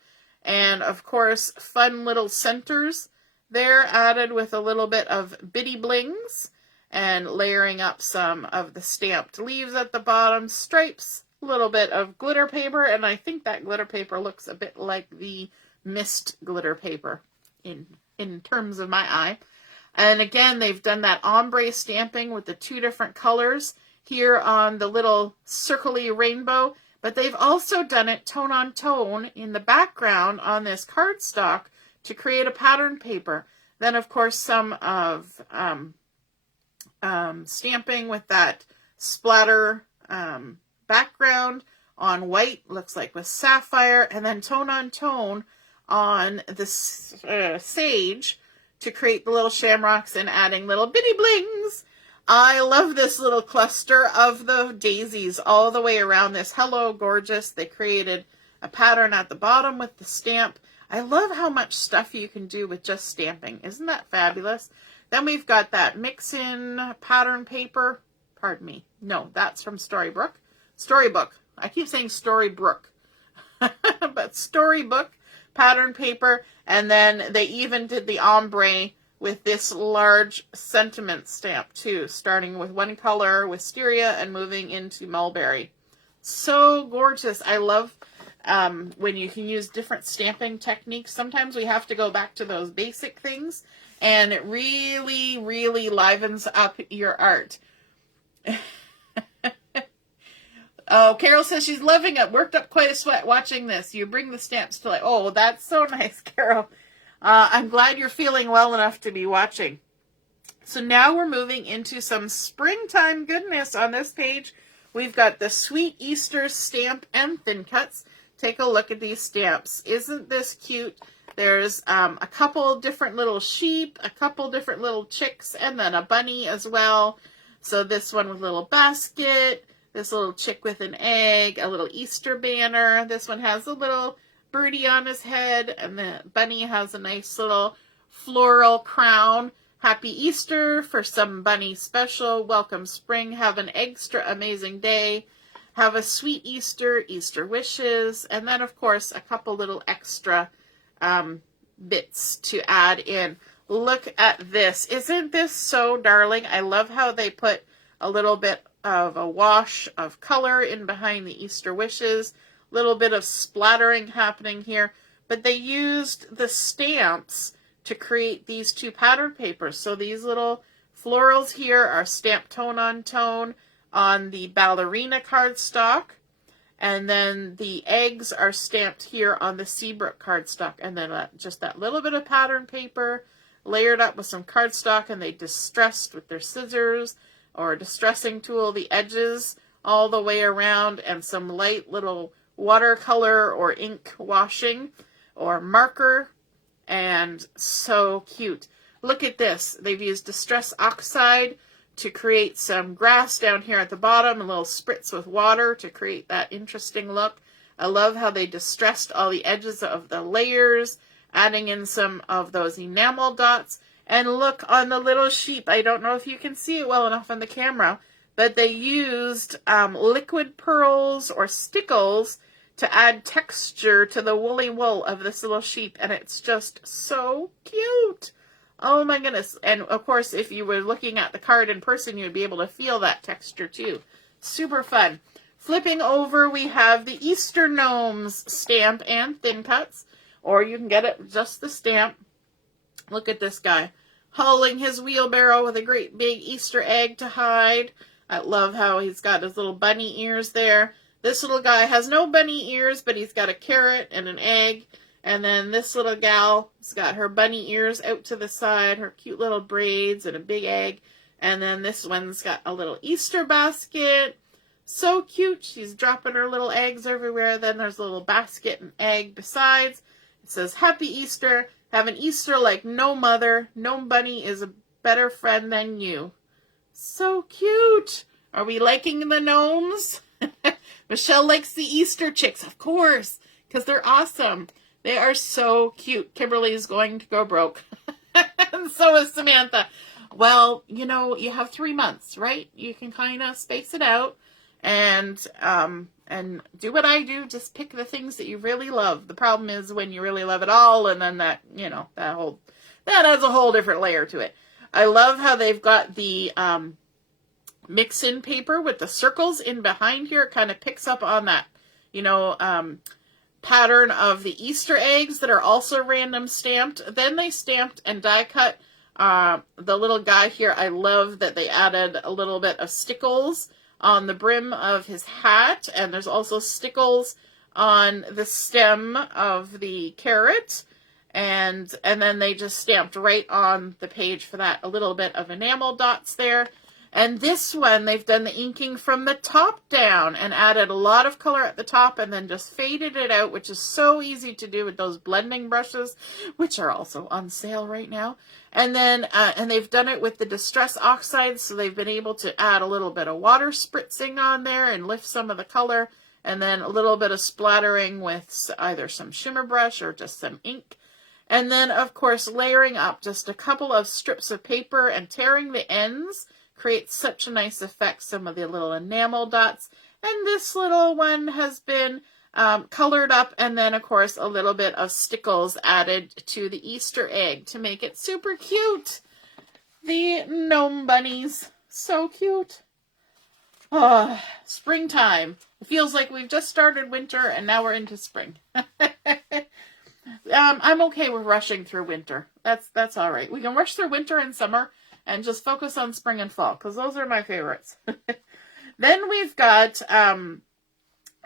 And of course, fun little centers there added with a little bit of bitty blings and layering up some of the stamped leaves at the bottom, stripes, a little bit of glitter paper. And I think that glitter paper looks a bit like the mist glitter paper in terms of my eye. And again, they've done that ombre stamping with the 2 different colors here on the little circly rainbow, but they've also done it tone on tone in the background on this cardstock to create a pattern paper. Then of course some of stamping with that splatter background on white, looks like with sapphire, and then tone on tone on this sage to create the little shamrocks and adding little bitty blings. I love this little cluster of the daisies all the way around this Hello Gorgeous. They created a pattern at the bottom with the stamp. I love how much stuff you can do with just stamping. Isn't that fabulous? Then we've got that mix-in pattern paper. Pardon me. No, that's from Storybook. I keep saying Storybook. But Storybook pattern paper. And then they even did the ombre with this large sentiment stamp too, starting with one color, wisteria, and moving into mulberry. So gorgeous. I love when you can use different stamping techniques. Sometimes we have to go back to those basic things, and it really, really livens up your art. Oh, Carol says she's loving it. Worked up quite a sweat watching this. You bring the stamps to life. Oh, that's so nice, Carol. I'm glad you're feeling well enough to be watching. So now we're moving into some springtime goodness on this page. We've got the Sweet Easter stamp and thin cuts. Take a look at these stamps. Isn't this cute? There's a couple different little sheep, a couple different little chicks, and then a bunny as well. So this one with a little basket, this little chick with an egg, a little Easter banner. This one has a little birdie on his head, and the bunny has a nice little floral crown. Happy Easter for some bunny special. Welcome spring. Have an extra amazing day. Have a sweet Easter, Easter wishes, and then of course a couple little extra bits to add in. Look at this. Isn't this so darling? I love how they put a little bit of a wash of color in behind the Easter wishes. Little bit of splattering happening here, but they used the stamps to create these 2 pattern papers. So these little florals here are stamped tone on the ballerina cardstock, and then the eggs are stamped here on the Seabrook cardstock, and then just that little bit of pattern paper layered up with some cardstock, and they distressed with their scissors or distressing tool the edges all the way around, and some light little watercolor or ink washing or marker, and so cute. Look at this. They've used Distress Oxide to create some grass down here at the bottom, a little spritz with water to create that interesting look. I love how they distressed all the edges of the layers, adding in some of those enamel dots. And look on the little sheep. I don't know if you can see it well enough on the camera, but they used liquid pearls or stickles to add texture to the woolly wool of this little sheep, and it's just so cute. Oh my goodness. And of course, if you were looking at the card in person, you'd be able to feel that texture too. Super fun. Flipping over, we have the Easter Gnomes stamp and thin cuts, or you can get it just the stamp. Look at this guy hauling his wheelbarrow with a great big Easter egg to hide. I love how he's got his little bunny ears there. This little guy has no bunny ears, but he's got a carrot and an egg. And then this little gal has got her bunny ears out to the side, her cute little braids and a big egg. And then this one's got a little Easter basket. So cute. She's dropping her little eggs everywhere. Then there's a little basket and egg besides. It says, Happy Easter. Have an Easter like no mother. Gnome Bunny is a better friend than you. So cute. Are we liking the gnomes? Michelle likes the Easter chicks, of course, because they're awesome. They are so cute. Kimberly's going to go broke. And so is Samantha. Well, you know, you have 3 months, right? You can kind of space it out and do what I do. Just pick the things that you really love. The problem is when you really love it all, and then that, you know, that has a whole different layer to it. I love how they've got the mix-in paper with the circles in behind here. It kind of picks up on that, you know, pattern of the Easter eggs that are also random stamped. Then they stamped and die cut the little guy here. I love that they added a little bit of stickles on the brim of his hat, and there's also stickles on the stem of the carrot, and then they just stamped right on the page for that. A little bit of enamel dots there. And this one, they've done the inking from the top down and added a lot of color at the top and then just faded it out, which is so easy to do with those blending brushes, which are also on sale right now. And then, and they've done it with the Distress Oxide, so they've been able to add a little bit of water spritzing on there and lift some of the color, and then a little bit of splattering with either some shimmer brush or just some ink. And then, of course, layering up just a couple of strips of paper and tearing the ends creates such a nice effect, some of the little enamel dots. And this little one has been colored up, and then, of course, a little bit of stickles added to the Easter egg to make it super cute. The gnome bunnies. So cute. Oh, springtime. It feels like we've just started winter, and now we're into spring. I'm okay with rushing through winter. That's all right. We can rush through winter and summer and just focus on spring and fall, because those are my favorites. Then we've got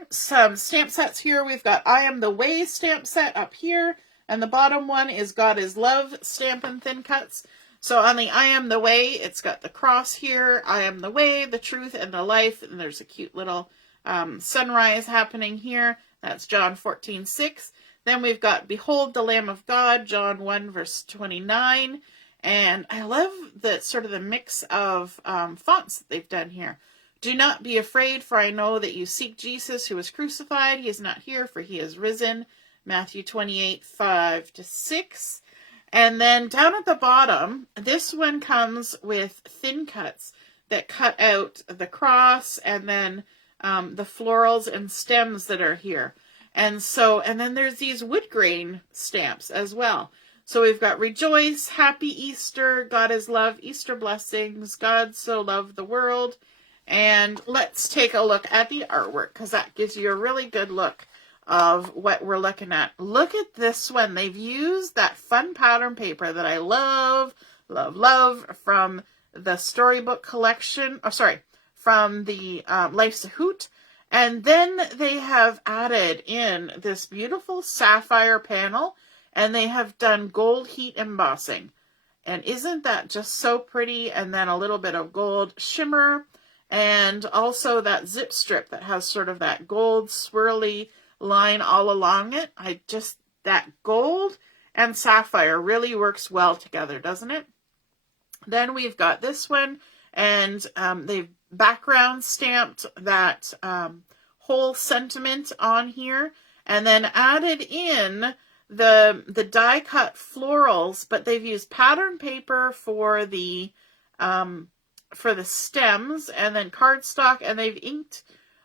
some stamp sets here. We've got I Am the Way stamp set up here, and the bottom one is God is Love stamp and thin cuts. So on the I Am the Way, it's got the cross here, I am the way, the truth, and the life, and there's a cute little sunrise happening here. That's John 14:6. Then we've got Behold the Lamb of God, John 1 verse 29. And I love the sort of the mix of fonts that they've done here. Do not be afraid, for I know that you seek Jesus who was crucified. He is not here, for he is risen. Matthew 28:5-6. And then down at the bottom, this one comes with thin cuts that cut out the cross and then the florals and stems that are here. And then there's these wood grain stamps as well. So we've got Rejoice, Happy Easter, God is Love, Easter Blessings, God so loved the world. And let's take a look at the artwork, because that gives you a really good look of what we're looking at. Look at this one. They've used that fun pattern paper that I love, love, love from the storybook collection. Oh, sorry, from the Life's a Hoot. And then they have added in this beautiful sapphire panel, and they have done gold heat embossing. And isn't that just so pretty? And then a little bit of gold shimmer, and also that zip strip that has sort of that gold swirly line all along it. That gold and sapphire really works well together, doesn't it? Then we've got this one, and they've background stamped that whole sentiment on here, and then added in the die cut florals, but they've used pattern paper for the stems, and then cardstock, and they've inked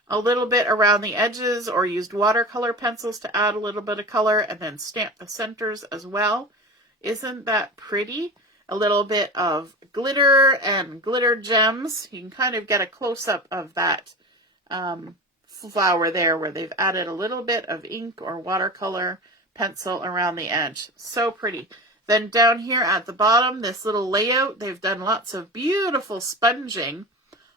a little bit around the edges or used watercolor pencils to add a little bit of color, and then stamped the centers as well. Isn't that pretty? A little bit of glitter and glitter gems. You can kind of get a close-up of that flower there where they've added a little bit of ink or watercolor pencil around the edge. So pretty. Then down here at the bottom, this little layout, they've done lots of beautiful sponging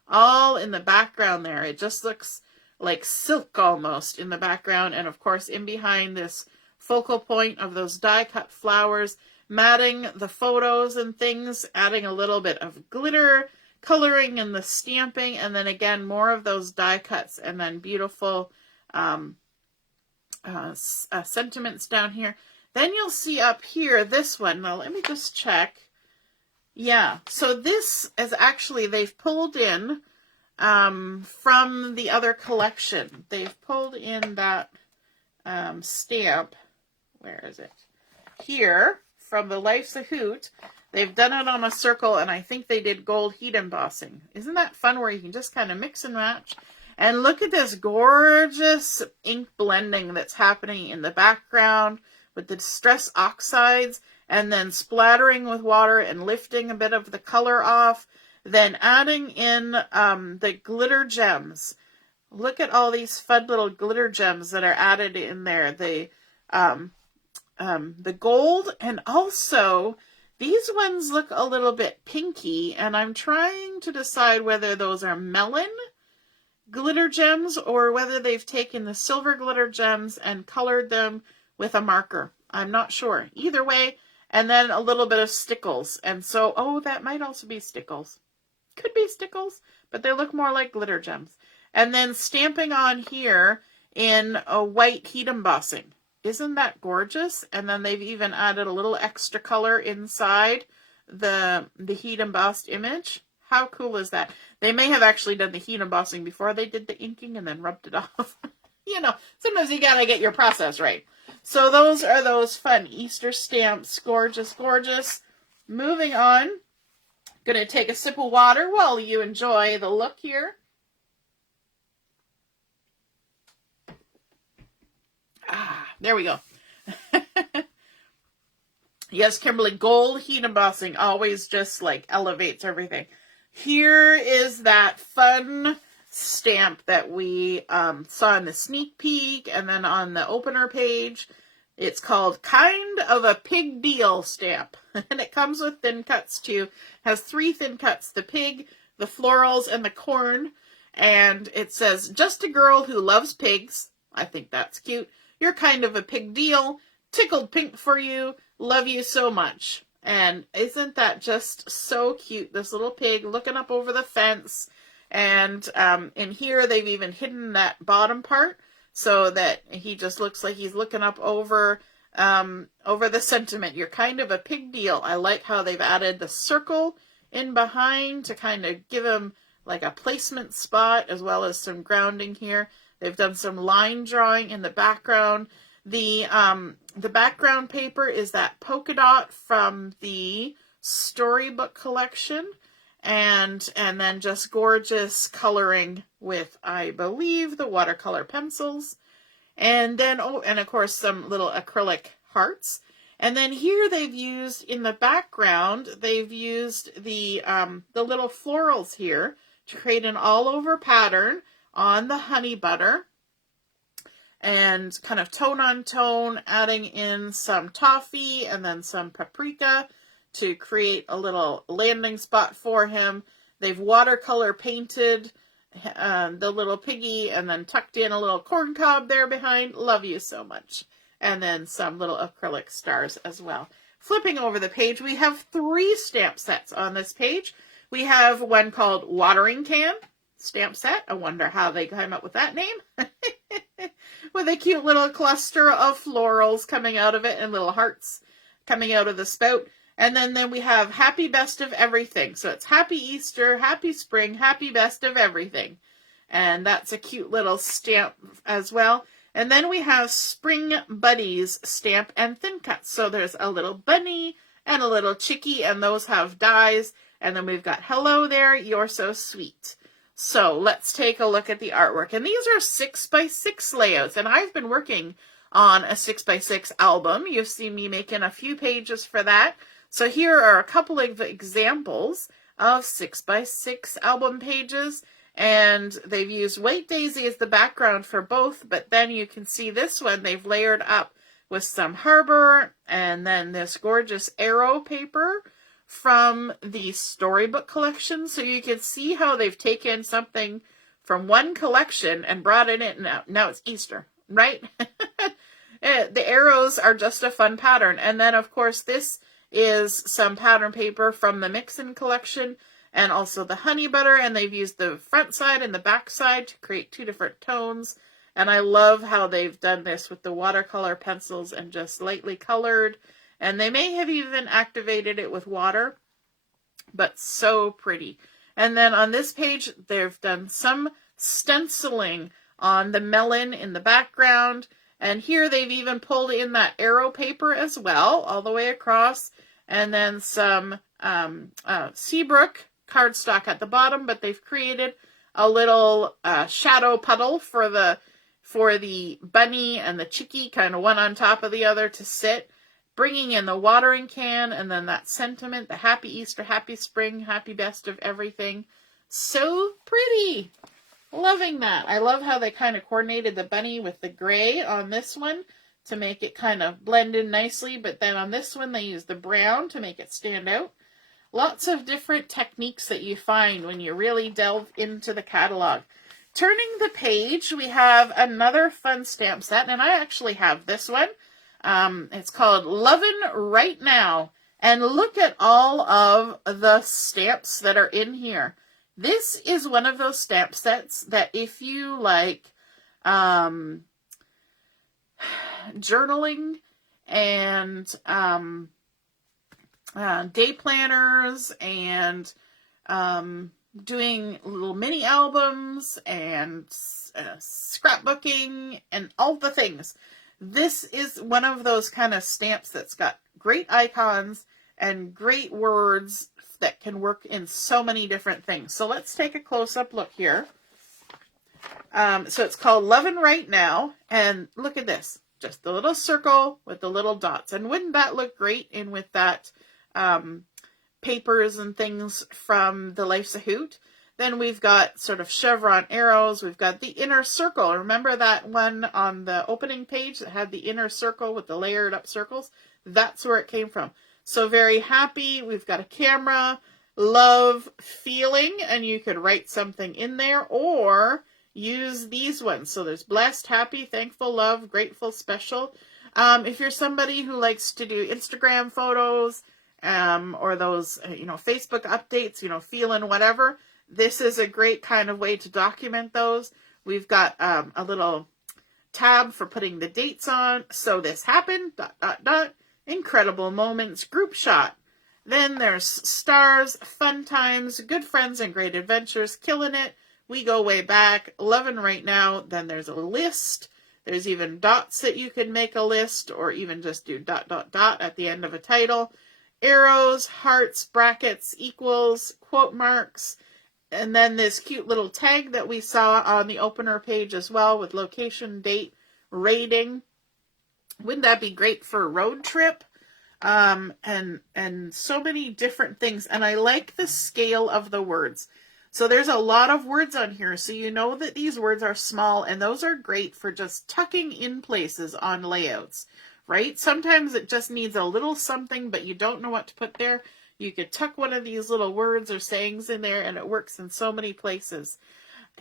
all in the background there. It just looks like silk almost in the background. And of course, in behind this focal point of those die cut flowers, matting the photos and things, adding a little bit of glitter, coloring in the stamping, and then again, more of those die cuts, and then beautiful sentiments down here. Then you'll see up here, this one. Now, let me just check. Yeah, so this is actually, they've pulled in from the other collection. They've pulled in that stamp. Where is it? Here, from the Life's a Hoot. They've done it on a circle, and I think they did gold heat embossing. Isn't that fun, where you can just kind of mix and match? And look at this gorgeous ink blending that's happening in the background with the distress oxides, and then splattering with water and lifting a bit of the color off, then adding in the glitter gems. Look at all these fun little glitter gems that are added in there. The gold, and also these ones look a little bit pinky, and I'm trying to decide whether those are melon glitter gems or whether they've taken the silver glitter gems and colored them with a marker. I'm not sure. Either way, and then a little bit of stickles. And so, oh, that might also be stickles. Could be stickles, but they look more like glitter gems. And then stamping on here in a white heat embossing. Isn't that gorgeous? And then they've even added a little extra color inside the heat embossed image. How cool is that? They may have actually done the heat embossing before they did the inking and then rubbed it off. You know, sometimes you gotta get your process right. So those are those fun Easter stamps. Gorgeous, gorgeous. Moving on. Gonna take a sip of water while you enjoy the look here. There we go. Yes, Kimberly, gold heat embossing always just like elevates everything. Here is that fun stamp that we saw in the sneak peek and then on the opener page. It's called Kind of a Pig Deal stamp. And it comes with thin cuts too. Has 3 thin cuts, the pig, the florals, and the corn. And it says, just a girl who loves pigs. I think that's cute. You're kind of a pig deal. Tickled pink for you. Love you so much. And isn't that just so cute? This little pig looking up over the fence. And in here, they've even hidden that bottom part so that he just looks like he's looking up over the sentiment. You're kind of a pig deal. I like how they've added the circle in behind to kind of give him like a placement spot as well as some grounding here. They've done some line drawing in the background. The background paper is that polka dot from the storybook collection, and then just gorgeous coloring with, I believe, the watercolor pencils, and then and of course some little acrylic hearts. And then here they've used in the background, they've used the little florals here to create an all over pattern on the honey butter, and kind of tone on tone, adding in some toffee and then some paprika to create a little landing spot for him. They've watercolor painted the little piggy and then tucked in a little corn cob there behind. Love you so much. And then some little acrylic stars as well. flipping over the page, we have 3 stamp sets on this page. We have one called Watering Can stamp set. I wonder how they came up with that name. With a cute little cluster of florals coming out of it and little hearts coming out of the spout. And then we have Happy Best of Everything. So it's Happy Easter, Happy Spring, Happy Best of Everything. And that's a cute little stamp as well. And then we have Spring Buddies stamp and thin cuts. So there's a little bunny and a little chickie, and those have dies. And then we've got hello there, you're so sweet. So let's take a look at the artwork. And these are 6x6 layouts. And I've been working on a 6x6 album. You've seen me making a few pages for that. So here are a couple of examples of 6x6 album pages. And they've used White Daisy as the background for both. But then you can see this one, they've layered up with some harbor and then this gorgeous arrow paper from the storybook collection. So you can see how they've taken something from one collection and brought it in. Now it's Easter, right? The arrows are just a fun pattern. And then, of course, this is some pattern paper from the Mixin collection and also the honey butter. And they've used the front side and the back side to create 2 different tones. And I love how they've done this with the watercolor pencils and just lightly colored. And they may have even activated it with water, but so pretty. And then on this page, they've done some stenciling on the melon in the background. And here they've even pulled in that arrow paper as well, all the way across. And then some Seabrook cardstock at the bottom, but they've created a little shadow puddle for the bunny and the chickie, kind of one on top of the other to sit. Bringing in the watering can, and then that sentiment, the Happy Easter, Happy Spring, Happy Best of Everything. So pretty. Loving that. I love how they kind of coordinated the bunny with the gray on this one to make it kind of blend in nicely. But then on this one, they used the brown to make it stand out. Lots of different techniques that you find when you really delve into the catalog. Turning the page, we have another fun stamp set, and I actually have this one. It's called Lovin' Right Now. And look at all of the stamps that are in here. This is one of those stamp sets that if you like journaling and day planners and doing little mini albums and scrapbooking and all the things. This is one of those kind of stamps that's got great icons and great words that can work in so many different things. So let's take a close-up look here. So it's called Lovin' Right Now, and look at this. Just the little circle with the little dots. And wouldn't that look great in with that papers and things from the Life's a Hoot? Then we've got sort of chevron arrows. We've got the inner circle. Remember that one on the opening page that had the inner circle with the layered up circles? That's where it came from. So very happy. We've got a camera, love, feeling, and you could write something in there or use these ones. So there's blessed, happy, thankful, love, grateful, special. If you're somebody who likes to do Instagram photos or those, Facebook updates, feeling whatever, this is a great kind of way to document those. We've got a little tab for putting the dates on. So this happened, ... Incredible moments, group shot. Then there's stars, fun times, good friends and great adventures, killing it. We go way back, loving right now. Then there's a list. There's even dots that you can make a list or even just do ... at the end of a title. Arrows, hearts, brackets, equals, quote marks. And then this cute little tag that we saw on the opener page as well with location, date, rating. Wouldn't that be great for a road trip? And so many different things. And I like the scale of the words. So there's a lot of words on here. So you know that these words are small, and those are great for just tucking in places on layouts, right? Sometimes it just needs a little something, but you don't know what to put there. You could tuck one of these little words or sayings in there, and it works in so many places.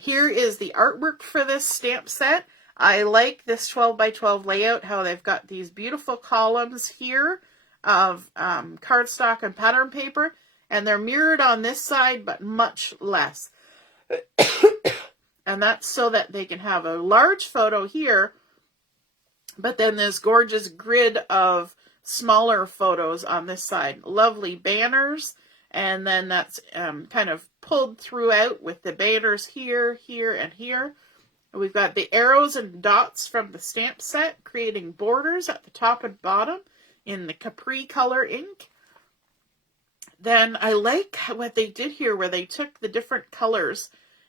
Here is the artwork for this stamp set. I like this 12 by 12 layout, how they've got these beautiful columns here of cardstock and pattern paper, and they're mirrored on this side, but much less. And that's so that they can have a large photo here, but then this gorgeous grid of smaller photos on this side. Lovely banners, and then that's kind of pulled throughout with the banners here, here, and here. We've got the arrows and dots from the stamp set, creating borders at the top and bottom in the Capri color ink. Then I like what they did here, where they took the different colors,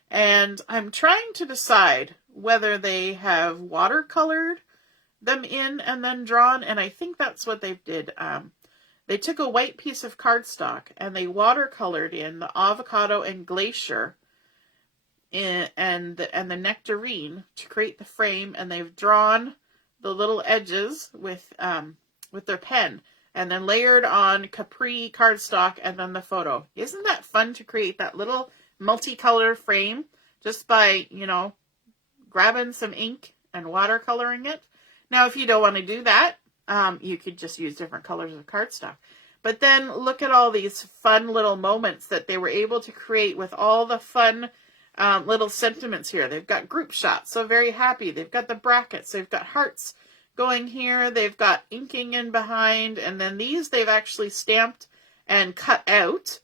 and I'm trying to decide whether they have watercolored them in and then drawn, and I think that's what they did. They took a white piece of cardstock and they watercolored in the avocado and glacier and the nectarine to create the frame, and they've drawn the little edges with their pen, and then layered on Capri cardstock and then the photo. Isn't that fun to create that little multicolor frame just by, grabbing some ink and watercoloring it? Now, if you don't want to do that, you could just use different colors of cardstock. But then look at all these fun little moments that they were able to create with all the fun little sentiments here. They've got group shots, so very happy. They've got the brackets. They've got hearts going here. They've got inking in behind. And then these they've actually stamped and cut out.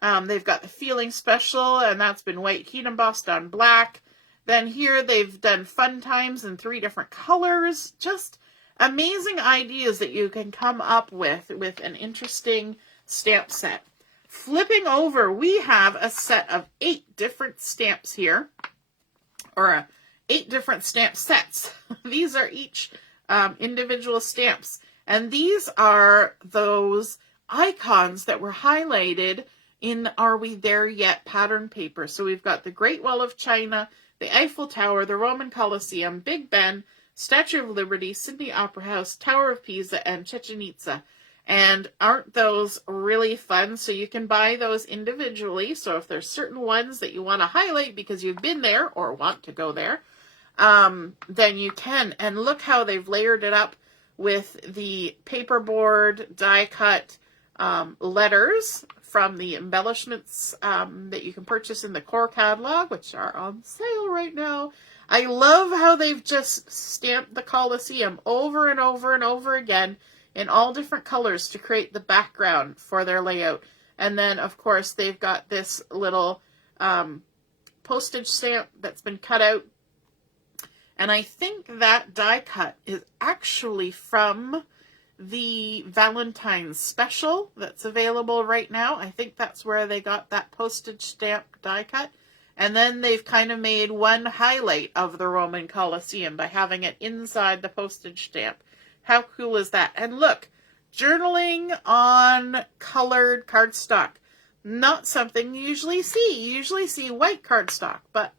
They've got the feeling special, and that's been white heat embossed on black. Then here they've done fun times in 3 different colors. Just amazing ideas that you can come up with an interesting stamp set. Flipping over, we have a set of 8 different stamps here, or 8 different stamp sets. These are each individual stamps, and these are those icons that were highlighted in Are We There Yet pattern paper. So we've got the Great Wall of China, the Eiffel Tower, the Roman Colosseum, Big Ben, Statue of Liberty, Sydney Opera House, Tower of Pisa, and Chichen Itza. And aren't those really fun? So you can buy those individually. So if there's certain ones that you want to highlight because you've been there or want to go there, then you can. And look how they've layered it up with the paperboard die cut letters from the embellishments that you can purchase in the core catalog, which are on sale right now. I love how they've just stamped the Colosseum over and over and over again in all different colors to create the background for their layout. And then, of course, they've got this little postage stamp that's been cut out. And I think that die cut is actually from the Valentine's special that's available right now. I think that's where they got that postage stamp die cut. And then they've kind of made one highlight of the Roman Colosseum by having it inside the postage stamp. How cool is that? And look, journaling on colored cardstock. Not something you usually see. You usually see white cardstock, but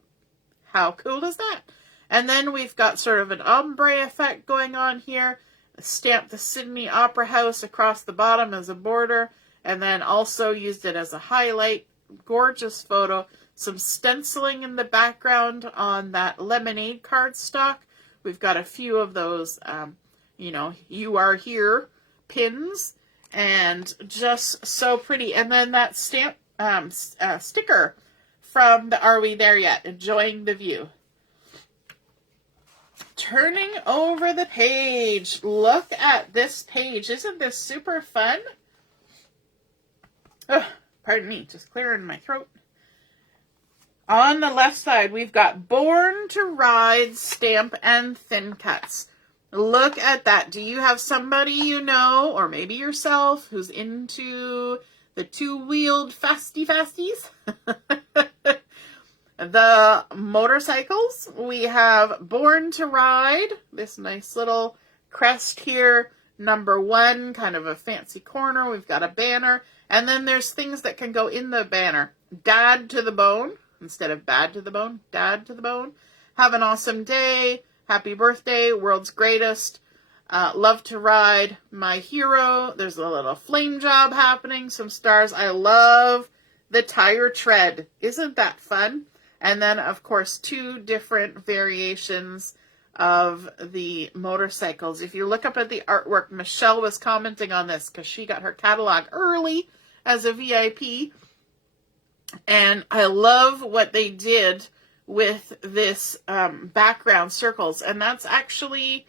how cool is that? And then we've got sort of an ombre effect going on here. Stamped the Sydney Opera House across the bottom as a border, and then also used it as a highlight. Gorgeous photo. Some stenciling in the background on that lemonade cardstock. We've got a few of those, you are here pins, and just so pretty. And then that stamp sticker from the Are We There Yet? Enjoying the view. Turning over the page. Look at this page. Isn't this super fun? Oh, pardon me, just clearing my throat. On the left side, we've got Born to Ride stamp and thin cuts. Look at that. Do you have somebody you know, or maybe yourself, who's into the 2-wheeled fasties? The motorcycles, we have Born to Ride, this nice little crest here, number 1, kind of a fancy corner. We've got a banner, and then there's things that can go in the banner. Dad to the bone, instead of bad to the bone, dad to the bone. Have an awesome day, happy birthday, world's greatest, love to ride, my hero. There's a little flame job happening, some stars. I love the tire tread. Isn't that fun? And then, of course, 2 different variations of the motorcycles. If you look up at the artwork, Michelle was commenting on this because she got her catalog early as a VIP. And I love what they did with this background circles. And that's actually,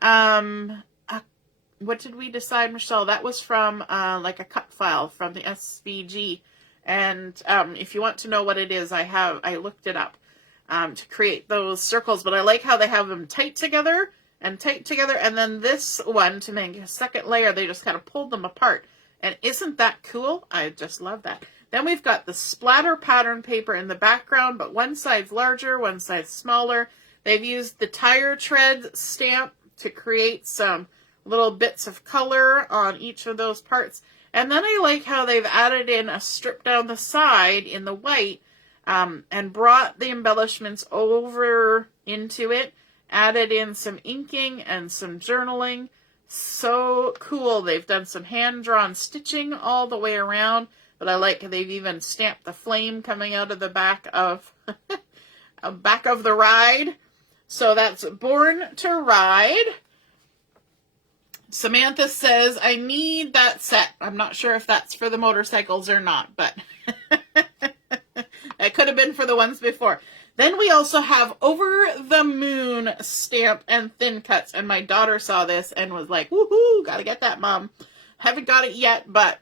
what did we decide, Michelle? That was from like a cut file from the SVG. And if you want to know what it is, I looked it up to create those circles. But I like how they have them tight together. And then this one, to make a second layer, they just kind of pulled them apart. And isn't that cool? I just love that. Then we've got the splatter pattern paper in the background, but one side's larger, one side's smaller. They've used the tire tread stamp to create some little bits of color on each of those parts. And then I like how they've added in a strip down the side in the white and brought the embellishments over into it, added in some inking and some journaling. So cool. They've done some hand-drawn stitching all the way around, but I like they've even stamped the flame coming out of the back of the ride. So that's Born to Ride. Samantha says, I need that set. I'm not sure if that's for the motorcycles or not, but it could have been for the ones before. Then we also have Over the Moon stamp and thin cuts. And my daughter saw this and was like, woohoo, gotta get that, Mom. Haven't got it yet, but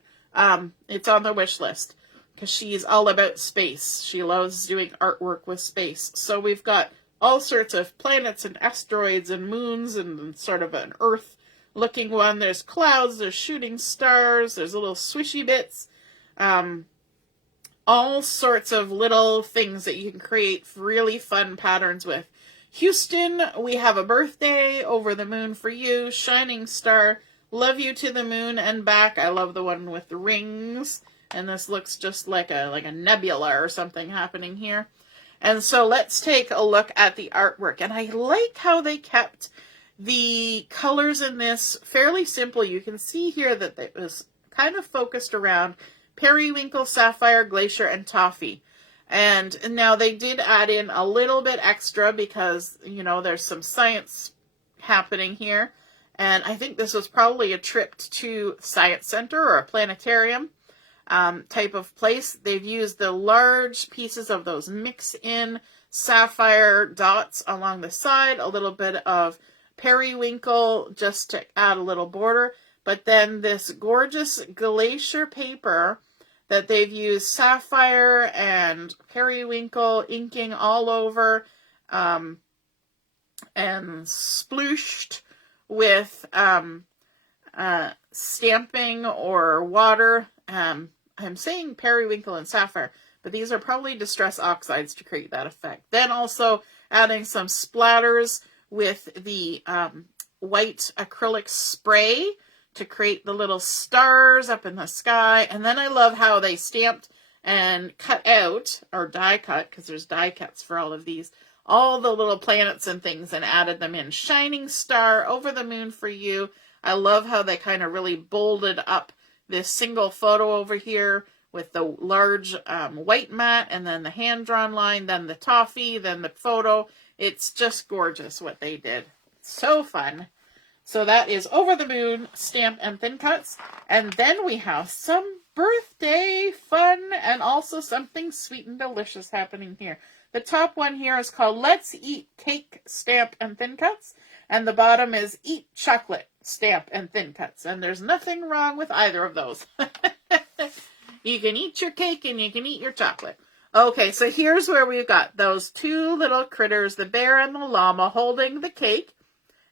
it's on the wish list because she's all about space. She loves doing artwork with space. So we've got all sorts of planets and asteroids and moons and sort of an Earth looking one. There's clouds, there's shooting stars, there's little swishy bits. All sorts of little things that you can create really fun patterns with. Houston, we have a birthday, Over the Moon for You, Shining Star, Love You to the Moon and Back. I love the one with the rings. And this looks just like a nebula or something happening here. And so let's take a look at the artwork. And I like how they kept the colors in this fairly simple. You can see here that it was kind of focused around periwinkle, sapphire, glacier, and toffee. And now they did add in a little bit extra because, you know, there's some science happening here. And I think this was probably a trip to Science Center or a planetarium type of place. They've used the large pieces of those mix-in sapphire dots along the side, a little bit of periwinkle just to add a little border. But then this gorgeous glacier paper that they've used sapphire and periwinkle inking all over and splooshed with stamping or water. I'm saying periwinkle and sapphire, but these are probably distress oxides to create that effect. Then also adding some splatters with the white acrylic spray to create the little stars up in the sky. And then I love how they stamped and cut out, or die cut, because there's die cuts for all of these, all the little planets and things and added them in. Shining Star, Over the Moon for You. I love how they kind of really bolded up this single photo over here with the large white mat and then the hand-drawn line, then the toffee, then the photo. It's just gorgeous what they did. So fun. So that is Over the Moon, stamp and thin cuts. And then we have some birthday fun and also something sweet and delicious happening here. The top one here is called Let's Eat Cake, Stamp and Thin Cuts. And the bottom is Eat Chocolate, Stamp and Thin Cuts. And there's nothing wrong with either of those. You can eat your cake and you can eat your chocolate. Okay, so here's where we've got those two little critters, the bear and the llama, holding the cake.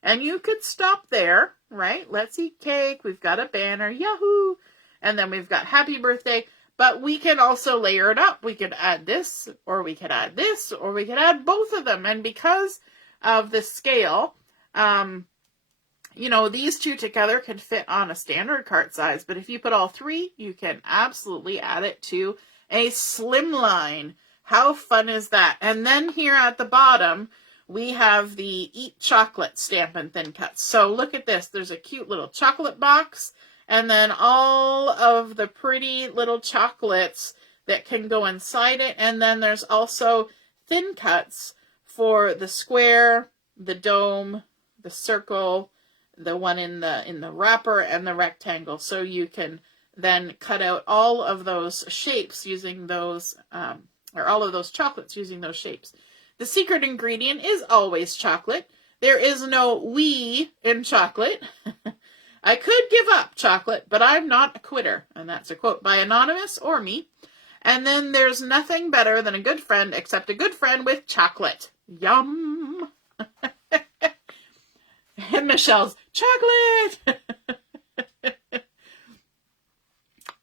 And you could stop there, right? Let's eat cake. We've got a banner. Yahoo! And then we've got happy birthday. But we can also layer it up. We could add this, or we could add this, or we could add both of them. And because of the scale, you know, these two together can fit on a standard cart size. But if you put all three, you can absolutely add it to a slimline. How fun is that? And then here at the bottom, we have the Eat Chocolate Stamp and Thin Cuts. So look at this. There's a cute little chocolate box. And then all of the pretty little chocolates that can go inside it. And then there's also thin cuts for the square, the dome, the circle, the one in the wrapper, and the rectangle. So you can then cut out all of those shapes using those, or all of those chocolates using those shapes. The secret ingredient is always chocolate. There is no we in chocolate. I could give up chocolate, but I'm not a quitter. And that's a quote by Anonymous or me. And then there's nothing better than a good friend except a good friend with chocolate. Yum. And Michelle's chocolate.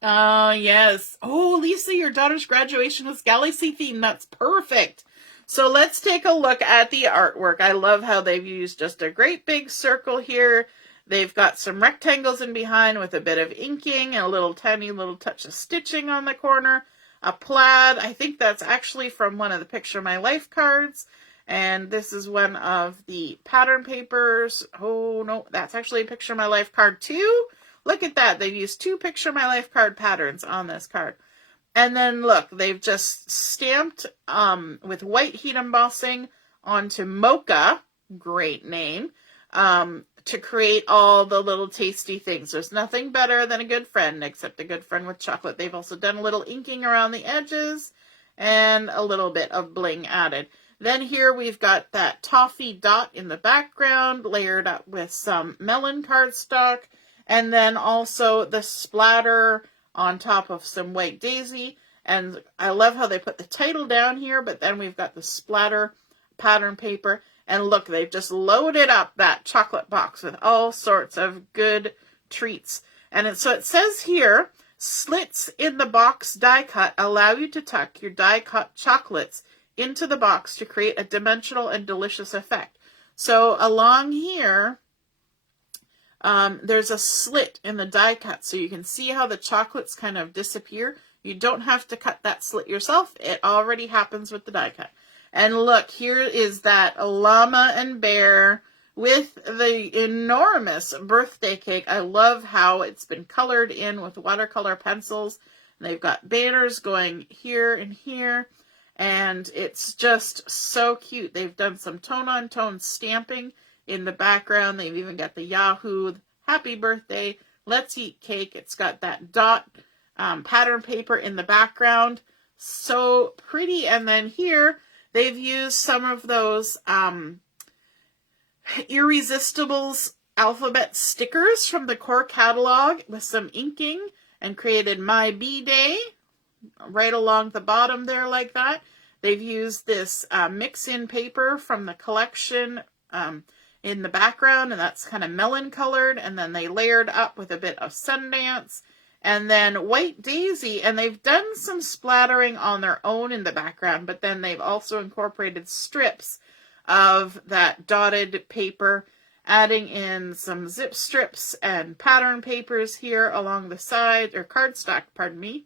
Yes. Oh, Lisa, your daughter's graduation was galaxy themed. That's perfect. So let's take a look at the artwork. I love how they've used just a great big circle here. They've got some rectangles in behind with a bit of inking and a little tiny little touch of stitching on the corner. A plaid. I think that's actually from one of the Picture My Life cards. And this is one of the pattern papers. Oh, no, that's actually a Picture My Life card too. Look at that. They've used 2 Picture My Life card patterns on this card. And then look, they've just stamped with white heat embossing onto mocha, great name, to create all the little tasty things. There's nothing better than a good friend, except a good friend with chocolate. They've also done a little inking around the edges and a little bit of bling added. Then here we've got that toffee dot in the background, layered up with some melon cardstock, and then also the splatter on top of some white daisy. And I love how they put the title down here, but then we've got the splatter pattern paper. And look, they've just loaded up that chocolate box with all sorts of good treats. And so it says here, slits in the box die cut allow you to tuck your die cut chocolates into the box to create a dimensional and delicious effect. So along here, there's a slit in the die cut, so you can see how the chocolates kind of disappear. You don't have to cut that slit yourself. It already happens with the die cut. And look, here is that llama and bear with the enormous birthday cake. I love how it's been colored in with watercolor pencils. And they've got banners going here and here. And it's just so cute. They've done some tone-on-tone stamping in the background. They've even got the Yahoo Happy Birthday, Let's Eat Cake. It's got that dot pattern paper in the background. So pretty. And then here, they've used some of those Irresistibles alphabet stickers from the core catalog with some inking and created My B-Day right along the bottom there like that. They've used this mix-in paper from the collection in the background, and that's kind of melon colored, and then they layered up with a bit of Sundance, and then white daisy, and they've done some splattering on their own in the background, but then they've also incorporated strips of that dotted paper, adding in some zip strips and pattern papers here along the side, or cardstock, pardon me,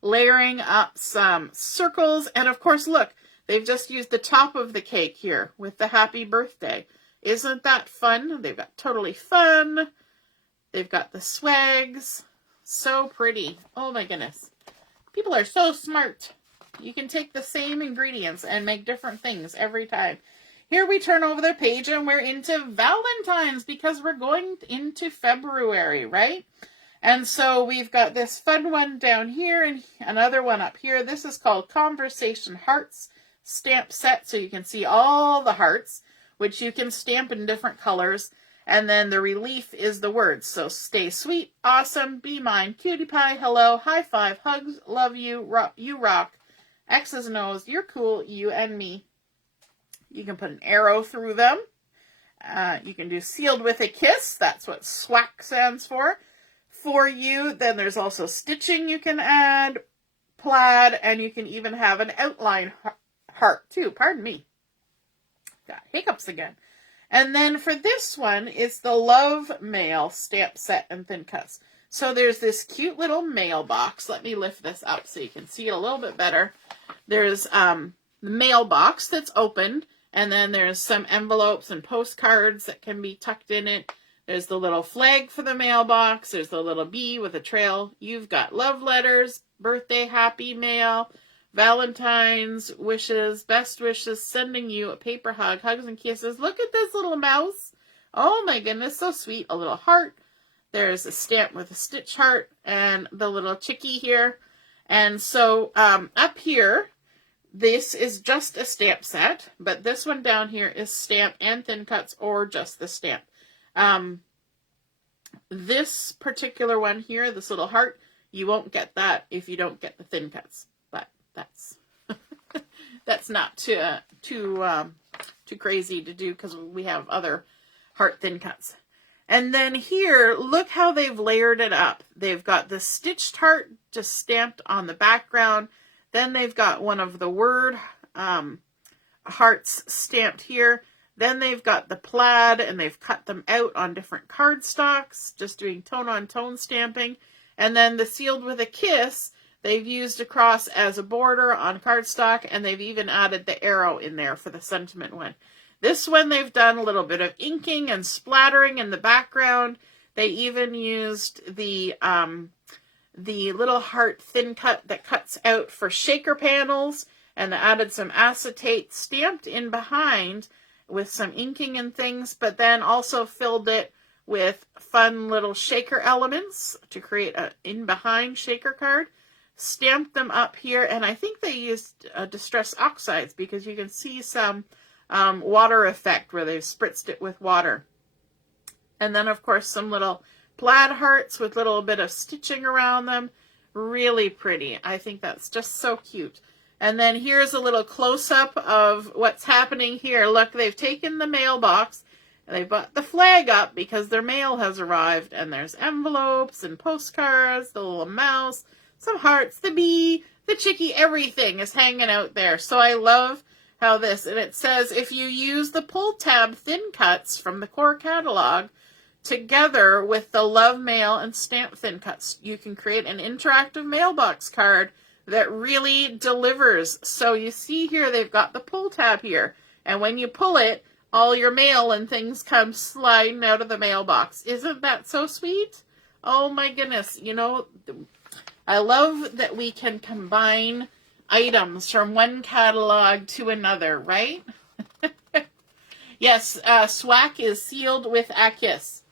layering up some circles, and of course, look, they've just used the top of the cake here with the happy birthday. Isn't that fun? They've got Totally Fun. They've got the swags. So pretty. Oh my goodness. People are so smart. You can take the same ingredients and make different things every time. Here we turn over the page and we're into Valentine's because we're going into February, right? And so we've got this fun one down here and another one up here. This is called Conversation Hearts stamp set. So you can see all the hearts, which you can stamp in different colors. And then the relief is the words. So stay sweet, awesome, be mine, cutie pie, hello, high five, hugs, love you, you rock, X's and O's, you're cool, you and me. You can put an arrow through them. You can do sealed with a kiss. That's what SWAC stands for. For you, then there's also stitching you can add, plaid, and you can even have an outline heart too. Pardon me. Got hiccups again. And then for this one, it's the Love Mail stamp set and thin cuts. So there's this cute little mailbox. Let me lift this up so you can see it a little bit better. There's the mailbox that's opened, and then there's some envelopes and postcards that can be tucked in it. There's the little flag for the mailbox. There's the little bee with a trail. You've got love letters, birthday, happy mail, Valentine's wishes, best wishes, sending you a paper hug, hugs and kisses. Look at this little mouse. Oh my goodness, so sweet. A little heart. There's a stamp with a stitch heart and the little chickie here. And so up here, this is just a stamp set, but this one down here is stamp and thin cuts or just the stamp. This particular one here, this little heart, you won't get that if you don't get the thin cuts, but that's that's not too crazy to do because we have other heart thin cuts. And then here, look how they've layered it up. They've got the stitched heart just stamped on the background. Then they've got one of the word hearts stamped here. Then they've got the plaid, and they've cut them out on different cardstocks, just doing tone-on-tone stamping. And then the sealed with a kiss, they've used across as a border on cardstock, and they've even added the arrow in there for the sentiment one. This one, they've done a little bit of inking and splattering in the background. They even used the little heart thin cut that cuts out for shaker panels, and they added some acetate stamped in behind with some inking and things, but then also filled it with fun little shaker elements to create a in behind shaker card. Stamped them up here, and I think they used distress oxides because you can see some water effect where they've spritzed it with water. And then, of course, some little plaid hearts with a little bit of stitching around them. Really pretty. I think that's just so cute. And then here's a little close-up of what's happening here. Look, they've taken the mailbox and they put the flag up because their mail has arrived. And there's envelopes and postcards, the little mouse, some hearts, the bee, the chickie, everything is hanging out there. So I love how this, and it says if you use the pull tab thin cuts from the core catalog together with the love mail and stamp thin cuts, you can create an interactive mailbox card that really delivers. So you see here, they've got the pull tab here, and when you pull it, all your mail and things come sliding out of the mailbox. Isn't that so sweet? Oh my goodness. You know, I love that we can combine items from one catalog to another, right? Yes, SWAC is sealed with a kiss.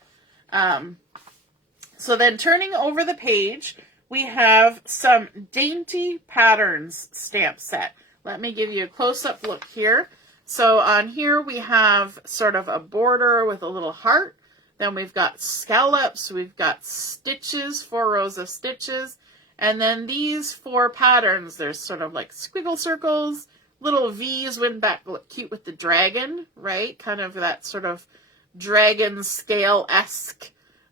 So then turning over the page, we have some Dainty Patterns stamp set. Let me give you a close-up look here. So on here we have sort of a border with a little heart. Then we've got scallops, we've got stitches, 4 rows of stitches. And then these 4 patterns, there's sort of like squiggle circles, little V's went back, look cute with the dragon, right? Kind of that sort of dragon scale-esque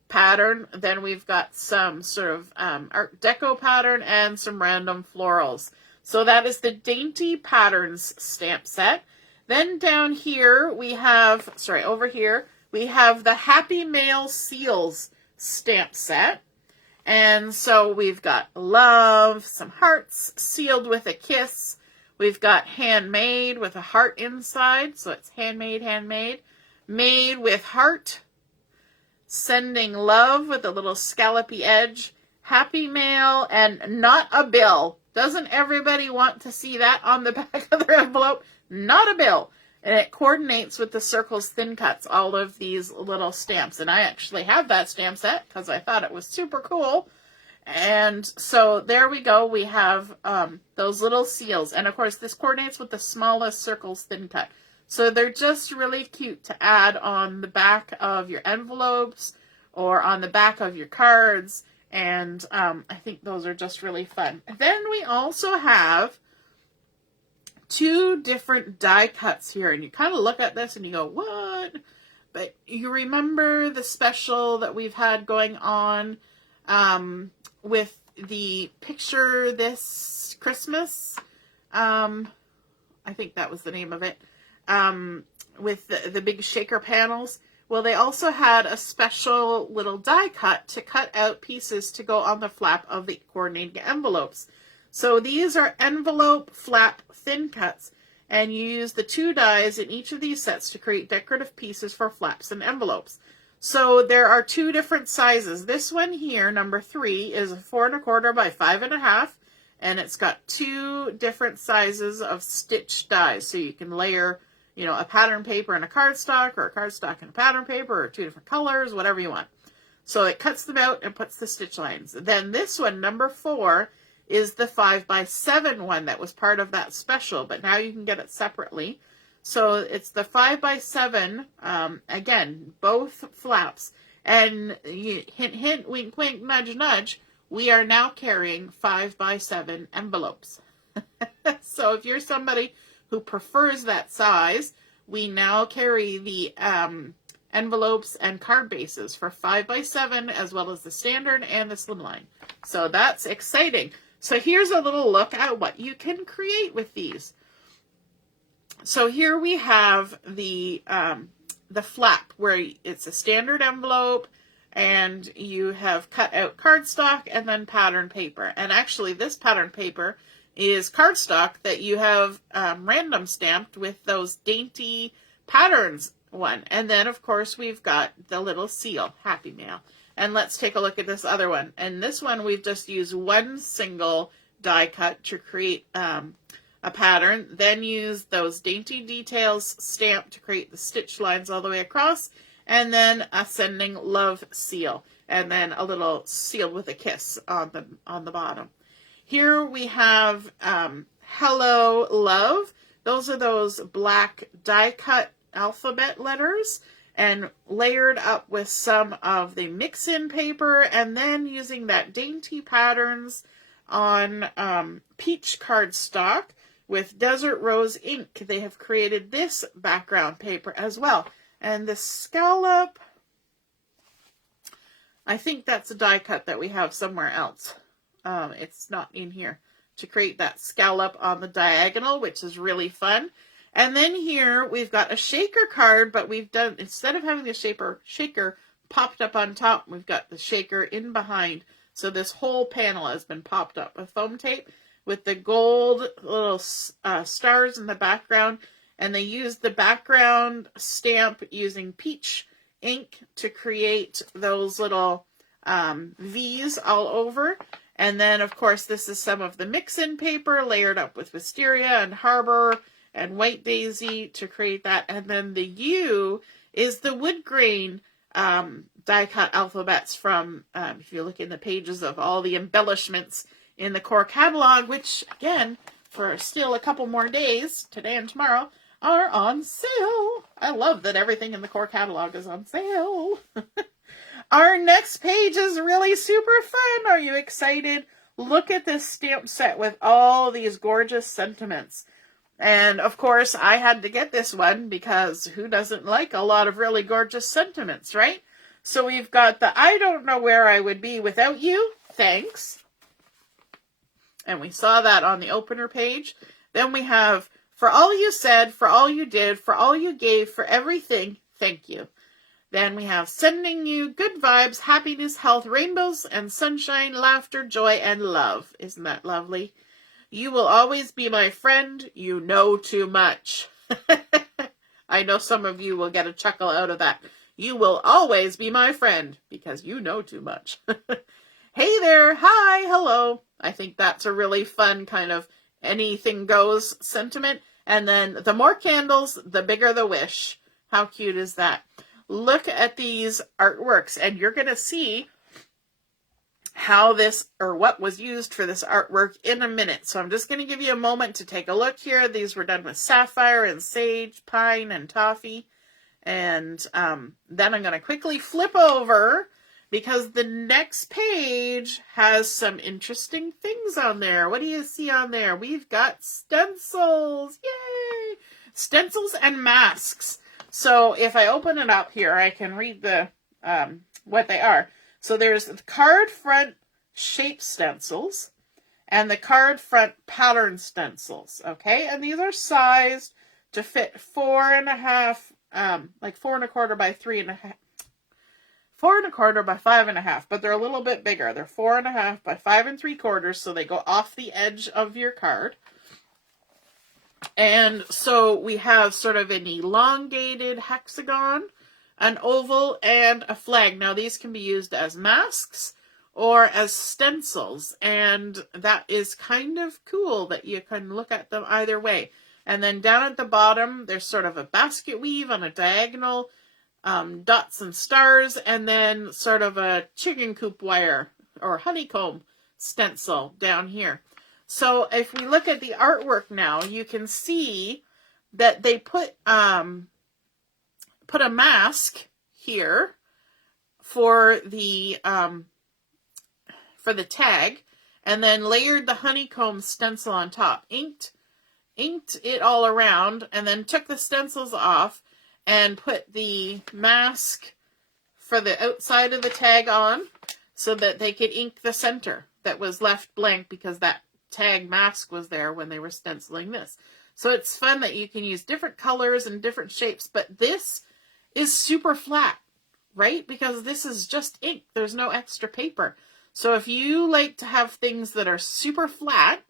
pattern. Then we've got some sort of Art Deco pattern and some random florals. So that is the Dainty Patterns stamp set. Then down here we have, over here, we have the Happy Mail Seals stamp set. And so we've got love, some hearts, sealed with a kiss. We've got handmade with a heart inside. So it's handmade, made with heart. Sending love with a little scallopy edge. Happy mail and not a bill. Doesn't everybody want to see that on the back of their envelope? Not a bill. And it coordinates with the circles thin cuts, all of these little stamps. And I actually have that stamp set because I thought it was super cool. And so there we go. We have those little seals. And of course, this coordinates with the smallest circles thin cut. So they're just really cute to add on the back of your envelopes or on the back of your cards. And I think those are just really fun. Then we also have 2 different die cuts here, and you kind of look at this and you go, what? But you remember the special that we've had going on with the picture this Christmas? I think that was the name of it, with the big shaker panels. Well, they also had a special little die cut to cut out pieces to go on the flap of the coordinating envelopes. So these are envelope flap thin cuts, and you use the 2 dies in each of these sets to create decorative pieces for flaps and envelopes. So there are 2 different sizes. This one here, number 3, is a 4 1/4 by 5 1/2, and it's got 2 different sizes of stitch dies. So you can layer, you know, a pattern paper and a cardstock, or a cardstock and a pattern paper, or 2 different colors, whatever you want. So it cuts them out and puts the stitch lines. Then this one, number 4, is the 5x7 one that was part of that special, but now you can get it separately. So it's the 5x7, again, both flaps. And hint, hint, wink, wink, nudge, nudge, we are now carrying 5x7 envelopes. So if you're somebody who prefers that size, we now carry the envelopes and card bases for 5x7, as well as the standard and the slimline. So that's exciting. So here's a little look at what you can create with these. So here we have the flap, where it's a standard envelope, and you have cut out cardstock and then pattern paper. And actually this pattern paper is cardstock that you have random stamped with those dainty patterns one. And then of course we've got the little seal, Happy Mail. And let's take a look at this other one. And this one we've just used one single die cut to create a pattern, then use those dainty details stamp to create the stitch lines all the way across, and then a sending love seal, and then a little seal with a kiss on the bottom. Here we have Hello Love. Those are those black die cut alphabet letters, and layered up with some of the mix-in paper, and then using that dainty patterns on peach cardstock with Desert Rose ink. They have created this background paper as well. And the scallop, I think that's a die cut that we have somewhere else. It's not in here, to create that scallop on the diagonal, which is really fun. And then here we've got a shaker card, but we've done, instead of having the shaker popped up on top, we've got the shaker in behind. So this whole panel has been popped up with foam tape with the gold little stars in the background. And they used the background stamp using peach ink to create those little V's all over. And then, of course, this is some of the mix-in paper layered up with wisteria and harbor and white daisy to create that. And then the U is the wood grain die-cut alphabets from, if you look in the pages of all the embellishments in the core catalog, which, again, for still a couple more days, today and tomorrow, are on sale. I love that everything in the core catalog is on sale. Our next page is really super fun. Are you excited? Look at this stamp set with all these gorgeous sentiments. And of course, I had to get this one because who doesn't like a lot of really gorgeous sentiments, right? So we've got the I don't know where I would be without you, thanks. And we saw that on the opener page. Then we have for all you said, for all you did, for all you gave, for everything, thank you. Then we have sending you good vibes, happiness, health, rainbows, and sunshine, laughter, joy, and love. Isn't that lovely? You will always be my friend. You know too much. I know some of you will get a chuckle out of that. You will always be my friend because you know too much. Hey there. Hi. Hello. I think that's a really fun kind of anything goes sentiment. And then the more candles, the bigger the wish. How cute is that? Look at these artworks and you're going to see how this or what was used for this artwork in a minute. So I'm just going to give you a moment to take a look here. These were done with sapphire and sage, pine, and toffee. And then I'm going to quickly flip over because the next page has some interesting things on there. What do you see on there? We've got stencils. Yay! Stencils and masks. So if I open it up here, I can read the what they are. So there's the card front shape stencils and the card front pattern stencils. Okay, and these are sized to fit 4.5, like 4 1/4 by 3.5, 4 1/4 by 5.5. But they're a little bit bigger. They're 4.5 by 5 3/4, so they go off the edge of your card. And so we have sort of an elongated hexagon, an oval, and a flag. Now these can be used as masks or as stencils. And that is kind of cool that you can look at them either way. And then down at the bottom, there's sort of a basket weave on a diagonal, dots and stars, and then sort of a chicken coop wire or honeycomb stencil down here. So if we look at the artwork now, you can see that they put a mask here for the tag, and then layered the honeycomb stencil on top, inked it all around, and then took the stencils off and put the mask for the outside of the tag on so that they could ink the center that was left blank because that tag mask was there when they were stenciling this. So it's fun that you can use different colors and different shapes, but this is super flat, right? Because this is just ink. There's no extra paper. So if you like to have things that are super flat,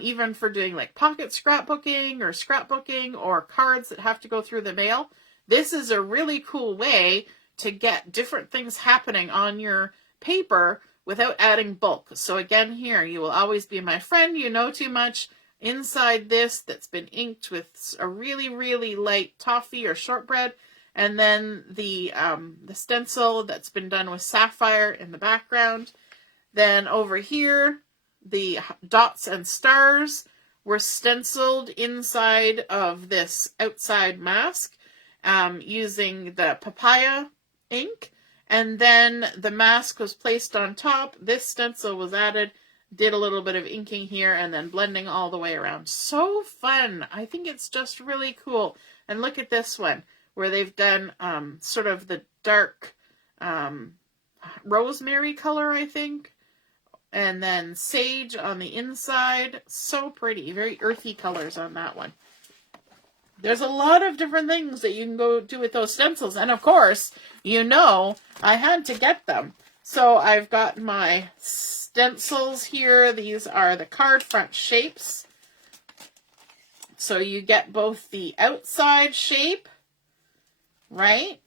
even for doing like pocket scrapbooking or cards that have to go through the mail, this is a really cool way to get different things happening on your paper without adding bulk. So again, here, you will always be my friend, you know too much. Inside this, that's been inked with a really, really light toffee or shortbread, and then the stencil that's been done with sapphire in the background. Then over here, the dots and stars were stenciled inside of this outside mask using the papaya ink. And then the mask was placed on top. This stencil was added, did a little bit of inking here, and then blending all the way around. So fun. I think it's just really cool. And look at this one, where they've done sort of the dark rosemary color, I think. And then sage on the inside. So pretty. Very earthy colors on that one. There's a lot of different things that you can go do with those stencils. And of course, you know, I had to get them. So I've got my stencils here. These are the card front shapes. So you get both the outside shape, right?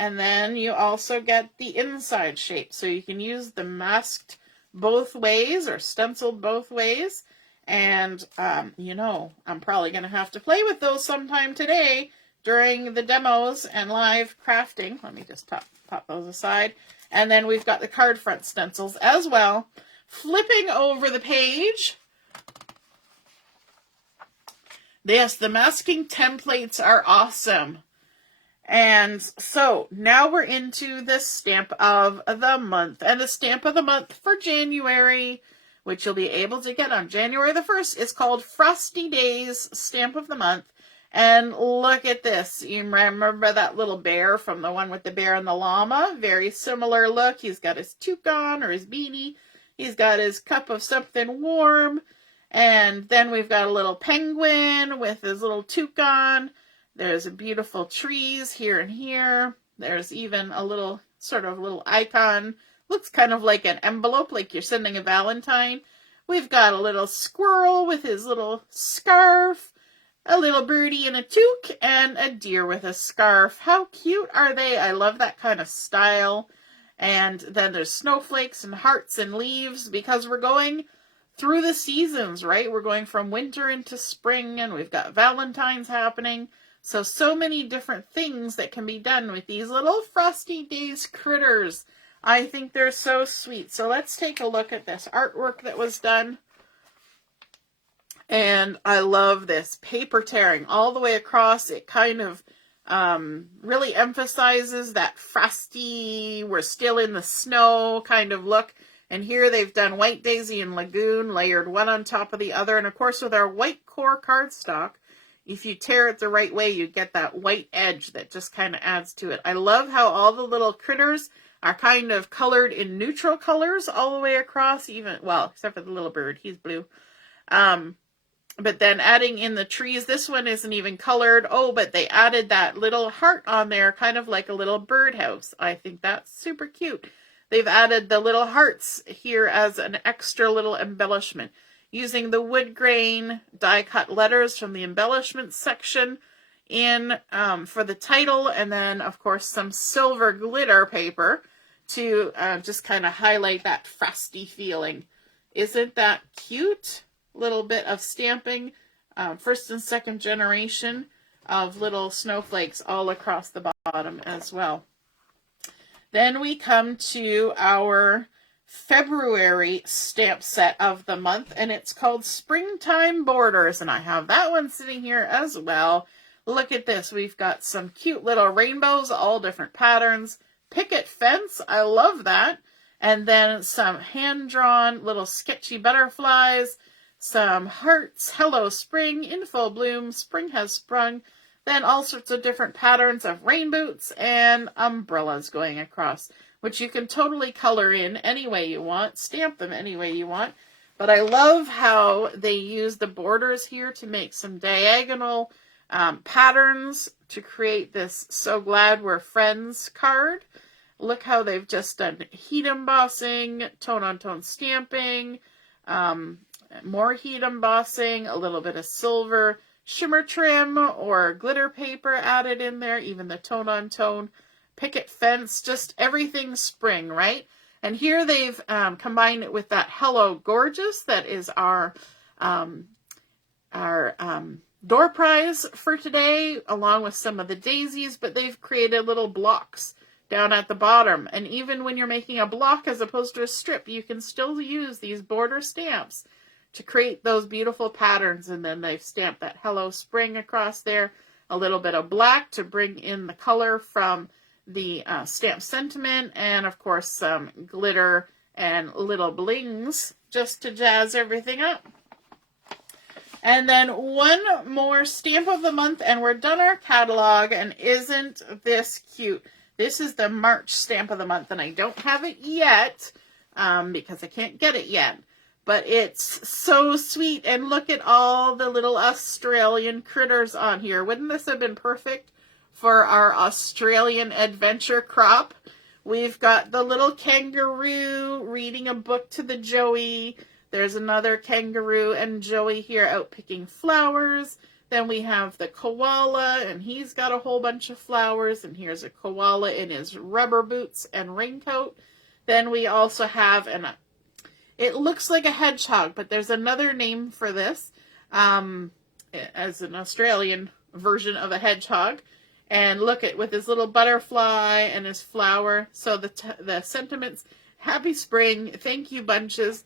And then you also get the inside shape. So you can use the masked both ways or stenciled both ways. And, you know, I'm probably going to have to play with those sometime today during the demos and live crafting. Let me just pop those aside. And then we've got the card front stencils as well. Flipping over the page. Yes, the masking templates are awesome. And so now we're into the stamp of the month. And the stamp of the month for January, which you'll be able to get on January the 1st, is called Frosty Days Stamp of the Month. And look at this. You remember that little bear from the one with the bear and the llama? Very similar look. He's got his toque on, or his beanie. He's got his cup of something warm. And then we've got a little penguin with his little toque on. There's beautiful trees here and here. There's even a little, sort of little icon. Looks kind of like an envelope, like you're sending a Valentine. We've got a little squirrel with his little scarf, a little birdie in a toque, and a deer with a scarf. How cute are they? I love that kind of style. And then there's snowflakes and hearts and leaves because we're going through the seasons, right? We're going from winter into spring, and we've got Valentine's happening. So many different things that can be done with these little Frosty Days critters. I think they're so sweet. So let's take a look at this artwork that was done. And I love this paper tearing all the way across. It kind of really emphasizes that frosty, we're still in the snow kind of look. And here they've done White Daisy and Lagoon layered one on top of the other. And of course with our white core cardstock, if you tear it the right way, you get that white edge that just kind of adds to it. I love how all the little critters are kind of colored in neutral colors all the way across, even, well, except for the little bird, he's blue. But then adding in the trees, this one isn't even colored. Oh, but they added that little heart on there, kind of like a little birdhouse. I think that's super cute. They've added the little hearts here as an extra little embellishment, using the wood grain die cut letters from the embellishments section in for the title, and then of course some silver glitter paper to just kind of highlight that frosty feeling. Isn't that cute? Little bit of stamping, first and second generation of little snowflakes all across the bottom as well. Then we come to our February stamp set of the month, and it's called Springtime Borders, and I have that one sitting here as well. Look at this. We've got some cute little rainbows, all different patterns. Picket fence, I love that. And then some hand-drawn little sketchy butterflies, some hearts, hello spring, in full bloom, spring has sprung. Then all sorts of different patterns of rain boots and umbrellas going across, which you can totally color in any way you want, stamp them any way you want. But I love how they use the borders here to make some diagonal patterns to create this So Glad We're Friends card. Look how they've just done heat embossing, tone-on-tone stamping, more heat embossing, a little bit of silver shimmer trim or glitter paper added in there, even the tone-on-tone picket fence, just everything spring, right? And here they've combined it with that Hello Gorgeous that is our door prize for today, along with some of the daisies, but they've created little blocks down at the bottom. And even when you're making a block as opposed to a strip, you can still use these border stamps to create those beautiful patterns. And then they've stamped that Hello Spring across there, a little bit of black to bring in the color from the stamp sentiment, and of course some glitter and little blings just to jazz everything up. And then one more stamp of the month and we're done our catalog. And isn't this cute? This is the March stamp of the month, and I don't have it yet because I can't get it yet. But it's so sweet, and look at all the little Australian critters on here. Wouldn't this have been perfect for our Australian adventure crop? We've got the little kangaroo reading a book to the Joey. There's another kangaroo and Joey here out picking flowers. Then we have the koala, and he's got a whole bunch of flowers. And here's a koala in his rubber boots and raincoat. Then we also have it looks like a hedgehog, but there's another name for this as an Australian version of a hedgehog. And look at with his little butterfly and his flower. So the sentiments, happy spring, thank you bunches.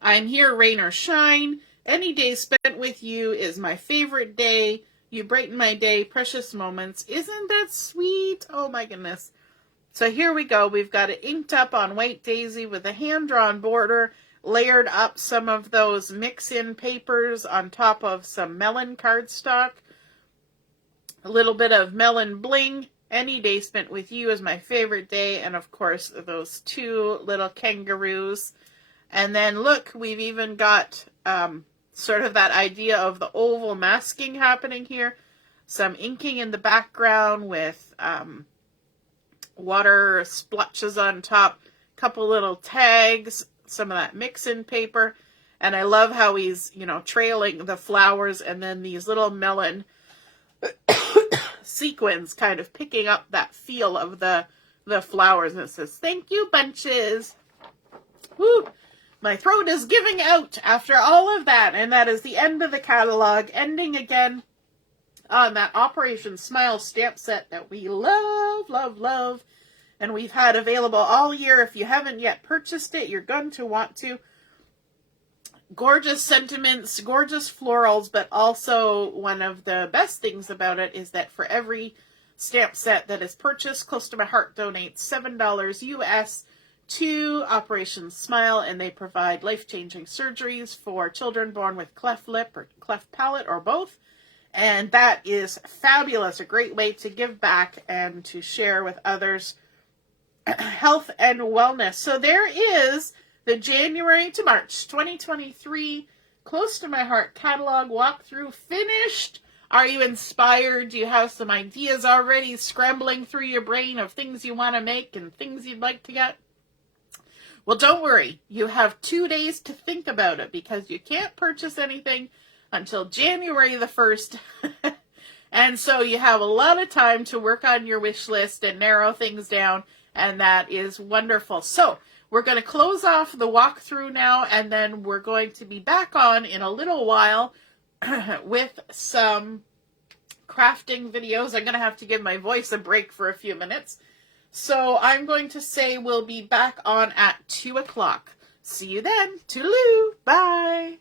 I'm here, rain or shine. Any day spent with you is my favorite day. You brighten my day, precious moments. Isn't that sweet? Oh my goodness. So here we go. We've got it inked up on white daisy with a hand-drawn border, layered up some of those mix-in papers on top of some melon cardstock. A little bit of melon bling. Any day spent with you is my favorite day. And of course, those two little kangaroos. And then look, we've even got sort of that idea of the oval masking happening here. Some inking in the background with water splotches on top. Couple little tags. Some of that mix-in paper. And I love how he's, trailing the flowers and then these little melon sequins kind of picking up that feel of the flowers. And it says, thank you, bunches. Woo! My throat is giving out after all of that. And that is the end of the catalog, ending again on that Operation Smile stamp set that we love, love, love. And we've had available all year. If you haven't yet purchased it, you're going to want to. Gorgeous sentiments, gorgeous florals, but also one of the best things about it is that for every stamp set that is purchased, Close to My Heart donates $7 US to Operation Smile, and they provide life-changing surgeries for children born with cleft lip or cleft palate or both. And that is fabulous, a great way to give back and to share with others health and wellness. So there is the January to March 2023 Close to My Heart catalog walkthrough finished. Are you inspired? Do you have some ideas already scrambling through your brain of things you want to make and things you'd like to get? Well, don't worry. You have 2 days to think about it because you can't purchase anything until January the 1st. And so you have a lot of time to work on your wish list and narrow things down, and that is wonderful. So we're going to close off the walkthrough now, and then we're going to be back on in a little while with some crafting videos. I'm going to have to give my voice a break for a few minutes. So I'm going to say we'll be back on at 2 o'clock. See you then. Toodaloo. Bye.